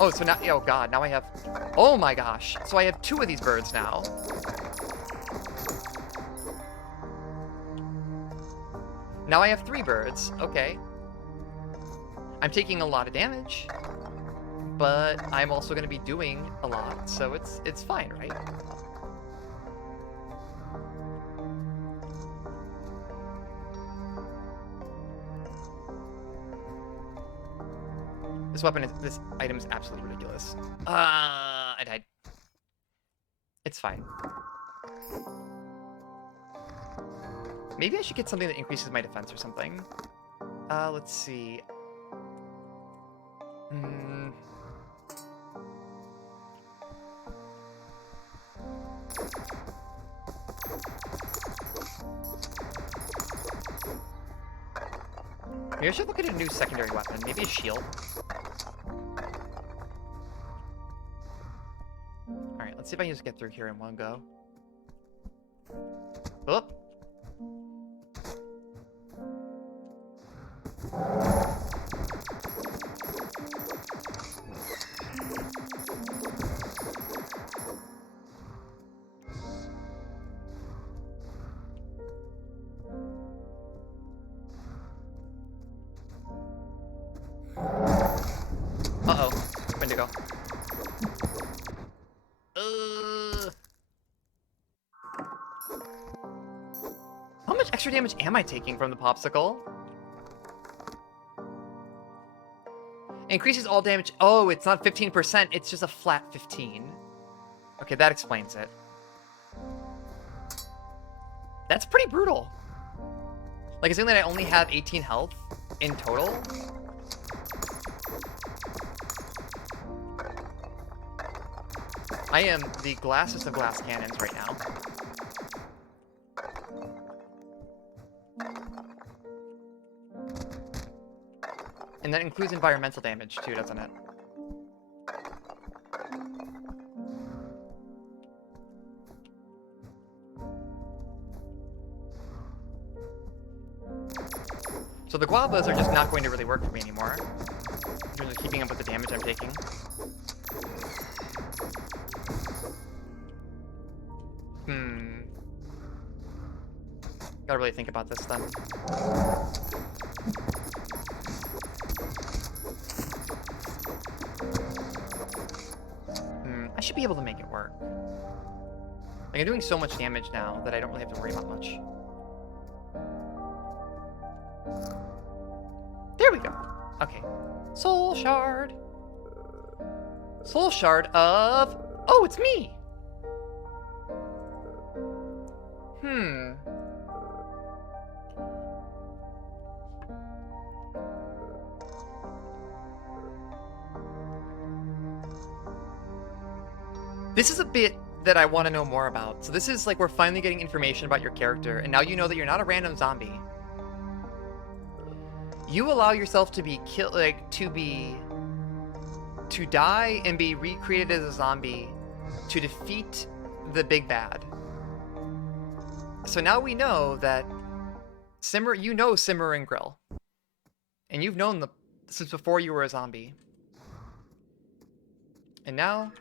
Oh, so now... oh god, now I have... oh my gosh. So I have 2 of these birds now. Now I have 3 birds. Okay. I'm taking a lot of damage. But I'm also going to be doing a lot. So it's fine, right? This item is absolutely ridiculous. I died. It's fine. Maybe I should get something that increases my defense or something. Let's see. Maybe I should look at a new secondary weapon. Maybe a shield. Alright, let's see if I can just get through here in one go. Oh! Uh-oh. Wendigo. How much extra damage am I taking from the popsicle? Increases all damage. Oh, it's not 15%. It's just a flat 15. Okay, that explains it. That's pretty brutal. Like, assuming that I only have 18 health in total. I am the glassest of glass cannons right now. And that includes environmental damage too, doesn't it? So the guavas are just not going to really work for me anymore, in terms of keeping up with the damage I'm taking. Gotta really think about this then. I should be able to make it work. Like, I'm doing so much damage now that I don't really have to worry about much. There we go. Okay. Soul shard. Soul shard of... Oh, it's me! This is a bit that I want to know more about. So this is like we're finally getting information about your character, and now you know that you're not a random zombie. You allow yourself to be killed, like to die and be recreated as a zombie to defeat the big bad. So now we know that Simmer, you know Simmer and Grill, and you've known them since before you were a zombie. And now.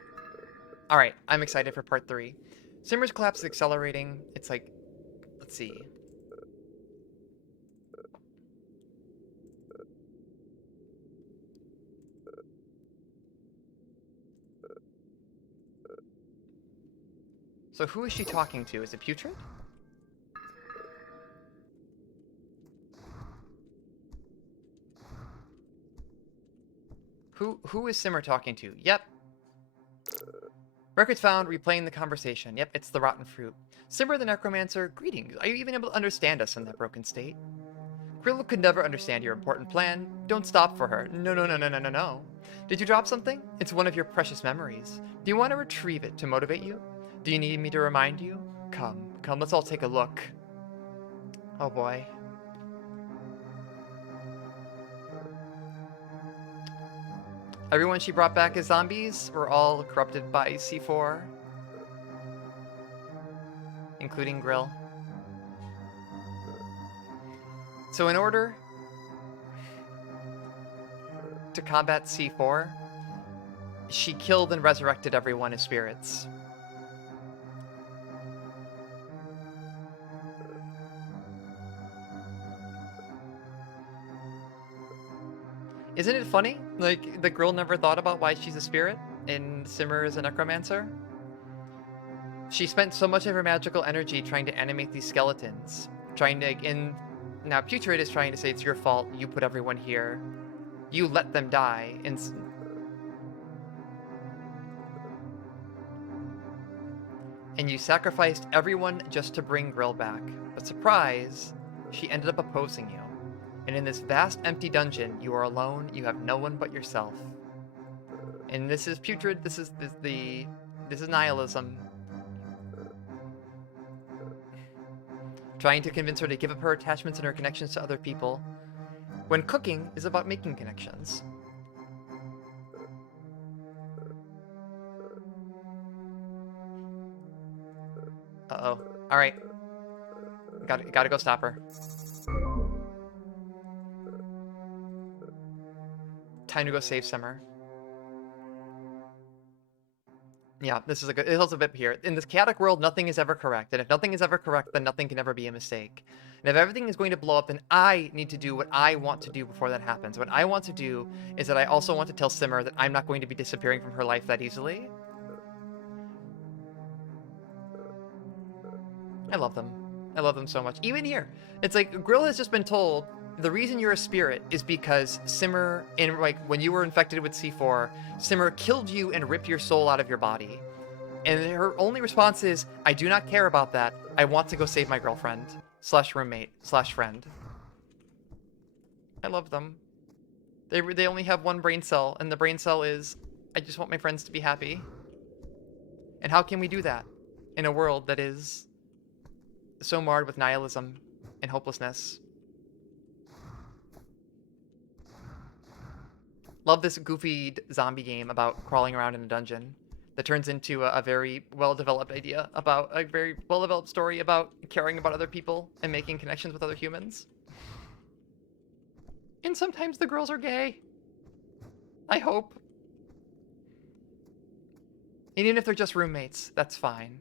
Alright, I'm excited for part 3. Simmer's collapse is accelerating. It's like, let's see. So who is she talking to? Is it Putrid? Who is Simmer talking to? Yep. Records found, replaying the conversation. Yep, it's the rotten fruit. Simmer the Necromancer, greetings. Are you even able to understand us in that broken state? Grill could never understand your important plan. Don't stop for her. No. Did you drop something? It's one of your precious memories. Do you want to retrieve it to motivate you? Do you need me to remind you? Come, let's all take a look. Oh boy. Everyone she brought back as zombies were all corrupted by C4. Including Grill. So in order to combat C4, she killed and resurrected everyone as spirits. Isn't it funny? Like, the girl never thought about why she's a spirit, and Simmer is a necromancer. She spent so much of her magical energy trying to animate these skeletons. Now Putrid is trying to say it's your fault, you put everyone here. You let them die, and you sacrificed everyone just to bring Grill back. But surprise, she ended up opposing you. And in this vast, empty dungeon, you are alone. You have no one but yourself. And this is Putrid. This is nihilism. Trying to convince her to give up her attachments and her connections to other people, when cooking is about making connections. Uh-oh. All right. Gotta go stop her. Time to go save Simmer. Yeah, this is a good. It holds a bit here. In this chaotic world, nothing is ever correct, and if nothing is ever correct, then nothing can ever be a mistake. And if everything is going to blow up, then I need to do what I want to do before that happens. What I want to do is that I also want to tell Simmer that I'm not going to be disappearing from her life that easily. I love them. I love them so much. Even here, it's like Grill has just been told the reason you're a spirit is because Simmer, in like when you were infected with C4, Simmer killed you and ripped your soul out of your body. And her only response is, I do not care about that. I want to go save my girlfriend slash roommate slash friend. I love them. They only have one brain cell, and the brain cell is, I just want my friends to be happy. And how can we do that in a world that is so marred with nihilism and hopelessness? Love this goofy zombie game about crawling around in a dungeon that turns into a very well-developed idea about a very well-developed story about caring about other people and making connections with other humans. And sometimes the girls are gay. I hope. And even if they're just roommates, that's fine.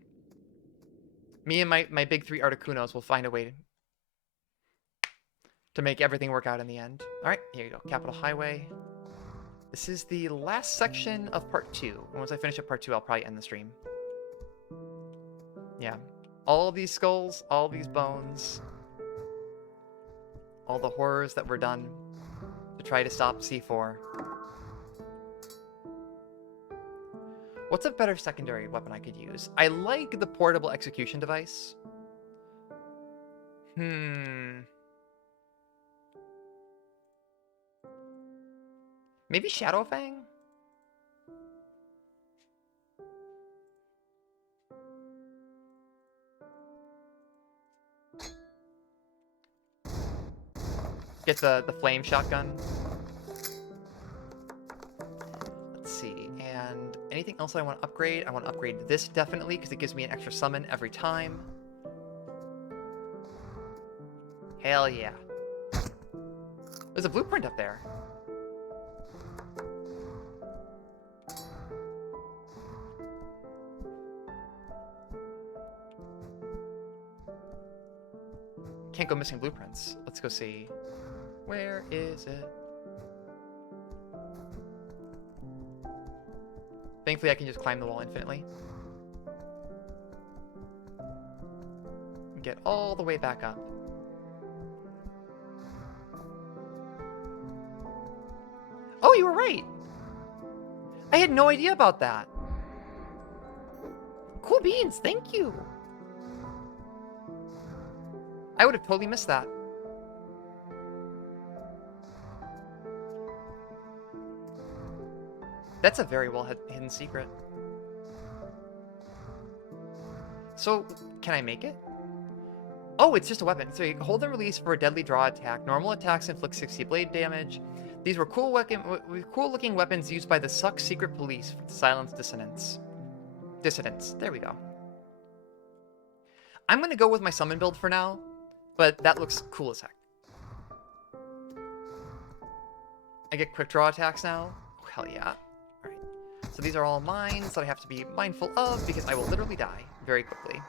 Me and my big 3 Articunos will find a way to make everything work out in the end. All right, here you go. Capitol Highway. This is the last section of part 2. And once I finish up part 2, I'll probably end the stream. Yeah. All these skulls, all these bones, all the horrors that were done to try to stop C4. What's a better secondary weapon I could use? I like the portable execution device. Maybe Shadowfang? Get the flame shotgun. Let's see, and anything else I want to upgrade? I want to upgrade this definitely, because it gives me an extra summon every time. Hell yeah. There's a blueprint up there. Can't go missing blueprints. Let's go see. Where is it? Thankfully, I can just climb the wall infinitely. Get all the way back up. Oh, you were right! I had no idea about that. Cool beans, thank you! I would have totally missed that. That's a very well hidden secret. So, can I make it? Oh, it's just a weapon. So you hold and release for a deadly draw attack. Normal attacks inflict 60 blade damage. These were cool looking weapons used by the Suck secret police to silence dissonance. Dissidents. There we go. I'm going to go with my summon build for now, but that looks cool as heck. I get quick draw attacks now. Oh, hell yeah. Alright. So these are all mines that I have to be mindful of because I will literally die very quickly.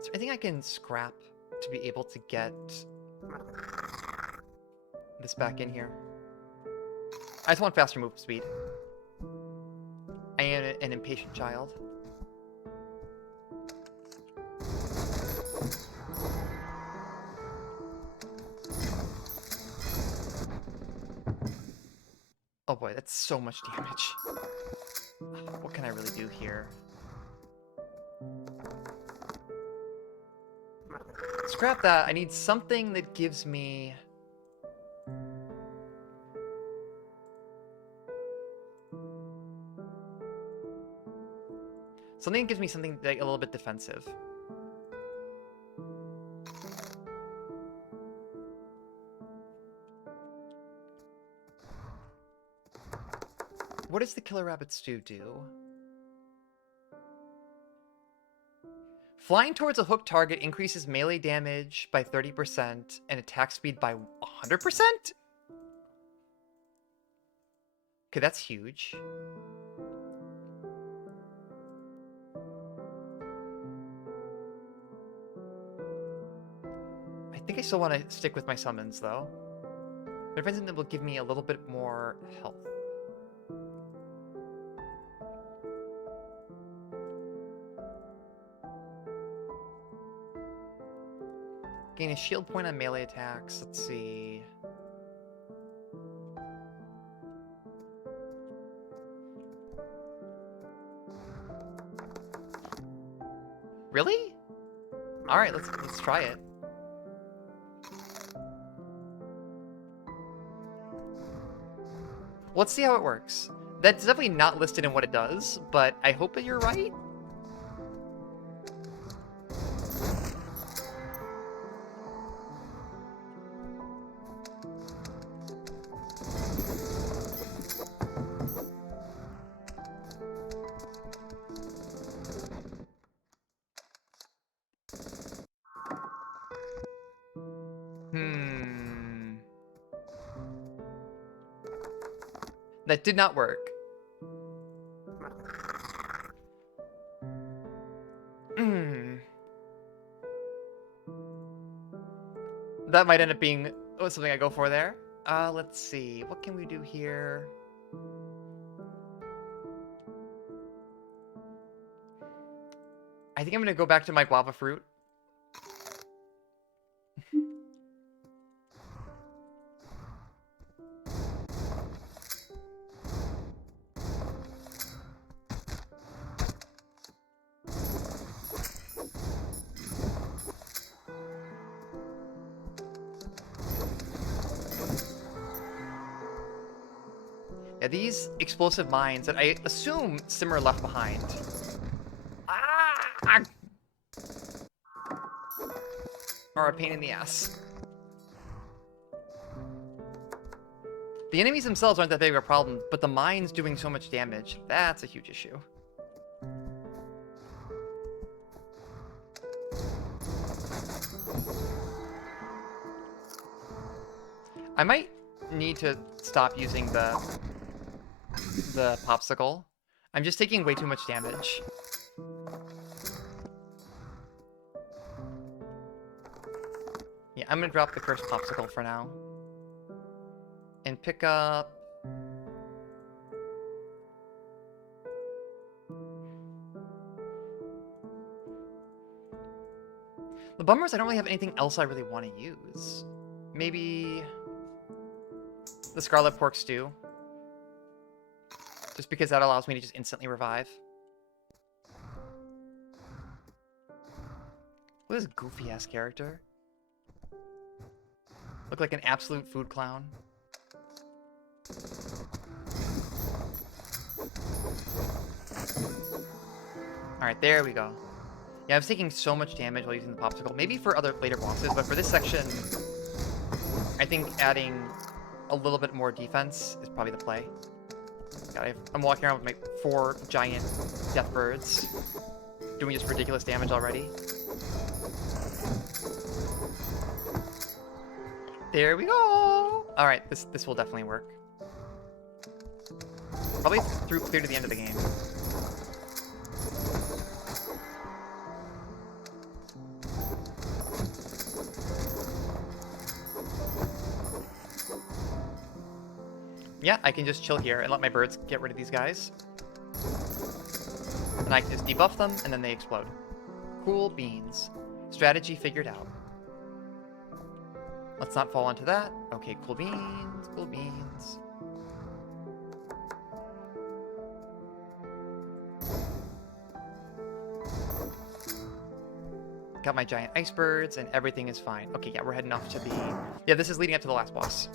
Is there anything I can scrap to be able to get this back in here? I just want faster move speed. I am an impatient child. Oh boy, that's so much damage. What can I really do here? Scrap that. I need something that gives me... something that gives me something like a little bit defensive. What does the killer rabbit stew do? Flying towards a hooked target increases melee damage by 30% and attack speed by 100%? Okay, that's huge. I think I still want to stick with my summons, though. But if anything, that will give me a little bit more health. Gain a shield point on melee attacks. Let's see. Really? All right, let's try it. Let's see how it works. That's definitely not listed in what it does, but I hope that you're right. That did not work. That might end up being something I go for there. Let's see. What can we do here? I think I'm going to go back to my guava fruit. Yeah, these explosive mines that I assume Simmer left behind. Ah! Are a pain in the ass. The enemies themselves aren't that big of a problem, but the mines doing so much damage, that's a huge issue. I might need to stop using the popsicle. I'm just taking way too much damage. Yeah, I'm gonna drop the cursed popsicle for now. And pick up... The bummer is I don't really have anything else I really want to use. Maybe... the Scarlet Pork Stew. Just because that allows me to just instantly revive. Look at this goofy-ass character. Look like an absolute food clown. Alright, there we go. Yeah, I was taking so much damage while using the popsicle. Maybe for other later bosses, but for this section, I think adding a little bit more defense is probably the play. God, I'm walking around with my 4 giant death birds, doing just ridiculous damage already. There we go! Alright, this will definitely work. Probably clear to the end of the game. Yeah, I can just chill here and let my birds get rid of these guys. And I can just debuff them, and then they explode. Cool beans. Strategy figured out. Let's not fall into that. Okay, cool beans, cool beans. Got my giant ice birds, and everything is fine. Okay, yeah, we're heading off to the... Yeah, this is leading up to the last boss.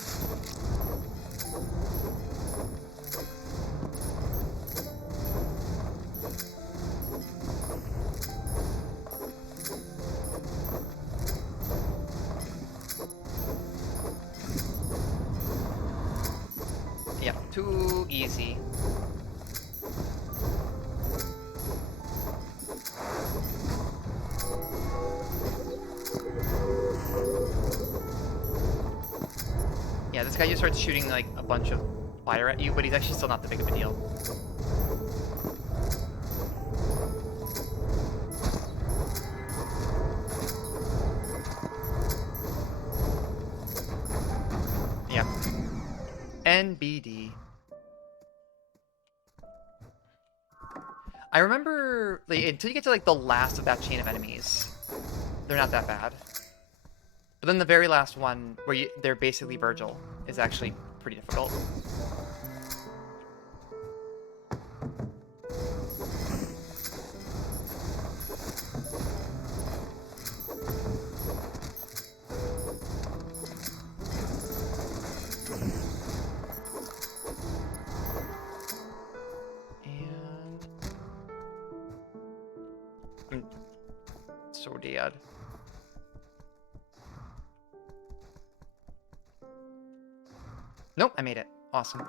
Yeah, too easy. Yeah, this guy just starts shooting like a bunch of fire at you, but he's actually still not that big of a deal. Yeah. NBD. I remember, like, until you get to like the last of that chain of enemies, they're not that bad. But then the very last one, where they're basically Virgil, is actually pretty difficult. And... I'm so dead. Nope, I made it. Awesome.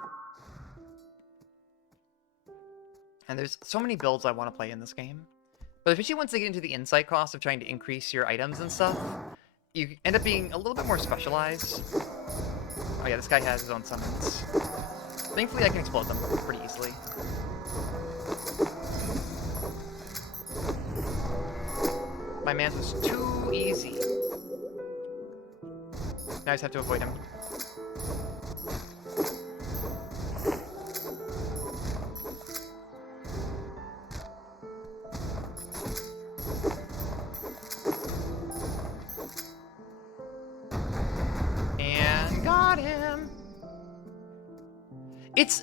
And there's so many builds I want to play in this game. But especially once they get into the insight cost of trying to increase your items and stuff, you end up being a little bit more specialized. Oh yeah, this guy has his own summons. Thankfully I can explode them pretty easily. My man was too easy. Now I just have to avoid him. And got him. It's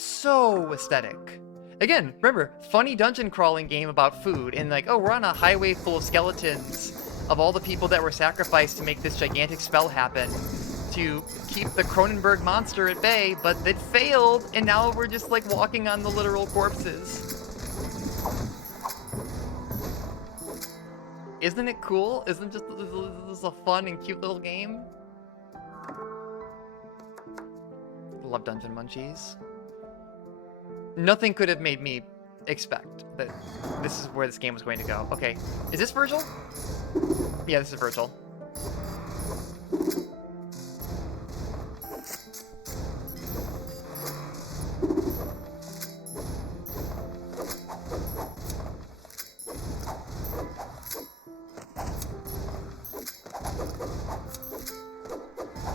so aesthetic. Again, remember, funny dungeon crawling game about food, and like, oh, we're on a highway full of skeletons of all the people that were sacrificed to make this gigantic spell happen to keep the Cronenberg monster at bay, but it failed, and now we're just like walking on the literal corpses. Isn't it cool? Isn't this a fun and cute little game? Love Dungeon Munchies. Nothing could have made me expect that this is where this game was going to go. Okay, is this Virgil? Yeah, this is Virgil.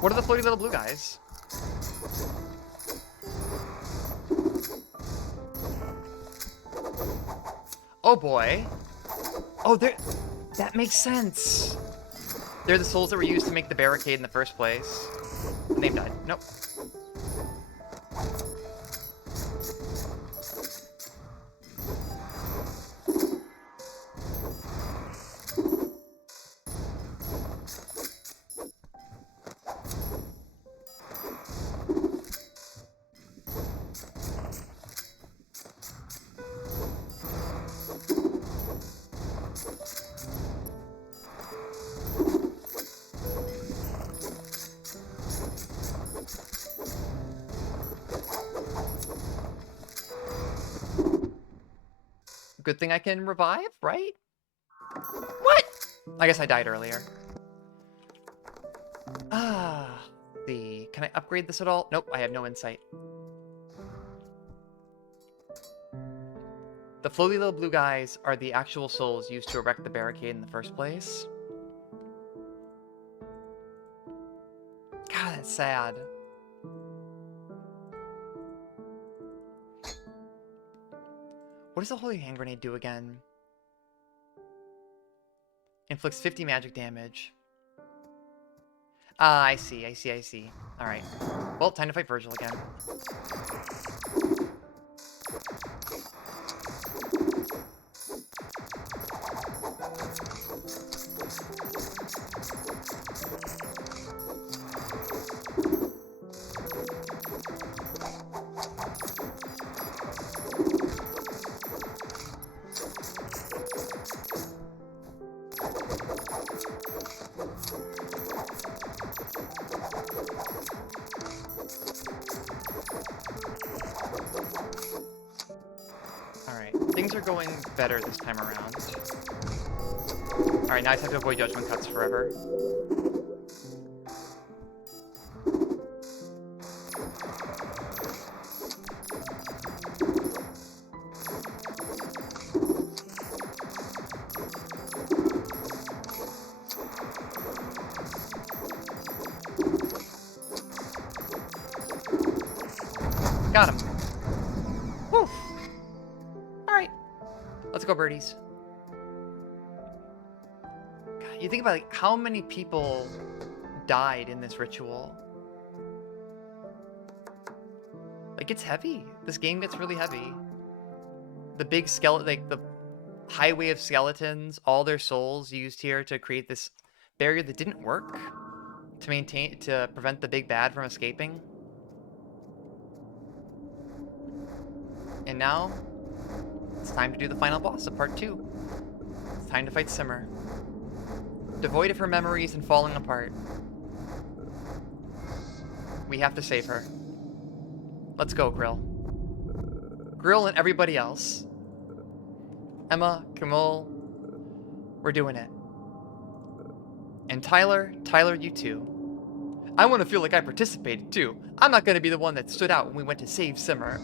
What are the floaty little blue guys? Oh boy. Oh, that makes sense. They're the souls that were used to make the barricade in the first place. The name died. Nope. Good thing I can revive, right? What? I guess I died earlier. Can I upgrade this at all? Nope, I have no insight. The floaty little blue guys are the actual souls used to erect the barricade in the first place. God, that's sad. What does the holy hand grenade do again? Inflicts 50 magic damage. Ah, I see. Alright. Well, time to fight Virgil again. Things are going better this time around. Alright, now I just have to avoid judgment cuts forever. Got him. Whew. Alright. Let's go, birdies. God, you think about like how many people died in this ritual. Like, it's heavy. This game gets really heavy. The big skeleton, like the highway of skeletons, all their souls used here to create this barrier that didn't work to prevent the big bad from escaping. And now it's time to do the final boss of part 2. It's time to fight Simmer. Devoid of her memories and falling apart. We have to save her. Let's go, Grill. Grill and everybody else. Emma, Camille, we're doing it. And Tyler, you too. I want to feel like I participated too. I'm not going to be the one that stood out when we went to save Simmer.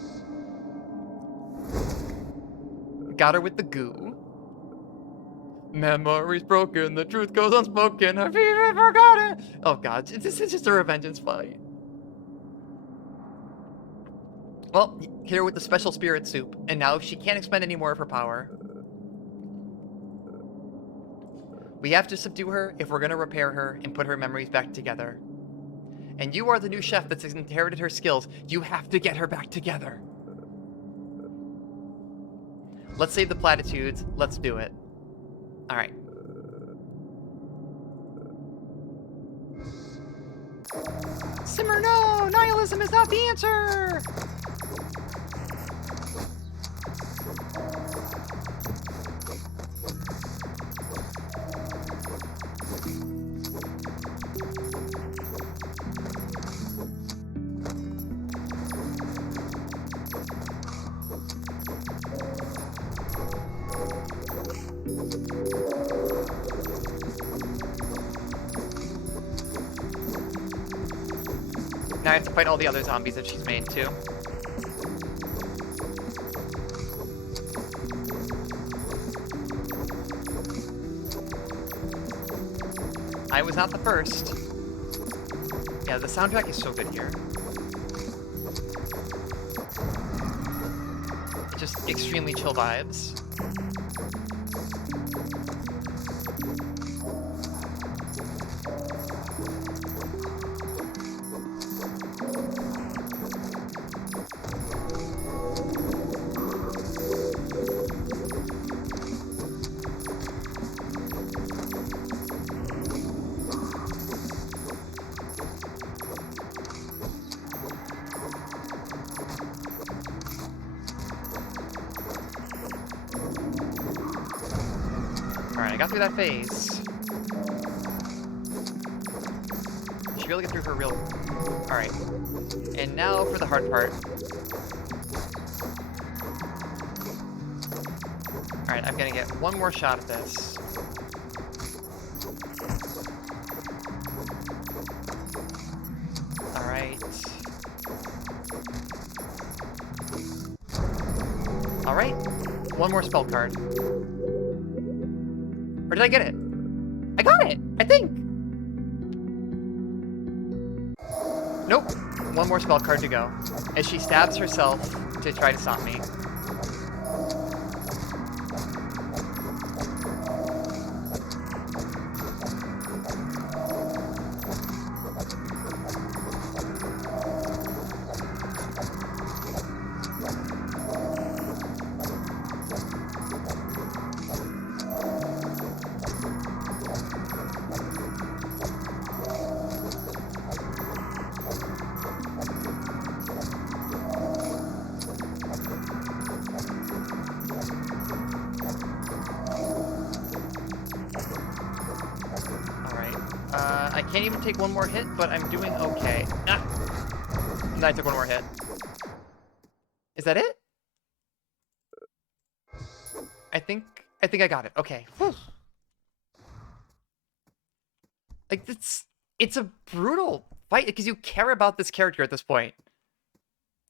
Got her with the goo. Memories broken, the truth goes unspoken, her fever forgotten. Oh god, this is just a revengeance fight. Well, here with the special spirit soup, and now she can't expend any more of her power. We have to subdue her if we're going to repair her and put her memories back together. And you are the new chef that's inherited her skills. You have to get her back together. Let's save the platitudes. Let's do it. All right. Simmer, no! Nihilism is not the answer! Now I have to fight all the other zombies that she's made, too. I was not the first. Yeah, the soundtrack is so good here. Just extremely chill vibes. Alright, I got through that phase. Should be able to get through her real... Alright. And now for the hard part. Alright, I'm gonna get one more shot at this. Alright. Alright. One more spell card. Or did I get it? I got it! I think! Nope. One more spell card to go. As she stabs herself to try to stop me. I can't even take one more hit, but I'm doing okay. Ah! And I took one more hit. Is that it? I think I got it. Okay. Whew. Like, it's a brutal fight because you care about this character at this point.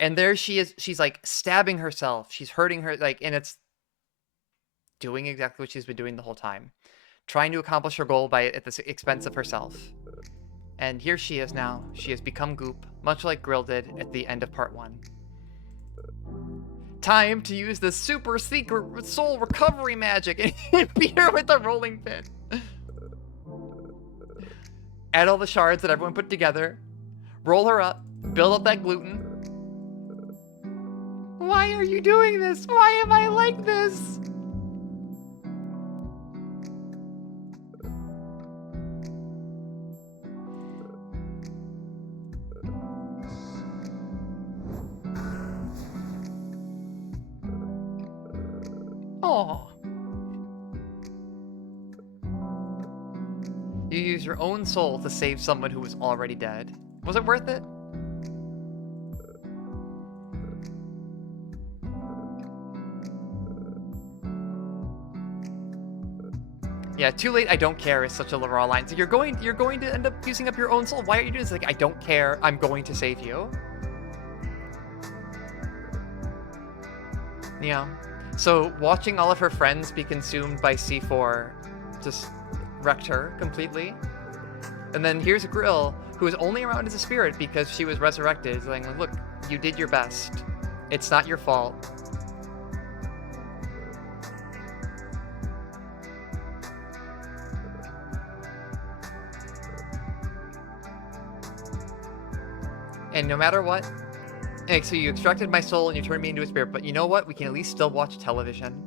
And there she is. She's like stabbing herself. She's hurting her, like, and it's doing exactly what she's been doing the whole time. Trying to accomplish her goal at the expense of herself. And here she is now. She has become goop, much like Grill did at the end of part 1. Time to use the super secret soul recovery magic and beat her with the rolling pin. add all the shards that everyone put together, roll her up, build up that gluten. Why are you doing this? Why am I like this? Oh. You use your own soul to save someone who was already dead. Was it worth it? Yeah, too late, I don't care is such a raw line. So you're going to end up using up your own soul. Why are you doing this? Like, I don't care, I'm going to save you. Yeah. So watching all of her friends be consumed by C4 just wrecked her completely. And then here's Grill, who is only around as a spirit because she was resurrected, saying, like, look, you did your best. It's not your fault. And no matter what, like, so you extracted my soul and you turned me into a spirit, but you know what? We can at least still watch television.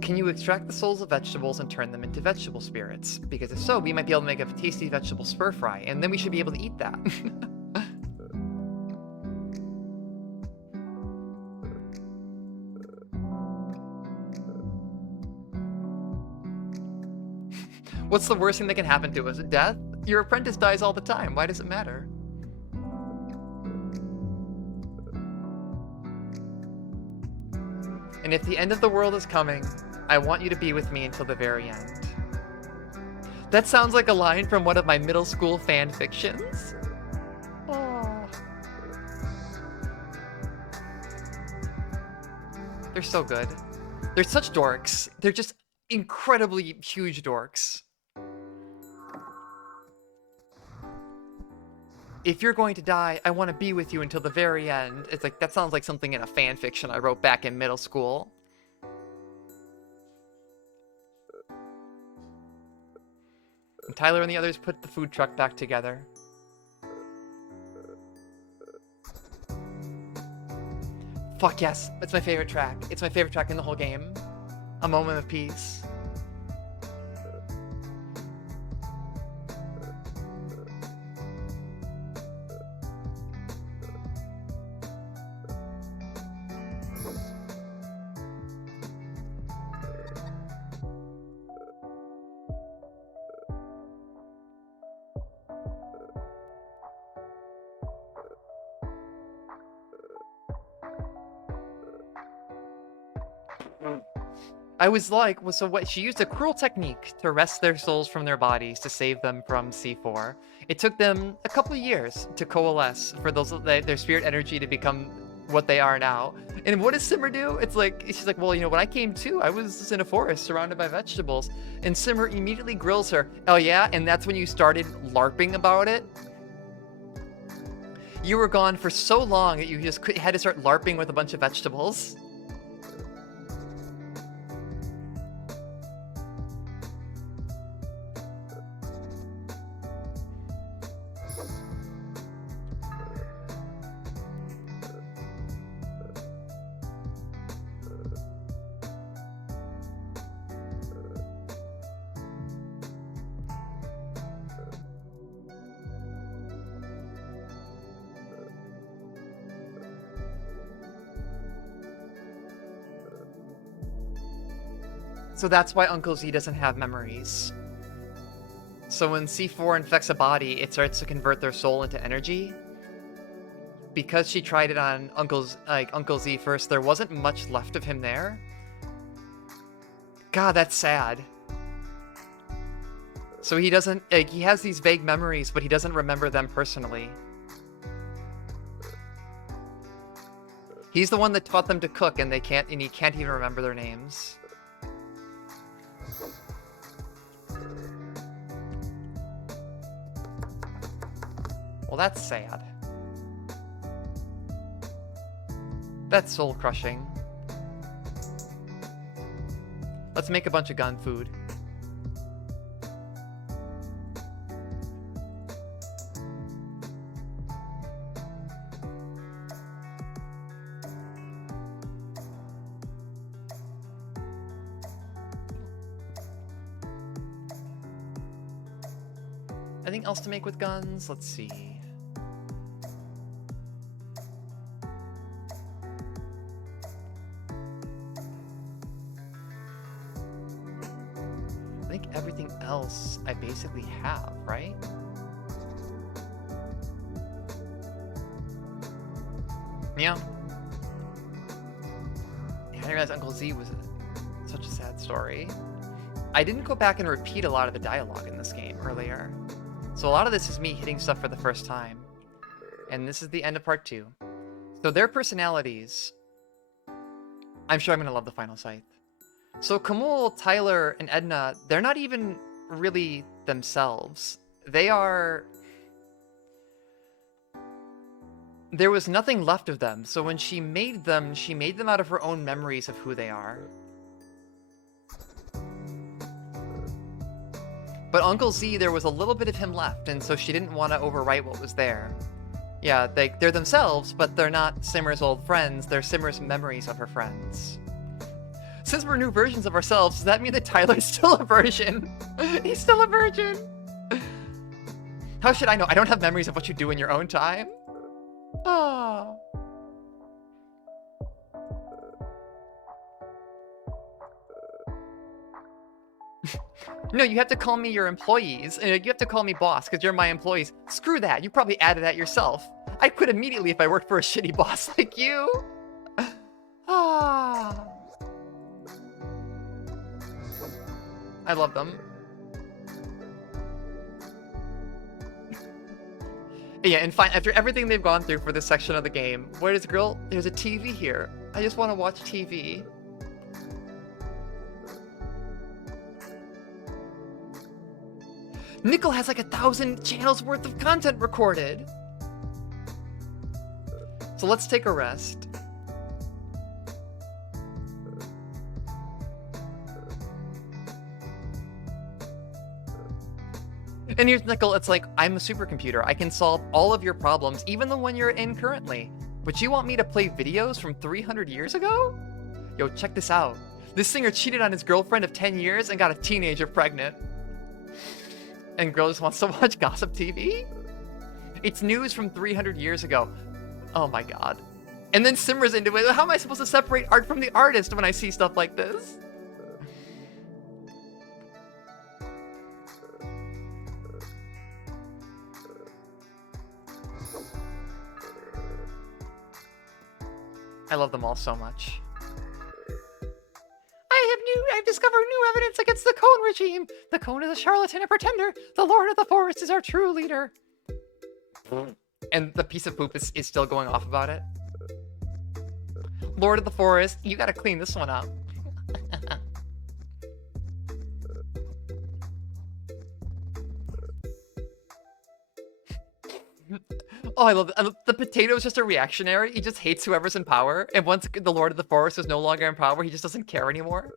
Can you extract the souls of vegetables and turn them into vegetable spirits? Because if so, we might be able to make a tasty vegetable stir fry, and then we should be able to eat that. What's the worst thing that can happen to us? Death? Your apprentice dies all the time. Why does it matter? And if the end of the world is coming, I want you to be with me until the very end. That sounds like a line from one of my middle school fan fictions. Oh. They're so good. They're such dorks. They're just incredibly huge dorks. If you're going to die, I want to be with you until the very end. It's like, that sounds like something in a fan fiction I wrote back in middle school. And Tyler and the others put the food truck back together. Fuck yes, it's my favorite track. It's my favorite track in the whole game. A Moment of Peace. I was like, well, so what? She used a cruel technique to wrest their souls from their bodies to save them from C4. It took them a couple of years to coalesce for their spirit energy to become what they are now. And what does Simmer do? It's like, she's like, well, you know, when I came to, I was in a forest surrounded by vegetables. And Simmer immediately grills her. Oh yeah? And that's when you started LARPing about it? You were gone for so long that you just had to start LARPing with a bunch of vegetables. So that's why Uncle Z doesn't have memories. So when C4 infects a body, it starts to convert their soul into energy. Because she tried it on Uncle Z first, there wasn't much left of him there. God, that's sad. So he doesn't, he has these vague memories, but he doesn't remember them personally. He's the one that taught them to cook, and he can't even remember their names. Well, that's sad. That's soul-crushing. Let's make a bunch of gun food. Anything else to make with guns? Let's see. I think everything else I basically have, right? Yeah. I didn't realize Uncle Z was such a sad story. I didn't go back and repeat a lot of the dialogue in this game earlier. So a lot of this is me hitting stuff for the first time. And this is the end of part 2. So their personalities, I'm sure I'm going to love the final scythe. So Kamul, Tyler, and Edna, they're not even really themselves. They are... There was nothing left of them, so when she made them out of her own memories of who they are. But Uncle Z, there was a little bit of him left, and so she didn't want to overwrite what was there. Yeah, they're themselves, but they're not Simmer's old friends, they're Simmer's memories of her friends. Since we're new versions of ourselves, does that mean that Tyler's still a virgin? He's still a virgin! How should I know? I don't have memories of what you do in your own time. Oh. No, you have to call me your employees. You have to call me boss, because you're my employees. Screw that. You probably added that yourself. I'd quit immediately if I worked for a shitty boss like you. Ah. I love them. Yeah, and fine, after everything they've gone through for this section of the game, where is the girl? There's a TV here. I just want to watch TV. Nickel has like 1,000 channels worth of content recorded. So let's take a rest. And here's Nickel, it's like, I'm a supercomputer. I can solve all of your problems, even the one you're in currently. But you want me to play videos from 300 years ago? Yo, check this out. This singer cheated on his girlfriend of 10 years and got a teenager pregnant. And girl just wants to watch gossip TV? It's news from 300 years ago. Oh my god. And then Simmer's into it. How am I supposed to separate art from the artist when I see stuff like this? I love them all so much. I've discovered new evidence against the Cone regime. The Cone is a charlatan and pretender. The Lord of the Forest is our true leader. And the piece of poop is still going off about it. Lord of the Forest, you gotta clean this one up. Oh, I love it. The potato is just a reactionary. He just hates whoever's in power. And once the Lord of the Forest is no longer in power, he just doesn't care anymore.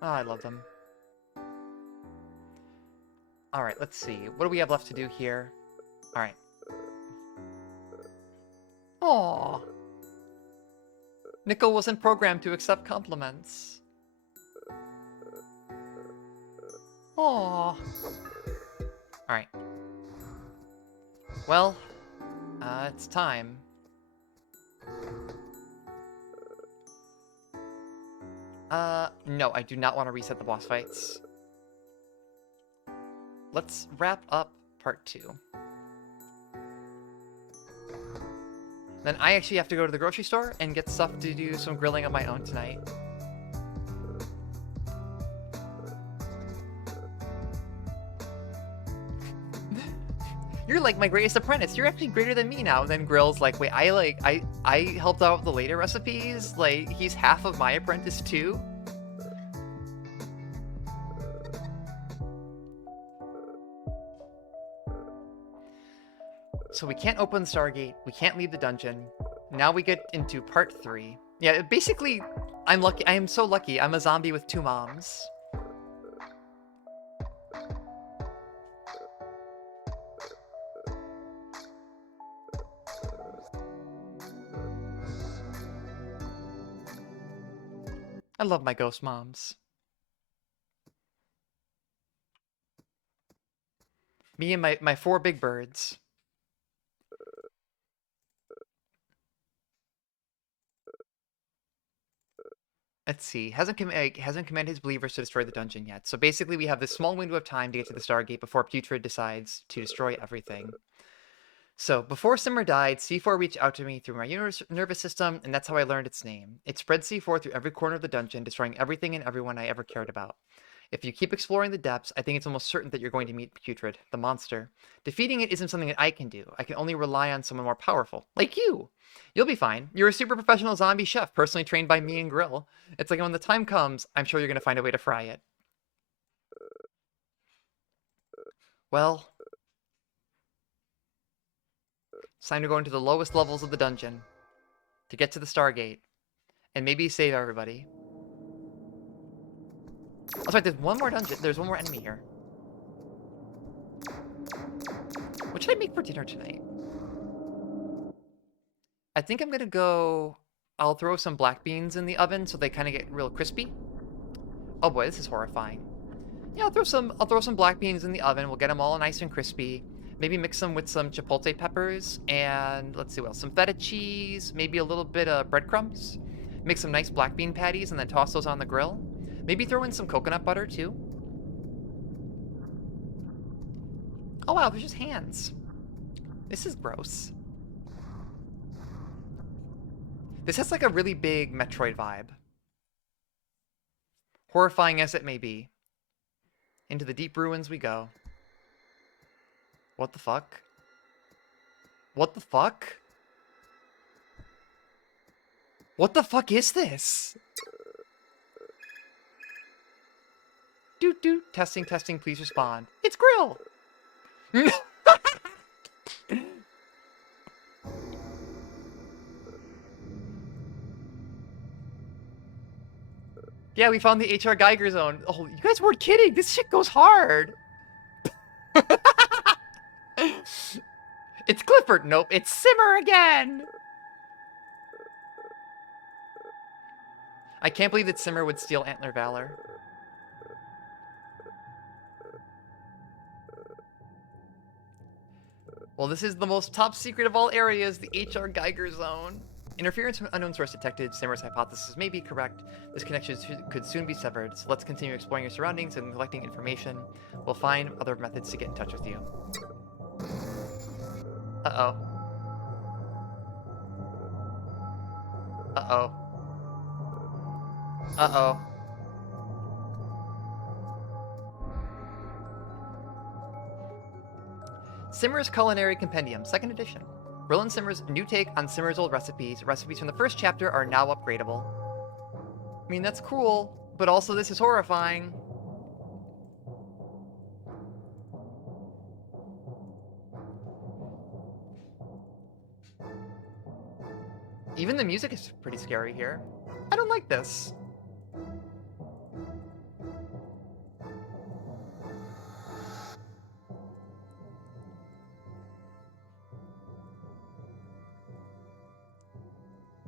Oh, I love them. Alright, let's see. What do we have left to do here? Alright. Aww. Nickel wasn't programmed to accept compliments. Aww. Alright. Well, it's time. No, I do not want to reset the boss fights. Let's wrap up part 2. Then I actually have to go to the grocery store and get stuff to do some grilling on my own tonight. You're like my greatest apprentice. You're actually greater than me now. And then Grill's like, wait, I helped out with the later recipes. Like, he's half of my apprentice too. So we can't open the Stargate. We can't leave the dungeon. Now we get into part 3. Yeah, basically, I'm lucky. I am so lucky. I'm a zombie with 2 moms. I love my ghost moms. Me and my 4 big birds. Let's see. Hasn't commanded his believers to destroy the dungeon yet. So basically, we have this small window of time to get to the Stargate before Putrid decides to destroy everything. So before Simmer died, C4 reached out to me through my nervous system, and that's how I learned its name. It spread C4 through every corner of the dungeon, destroying everything and everyone I ever cared about. If you keep exploring the depths, I think it's almost certain that you're going to meet Putrid, the monster. Defeating it isn't something that I can do. I can only rely on someone more powerful, like you. You'll be fine. You're a super professional zombie chef, personally trained by me and Grill. It's like when the time comes, I'm sure you're going to find a way to fry it. Well, it's time to go into the lowest levels of the dungeon to get to the Stargate and maybe save everybody. Oh, sorry, there's one more dungeon. There's one more enemy here. What should I make for dinner tonight? I think I'm gonna go... I'll throw some black beans in the oven so they kind of get real crispy. Oh boy, this is horrifying. Yeah, I'll throw some black beans in the oven. We'll get them all nice and crispy. Maybe mix them with some chipotle peppers and let's see what else. Some feta cheese, maybe a little bit of breadcrumbs. Make some nice black bean patties and then toss those on the grill. Maybe throw in some coconut butter too. Oh wow, there's just hands. This is gross. This has like a really big Metroid vibe. Horrifying as it may be. Into the deep ruins we go. What the fuck? What the fuck? What the fuck is this? Doot doot. Testing, testing, please respond. It's Grill! Yeah, we found the HR Geiger zone. Oh, you guys weren't kidding. This shit goes hard. It's Clifford. Nope, it's Simmer again. I can't believe that Simmer would steal Antler Valor. Well, this is the most top secret of all areas, the HR Geiger zone. Interference from unknown source detected. Simmer's hypothesis may be correct. This connection could soon be severed, so let's continue exploring your surroundings and collecting information. We'll find other methods to get in touch with you. Uh-oh. Uh-oh. Uh-oh. Simmer's Culinary Compendium, 2nd edition. Brill and Simmer's new take on Simmer's old recipes. Recipes from the first chapter are now upgradable. I mean, that's cool, but also this is horrifying. Even the music is pretty scary here. I don't like this.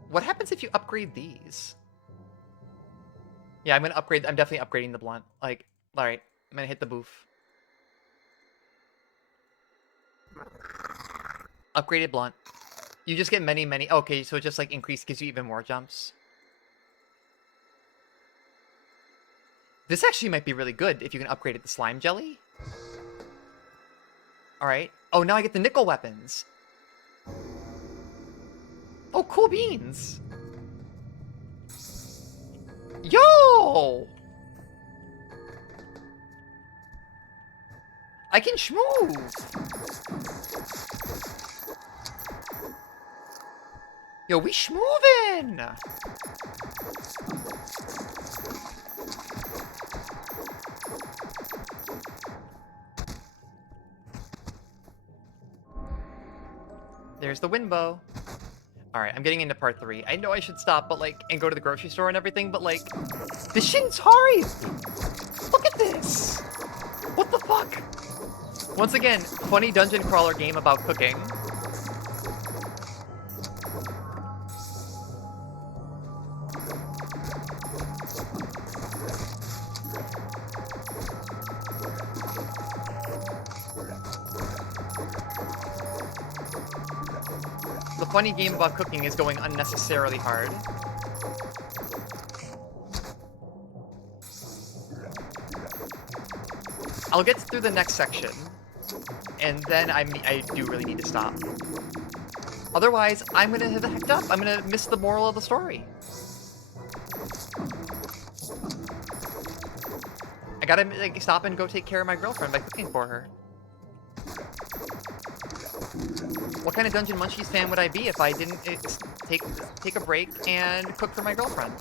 What happens if you upgrade these? Yeah, I'm definitely upgrading the blunt. Like, alright, I'm gonna hit the booth. Upgraded blunt. You just get many. Okay, so it just like gives you even more jumps. This actually might be really good if you can upgrade it to slime jelly. Alright. Oh, now I get the nickel weapons. Oh, cool beans. Yo! I can schmooze. Yo, we schmoovin'. There's the wind bow. All right, I'm getting into part 3. I know I should stop, but like, and go to the grocery store and everything, but like, this shit's hard. Look at this. What the fuck? Once again, funny dungeon crawler game about cooking. The funny game about cooking is going unnecessarily hard. I'll get through the next section, and then I do really need to stop. Otherwise, I'm gonna have hecked up. I'm gonna miss the moral of the story. I gotta like stop and go take care of my girlfriend by cooking for her. What kind of Dungeon Munchies fan would I be if I didn't take a break and cook for my girlfriend?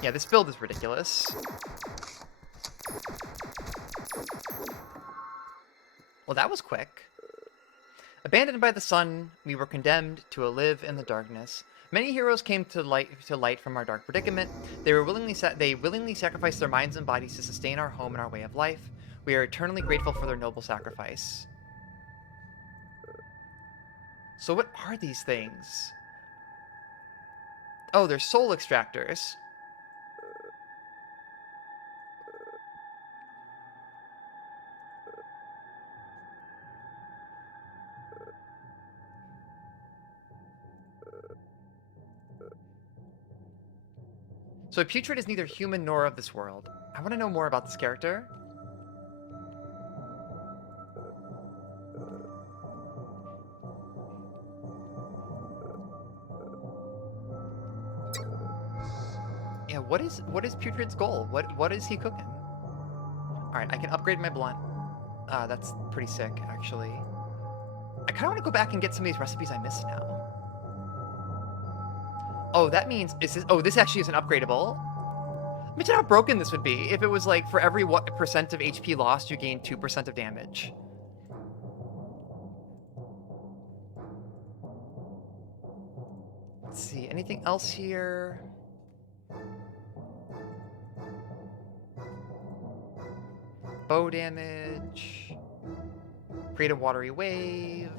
Yeah, this build is ridiculous. Well, that was quick. Abandoned by the sun, we were condemned to live in the darkness. Many heroes came to light from our dark predicament. They willingly sacrificed their minds and bodies to sustain our home and our way of life. We are eternally grateful for their noble sacrifice. So what are these things? Oh, they're soul extractors. So Putrid is neither human nor of this world. I want to know more about this character. Yeah, what is Putrid's goal? What is he cooking? All right, I can upgrade my blunt. That's pretty sick, actually. I kind of want to go back and get some of these recipes I missed now. Oh, that means this actually isn't upgradable. Imagine how broken this would be if it was like for every percent of HP lost, you gain 2% of damage. Let's see, anything else here? Bow damage. Create a watery wave.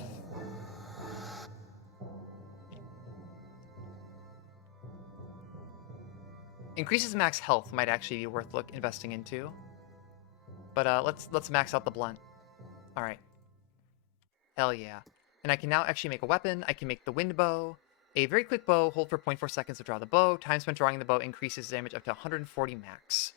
Increases max health might actually be worth investing into. But let's max out the blunt. All right. Hell yeah. And I can now actually make a weapon. I can make the wind bow. A very quick bow. Hold for 0.4 seconds to draw the bow. Time spent drawing the bow increases damage up to 140 max.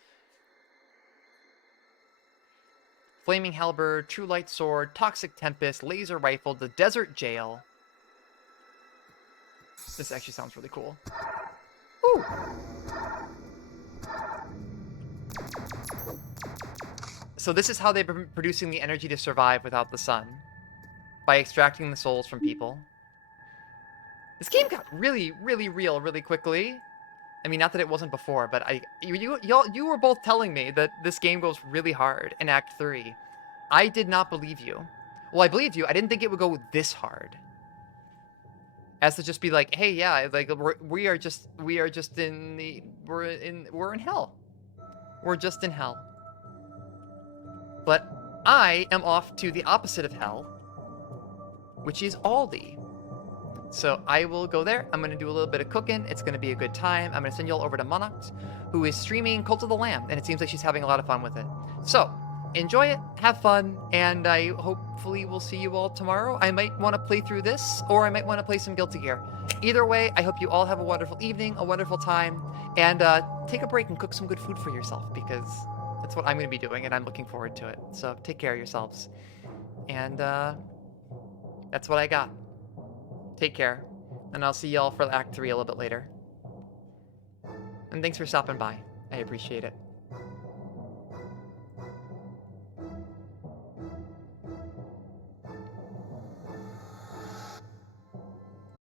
Flaming halberd, true light sword, toxic tempest, laser rifle, the desert jail. This actually sounds really cool. Ooh. So this is how they've been producing the energy to survive without the sun. By extracting the souls from people. This game got really, really real really quickly. I mean, not that it wasn't before, but you were both telling me that this game goes really hard in Act 3. I did not believe you. Well, I believed you. I didn't think it would go this hard. As to just be like, hey, yeah, like we're in hell. We're just in hell. But I am off to the opposite of hell, which is Aldi. So I will go there. I'm going to do a little bit of cooking. It's going to be a good time. I'm going to send you all over to Monarch, who is streaming Cult of the Lamb, and it seems like she's having a lot of fun with it. So enjoy it, have fun, and I hopefully will see you all tomorrow. I might want to play through this, or I might want to play some Guilty Gear. Either way, I hope you all have a wonderful evening, a wonderful time, and take a break and cook some good food for yourself, because that's what I'm going to be doing, and I'm looking forward to it. So take care of yourselves. And that's what I got. Take care, and I'll see y'all for Act 3 a little bit later. And thanks for stopping by. I appreciate it.